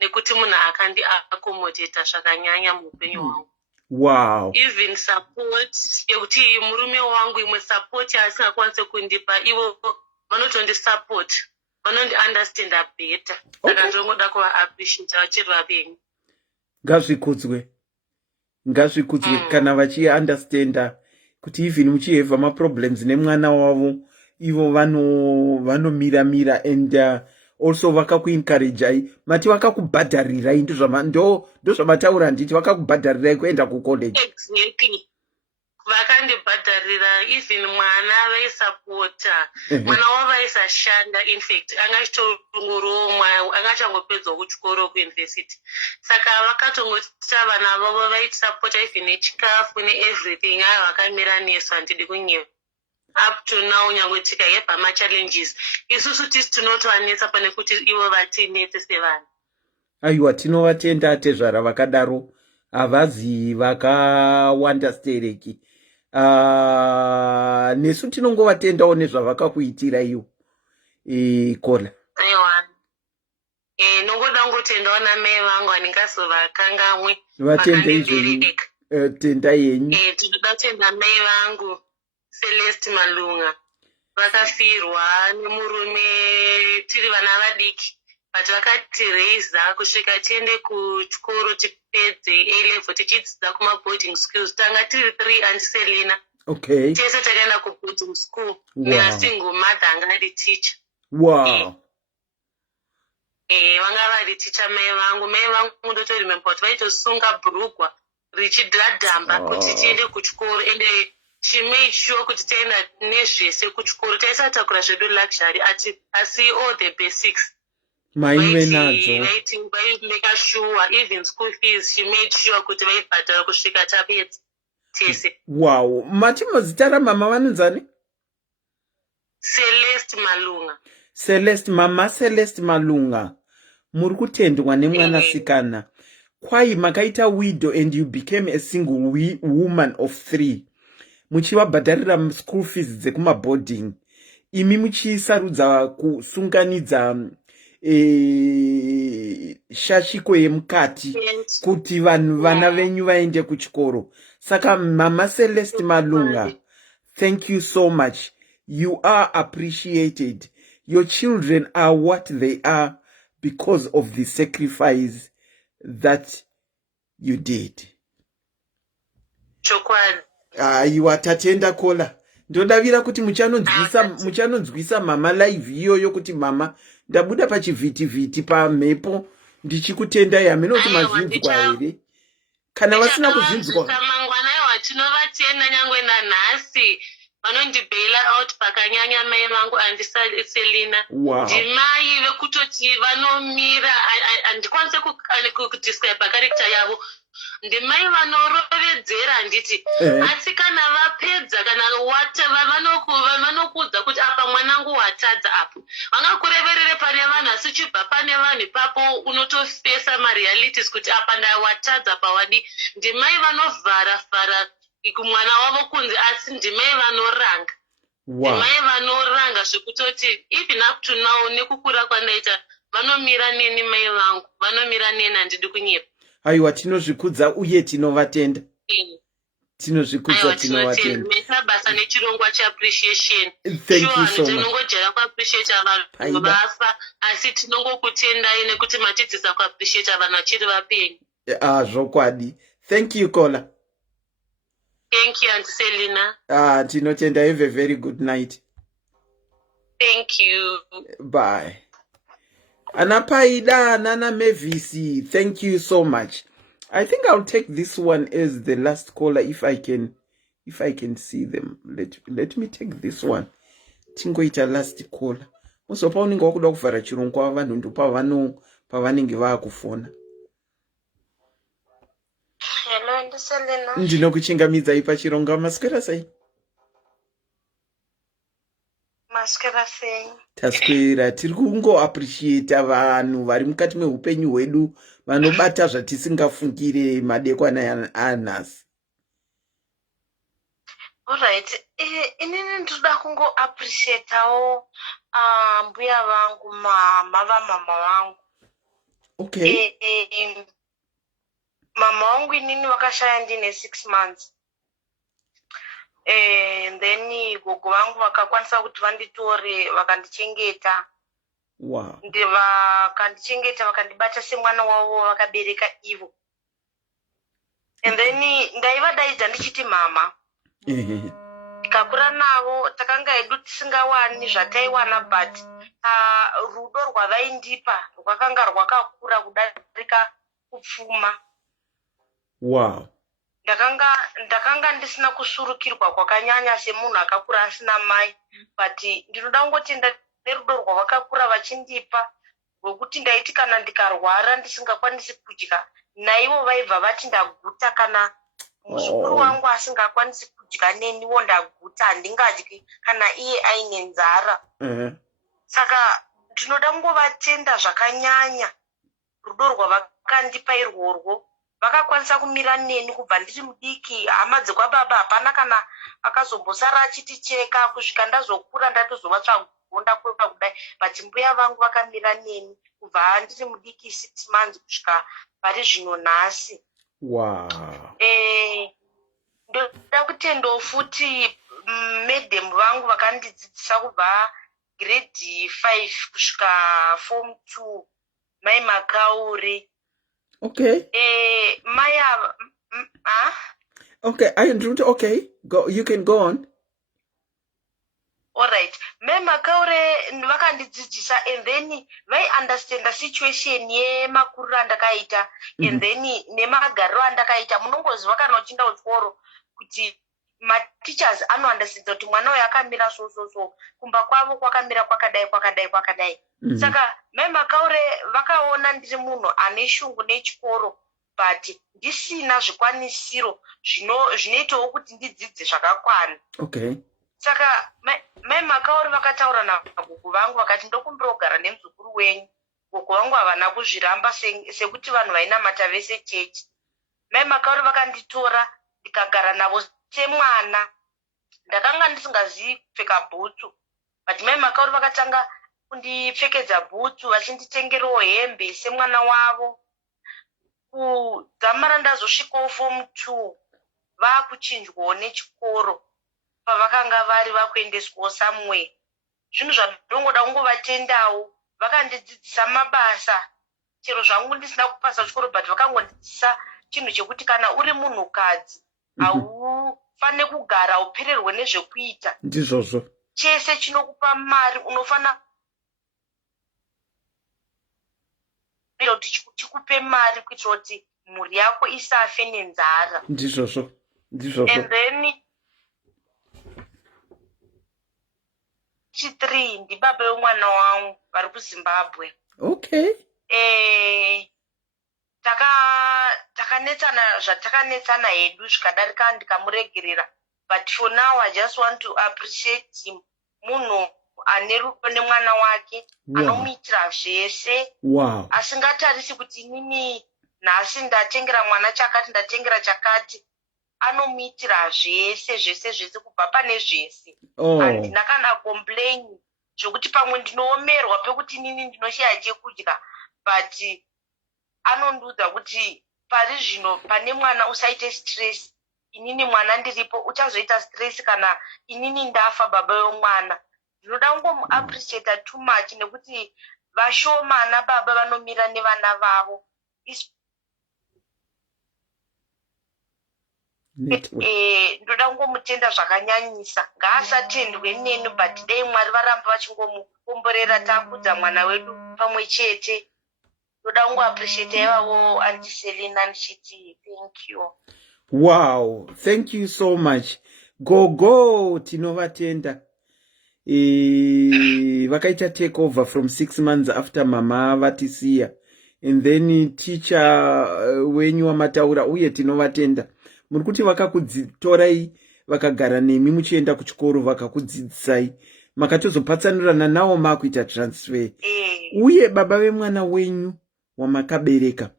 nekuti munhu akandi accommodata zvakanyanya muupenyu hwangu. Wow. Even support yekuti murume wangu imwe support yaasingakwanise kundipa, ivo vanotondisupport, vanondi-understanda better. Saka ndongoda kuva-appreciate vachiri vapenyu. Ngazvikudzwe kana vachi-understanda kuti even muchihevha maproblems nemwana wavo, ivo vanomira and also vakakuencouragei, mati vakakubhadharirai, ndo zvamataura handiti, vakakubhadharirai kuenda kucollege. Exactly. Vakandibhadharira, even mwana vaisapota, mwana wavo vaisashanda, in fact angachitorongoromwa, angachangopedzwa kuchikoro kuuniversity. Saka vakatongotita vana vavo vaitisapota even nechikafu neeverything, aya vakamira nesu, handidi kunyeva. Up to now nyangwe tikahebha machallenges, isusu tisi tinotovanetsa pane kuti ivo vatinetse sevanhu. Aiwa, tinovatenda atezvara vakadaro, havazi vakawanda stereki. Nesu tinongovatendawo nezvavakakuitira iwo. Kola. Aiwa. Nongoda ngotendawo namai vangu handingazovakangamwe. Vatende izveni. Tenda yenyu. Tinoda kutenda mai vangu Celeste Malunga. Vakafirwa nemurume tiri vana vadiki. But vakatireiza kusvika tiende kuchikoro tipedze A level tichidzidza kuma-boarding schools. Tanga tiri 3 and Selina. Okay. Tese takaenda ku-boarding school. Neasingle mother anga vari teacher. Wow. Vanga vari teacher mai vangu. Mai vangu ndotoremember kuti vaitosunga bhurugwa richidhadhamba kuti tiende kuchikoro. And she made sure kuti taenda nezvese kuchikoro. Taisatakura zvedu luxury asi all the basics. Maive nadzo. Vaimeka sure even school fees she made sure kuti vaibhadhara kusvika tapedza tese. Wow. Mati mazita ramama vanonzani? Celeste Malunga. Mama Celeste Malunga. Muri kutendwa nemwanasikana. Kwai makaita widow and you became a single woman of 3. Muchivabhadharira school fees dzekuma boarding. Imi muchisarudza kusunganidza shashiko yemukati kuti vana venyu vaende kuchikoro. Saka Mama Celeste Malunga, thank you so much. You are appreciated. Your children are what they are because of the sacrifice that you did. Aiwa, tatenda Kola. Ndodavira kuti muchanonzwisa mama live iyoyo kuti mama ndabuda pachivhiti pamhepo ndichikutendai. Hamene kuti mazvinzwa here? Kana vasina kuzvinzwa mangwana iwa tinovatenda nyangwe nanhasi. Vanondibhaila out pakanyanya mai vangu andiselina. Ndimai vekutoti vanomira, handikwanise kudescribe character yavo. Ndimai vanorovedzera handiti. Asi kana vapedza kana vanokudza kuti apa mwanangu watadza apo. Vangakureverere pane vanhu asi uchibva pane vanhu ipapo unotofesa marealities kuti apa ndawatadza pawadi. Ndimai vanovhara kumwana wavo kunzi asi ndimai vanoranga. Ndimai vanoranga zvekutoti even up to now nekukura kwandaita vanomira neni mai vangu. Vanomira neni handidi kunyepa. Aiwa, tinozvikudza uye tinovatenda. Tinozvikudza tinovatenda. Mesabasa nechirongwa cheappreciation. Thank you so much. Tinongojera kuappreciate vanhu vafa asi tinongokutendai nekuti matidzisa kuappreciate vanhu vachiri vapenyu. Zvokwadi. Thank you Kola. Thank you Auntie Selina. Tinotenda. Have a very good night. Thank you. Bye. Anapaida, Nana Mevisi, thank you so much. I think I'll take this one as the last caller if I can see them. Let me take this one. Tingoita last caller. uzopa unenge wakuda kuvhara chirungu kwava vanhu ndo pavanenge vaakufona. Hello, ndiselena. Ndinokuchingamidzai pachirongwa. Maswera sei? Maswera sei? Taswera. Tiri kungoappreciata vanhu vari mukati meupenyu hwedu vanobata zvatisingafungire madekwana anhasi. Alright. Inini ndoda kungoappreciatawo mbuya vangu, mama vangu. Okay. Mama wangu inini vakashaya ndine 6 months. Then gogo vangu vakakwanisa kuti vanditore vakandichengeta. Wow. Vakandichengeta vakandibata semwana wavo vakabereka ivo. And then ndaivadaidza ndichiti mama. Tikakura navo takanga hedu tisingawani zvataiwana, but rudo rwavaindipa rwakanga rwakakura kudarika kupfuma. Wow. Ndakanga ndisina kusurukirwa kwakanyanya semunhu akakura asina mai, but ndinoda kungotenda nerudo rwavakakura vachindipa rwokuti ndaiti kana ndikarwara ndisingakwanisi kudya, naivo vaibva vati ndaguta. Kana muzukuru wangu asingakwanisi kudya neniwo ndaguta, handingadyi kana iye aine nzara. Saka ndinoda kungovatenda zvakanyanya rudo rwavakandipa irworwo. Vakakwanisa kumira neni kubva ndiri mudiki. Hama dzekwababa hapana kana akazombosara achiticheka kusvika ndazokura ndatozova tsvagonda kweva kudai, but mbuya vangu vakamira neni kubva ndiri mudiki 6 months kusvika pari zvino nhasi. Wow. Ndoda kutendawo futi madam vangu vakandidzidzisa kubva grade 5 kusvika form 2, mai Makaure. Okay. Maya, Okay, okay. Go. You can go on. All right. Mai Makaure vakandidzidzisa, and then vai understand the situation yemakuriro andakaita, and then nemagariro andakaita. Munongoziva kana uchinda kuchikoro kuti matichers anounderstand kuti mwana uyu akamira so kumba kwavo kwakamira kwakadai. Saka mai Makaure vakaona ndiri munhu ane shungu nechikoro, but ndisina zvikwanisiro zvinoitawo kuti ndidzidze zvakakwana. Okay. Saka mai Makaure vakataura nagogo vangu vakati ndokumbirogara nemuzukuru wenyu. Gogo vangu havana kuzviramba sekuti vanhu vainamata vese chechi. Mai Makaure vakanditora ndikagara navo semwana. Ndakanga ndisingazivi kupfeka bhutsu, but mai Makaure vakatanga kundipfekedza bhutsu vachinditengerawo hembe semwana wavo. Kudzamara ndazosvikawo form 2 vakuchinjwawo nechikoro pavakanga vari vakuendeswawo somewhere. Zvinhu zvandongoda kungovatendawo, vakandidzidzisa mabasa chero zvangu ndisina kupasa chikoro, but vakangondidzidzisa chinhu chekuti kana uri munhukadzi haufaniri kugara upererwe nezvekuita. Ndizvozvo. Chese chinokupa mari unofana kuti chikupe mari kuitira kuti mhuri yako isafe nenzara. Ndizvozvo. And then 3 ndibaba wemwana wangu vari kuZimbabwe. Okay. Takanetsana zvatakanetsana hedu zvikadarika ndikamuregerera, but for now I just want to appreciate him. Munhu ane rudo nemwana wake, anomuitira zvese. Wow. Asingatarisi kuti inini nhasi ndatengera mwana chakati ndatengera chakati. Anomuitira zvese kubva pane zvese. Handina kana complain zvokuti pamwe ndinoomerwa pekuti inini ndinoshaya chekudya, but anondiudza kuti pari zvino pane mwana usaite stress. Inini mwana ndiripo, uchazoita stress kana inini ndafa baba wemwana. Ndinoda kungomuappreciata too much nekuti vashomana baba vanomira nevana vavo. Ndoda kungomutenda zvakanyanyisa. Ngaasatendwe neni, but dei Mwari varamba vachingomukomborera takudza mwana wedu pamwe chete. Ndoda kungoappreciate ivavo Auntie Selina ndichiti thank you. Wow, thank you so much. Go tinovatenda. vakaita take over from 6 months after mama vatisiya, and then teacher wenyu wamataura uye tinovatenda. Muri kuti vakakutorai vakagara nemi muchienda kuchikoro vakakudzidzisai, makatozopatsanurana nawo makuita transfer. Uye baba vemwana wenyu wamakabereka,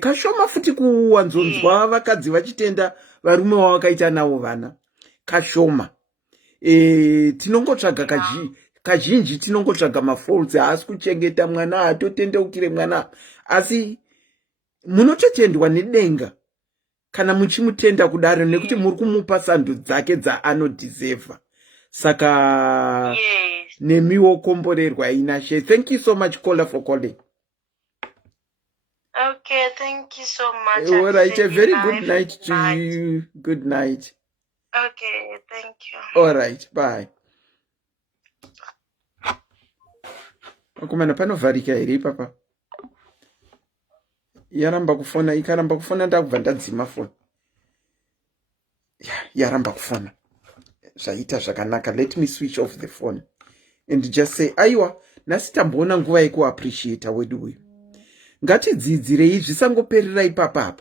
kashoma futi kuwanzonzwa vakadzi vachitenda varume wavakaita navo vana, kashoma. Tinongotsvaga kazhinji tinongotsvaga mafaults, haasi kuchengeta mwana, hatotendeukire mwana, asi munototendwa nedenga kana muchimutenda kudaro, nekuti muri kumupa sando dzake dzaanodhisevha. Saka nemiwo komborerwa inashe. Thank you so much, caller, for calling. Okay, thank you so much. All right, a very good night to you. Good night. Okay, thank you. All right, bye. Akomana panovharika here papa. Yaramba kufona, ikaramba kufona ndakubva ndadzima foni. Yaramba kufona. Zvaita zvakanaka. Let me switch off the phone and just say, aiwa, nhasi tamboona nguva yekuappreciate wedu uyu. Ngatidzidzirei, zvisangoperera ipapa,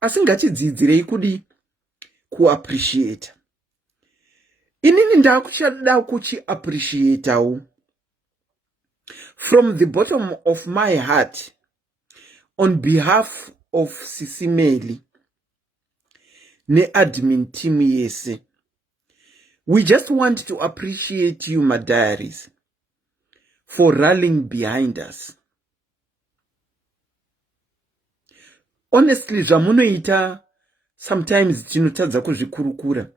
asi ngatidzidzirei kudi kuappreciate. Inini ndakuchada kuchiappreciatewo from the bottom of my heart, on behalf of SIS MELLY ne-admin team yese. We just want to appreciate you, my diaries, for rallying behind us. Honestly, zvamunoita sometimes tinotadza kuzvikurukura.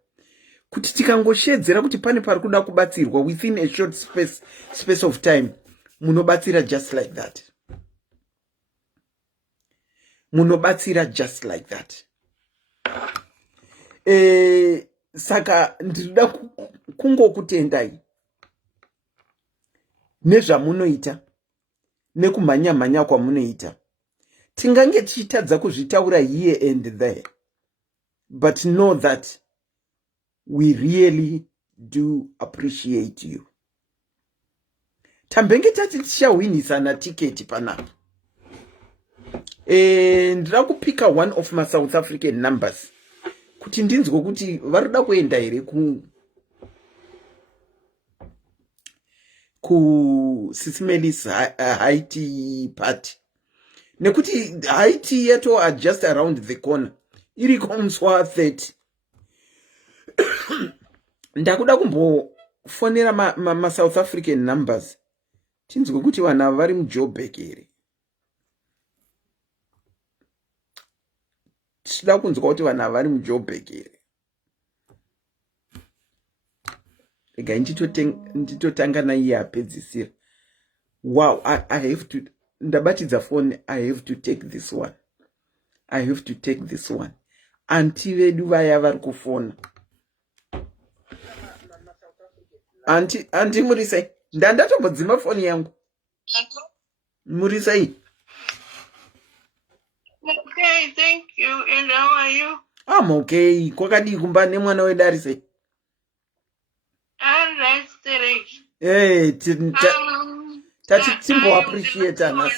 Kuti tikangoshedzera kuti pane pari kuda kubatsirwa within a short space of time, munobatsira just like that. Munobatsira just like that. Saka ndinoda kungokutendai nezvamunoita nekumhanya kwamunoita. Tingange tichitadza kuzvitaura here and there, but know that we really do appreciate you. Tambenge tati tichawinisa tiketi panapa. Ndira kupika one of my South African numbers kuti ndinzwe kuti varida kuenda here ku SIS MELLY's Haiti party. Nekuti Haiti yeto are just around the corner. Iri komswa 30. Ndakuda kumbofonera ma South African numbers. Tinzwe kuti vana vari muJoburg here. Tida kunzwa kuti vana vari muJoburg here. Ega nditotanga naiye apedzisira. Wow, I have to ndabatidza phone. I have to take this one. I have to take this one. Anti vedu vaya vari kufona. Anti murisai. Ndandatombozima phone yangu. Murisai. Okay, thank you. And how are you? I'm okay. Kwakadi kumba ne mwana wedarise. All right, Derek. Hey, tati timbo appreciate us.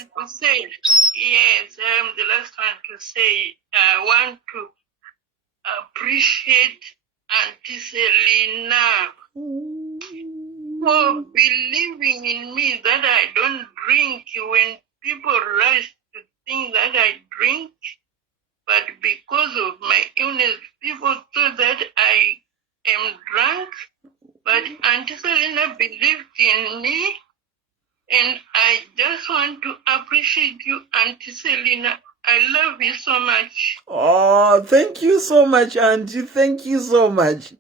Yes, I'm the last one to say I want to appreciate Auntie Selena for believing in me that I don't drink when people rush to think that I drink. But because of my illness, people thought that I am drunk. But Auntie Selena believed in me. And I just want to appreciate you, Auntie Selena. I love you so much. Oh, thank you so much, Auntie. Thank you so much.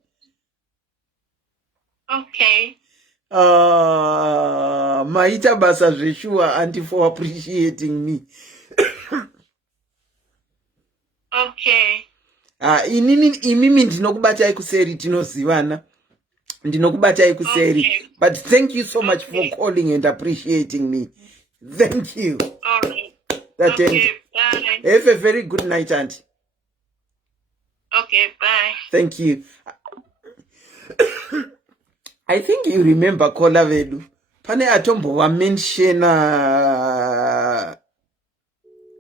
Okay. Maita basa zveshua, Auntie, for appreciating me. Okay. Imimi ndinokubatai kuseri tinozivana. Ndinokubatai kuseri. Okay. But thank you so much for calling and appreciating me. Thank you. All right. That Okay, bye. have a very good night, Auntie. Okay, bye. Thank you. I think you remember Kola Vedu. Pane atombo wa mention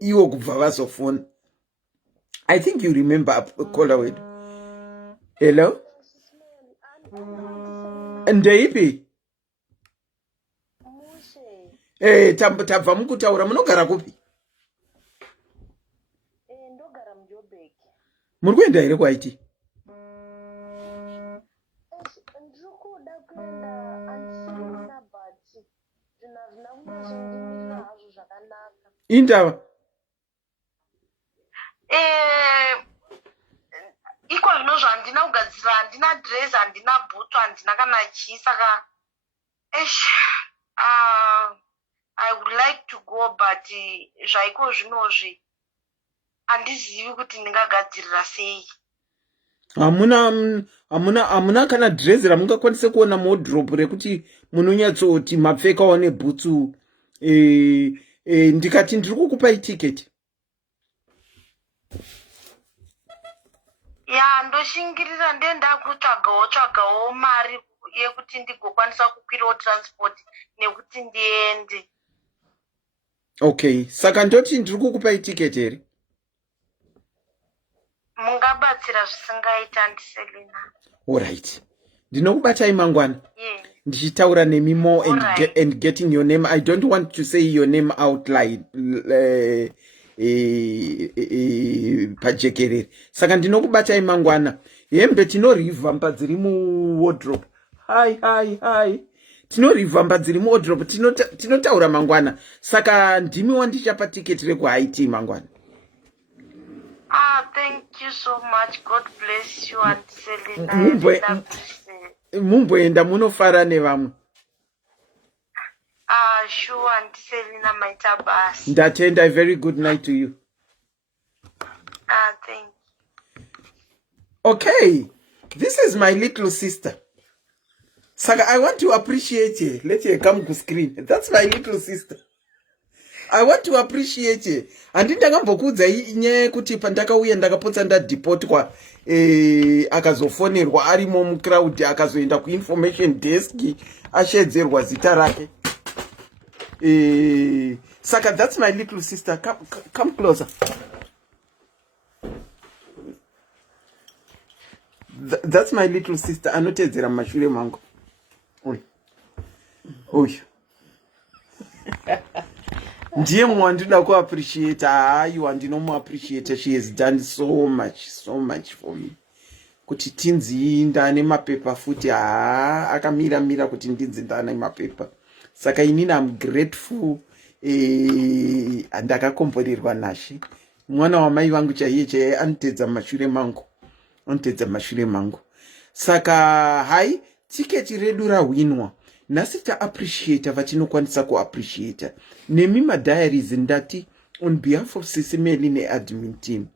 iwo kubva vazofona. I think you remember Kola Vedu. Hello? Ndeipi? Tabva mukutaura munogara kupi? Ndogara muJoburg. Muri kuenda here kwaiti? Ndikuda kuenda andisina bhati. Zvina zvina kunyatsondimirira hazvo zvakanaka. Indava? Iko zvino zvandina kugadzira, handina dress, handina bhutu, handina kana chii, saka I would like to go, but zvaiko zvinozvi handizivi kuti ndingagadzirira sei. Hamuna kana dress ramungakwanisa kuona wardrobe rekuti munonyatsoti mapfekawo nebhutsu. Ndikati ndiri kukupai tiketi. Ya, ndoshingirira ndakutsvagawo mari yekuti ndigokwanisa kukwirawo transport nekuti ndiende. Okay, saka ndoti ndiri kukupai tiketi here. Mungabatsira zvisingaita ndiSelina. Alright. Ndinokubatai mangwana. Yeah. Ndichitaura nemi more and getting your name. I don't want to say your name out loud. Pajekerere. Saka ndinokubatai mangwana. Hembe tinorivamba dziri mu wardrobe. Hi. Tinorivamba dziri mu wardrobe. Tinotaura mangwana. Saka ndimi wandichapa tiketi rekuHaiti mangwana. Thank you so much. God bless you, Auntie Selina. Mumboenda munofara nevamwe. Sure, Auntie Selina, maita basi. Ndatenda. A very good night to you. Thank you. Okay, this is my little sister. Saka, I want to appreciate her. Let her come to screen. That's my little sister. I want to appreciate her. And ndakambokudza inye kuti pandakauya ndakapotsa ndadepotwa akazofonerwa arimo mucrowd akazoenda kuinformation desk ashedzerwa zita rake. Saka, that's my little sister. Come closer. That's my little sister. Anotedzera mashure mangu. Oy. Ndiye mwandida ku appreciate. Aiwa ndinomu appreciate. She has done so much for me. Kuti tinzi ndane mapepa futi akamira kuti ndinzi ndane mapepa. Saka inini I'm grateful. Andakakomborerwa naShe. Mwana wa mai vangu chaiye anotedza mashure mangu. Saka hai tiketi redu rawinwa. Nasi ta appreciate vatinokwanisa ku appreciate. Nemi madiaries ndati on behalf of SIS MELLY ne admin team.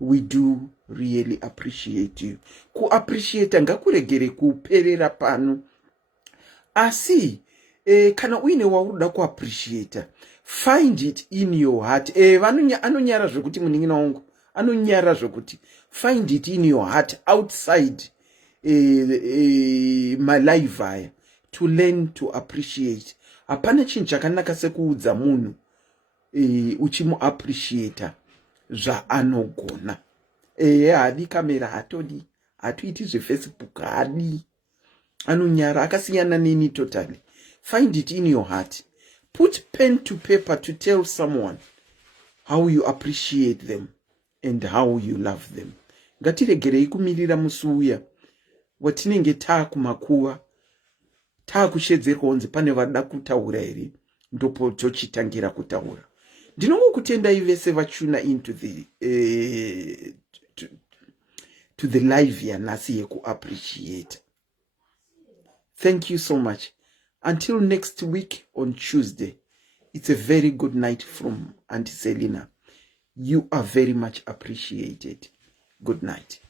We do really appreciate you. Ku appreciate ngakuregere kuperera pano. Asi kana uine wauda ku appreciate, find it in your heart. Anonyara zvekuti muningina wangu. Anonyara zvekuti find it in your heart outside my life to learn to appreciate. Hapana chinhu chakanaka sekuudza munhu uchimu appreciate zvaanogona. Hadi kamera hatodi, hatuiti zveFacebook hadi. Anonyara akasiyana neni totally. Find it in your heart. Put pen to paper to tell someone how you appreciate them and how you love them. Ngatiregerei kumirira musuya watinenge kumakuva kushedzerwa onzi pane vada kutaura here ndopo tochitangira kutaura. Ndinongokutendai vese vachuna into the to the live yanasi yeku appreciate. Thank you so much. Until next week on Tuesday. It's a very good night from Auntie Selina. You are very much appreciated. Good night.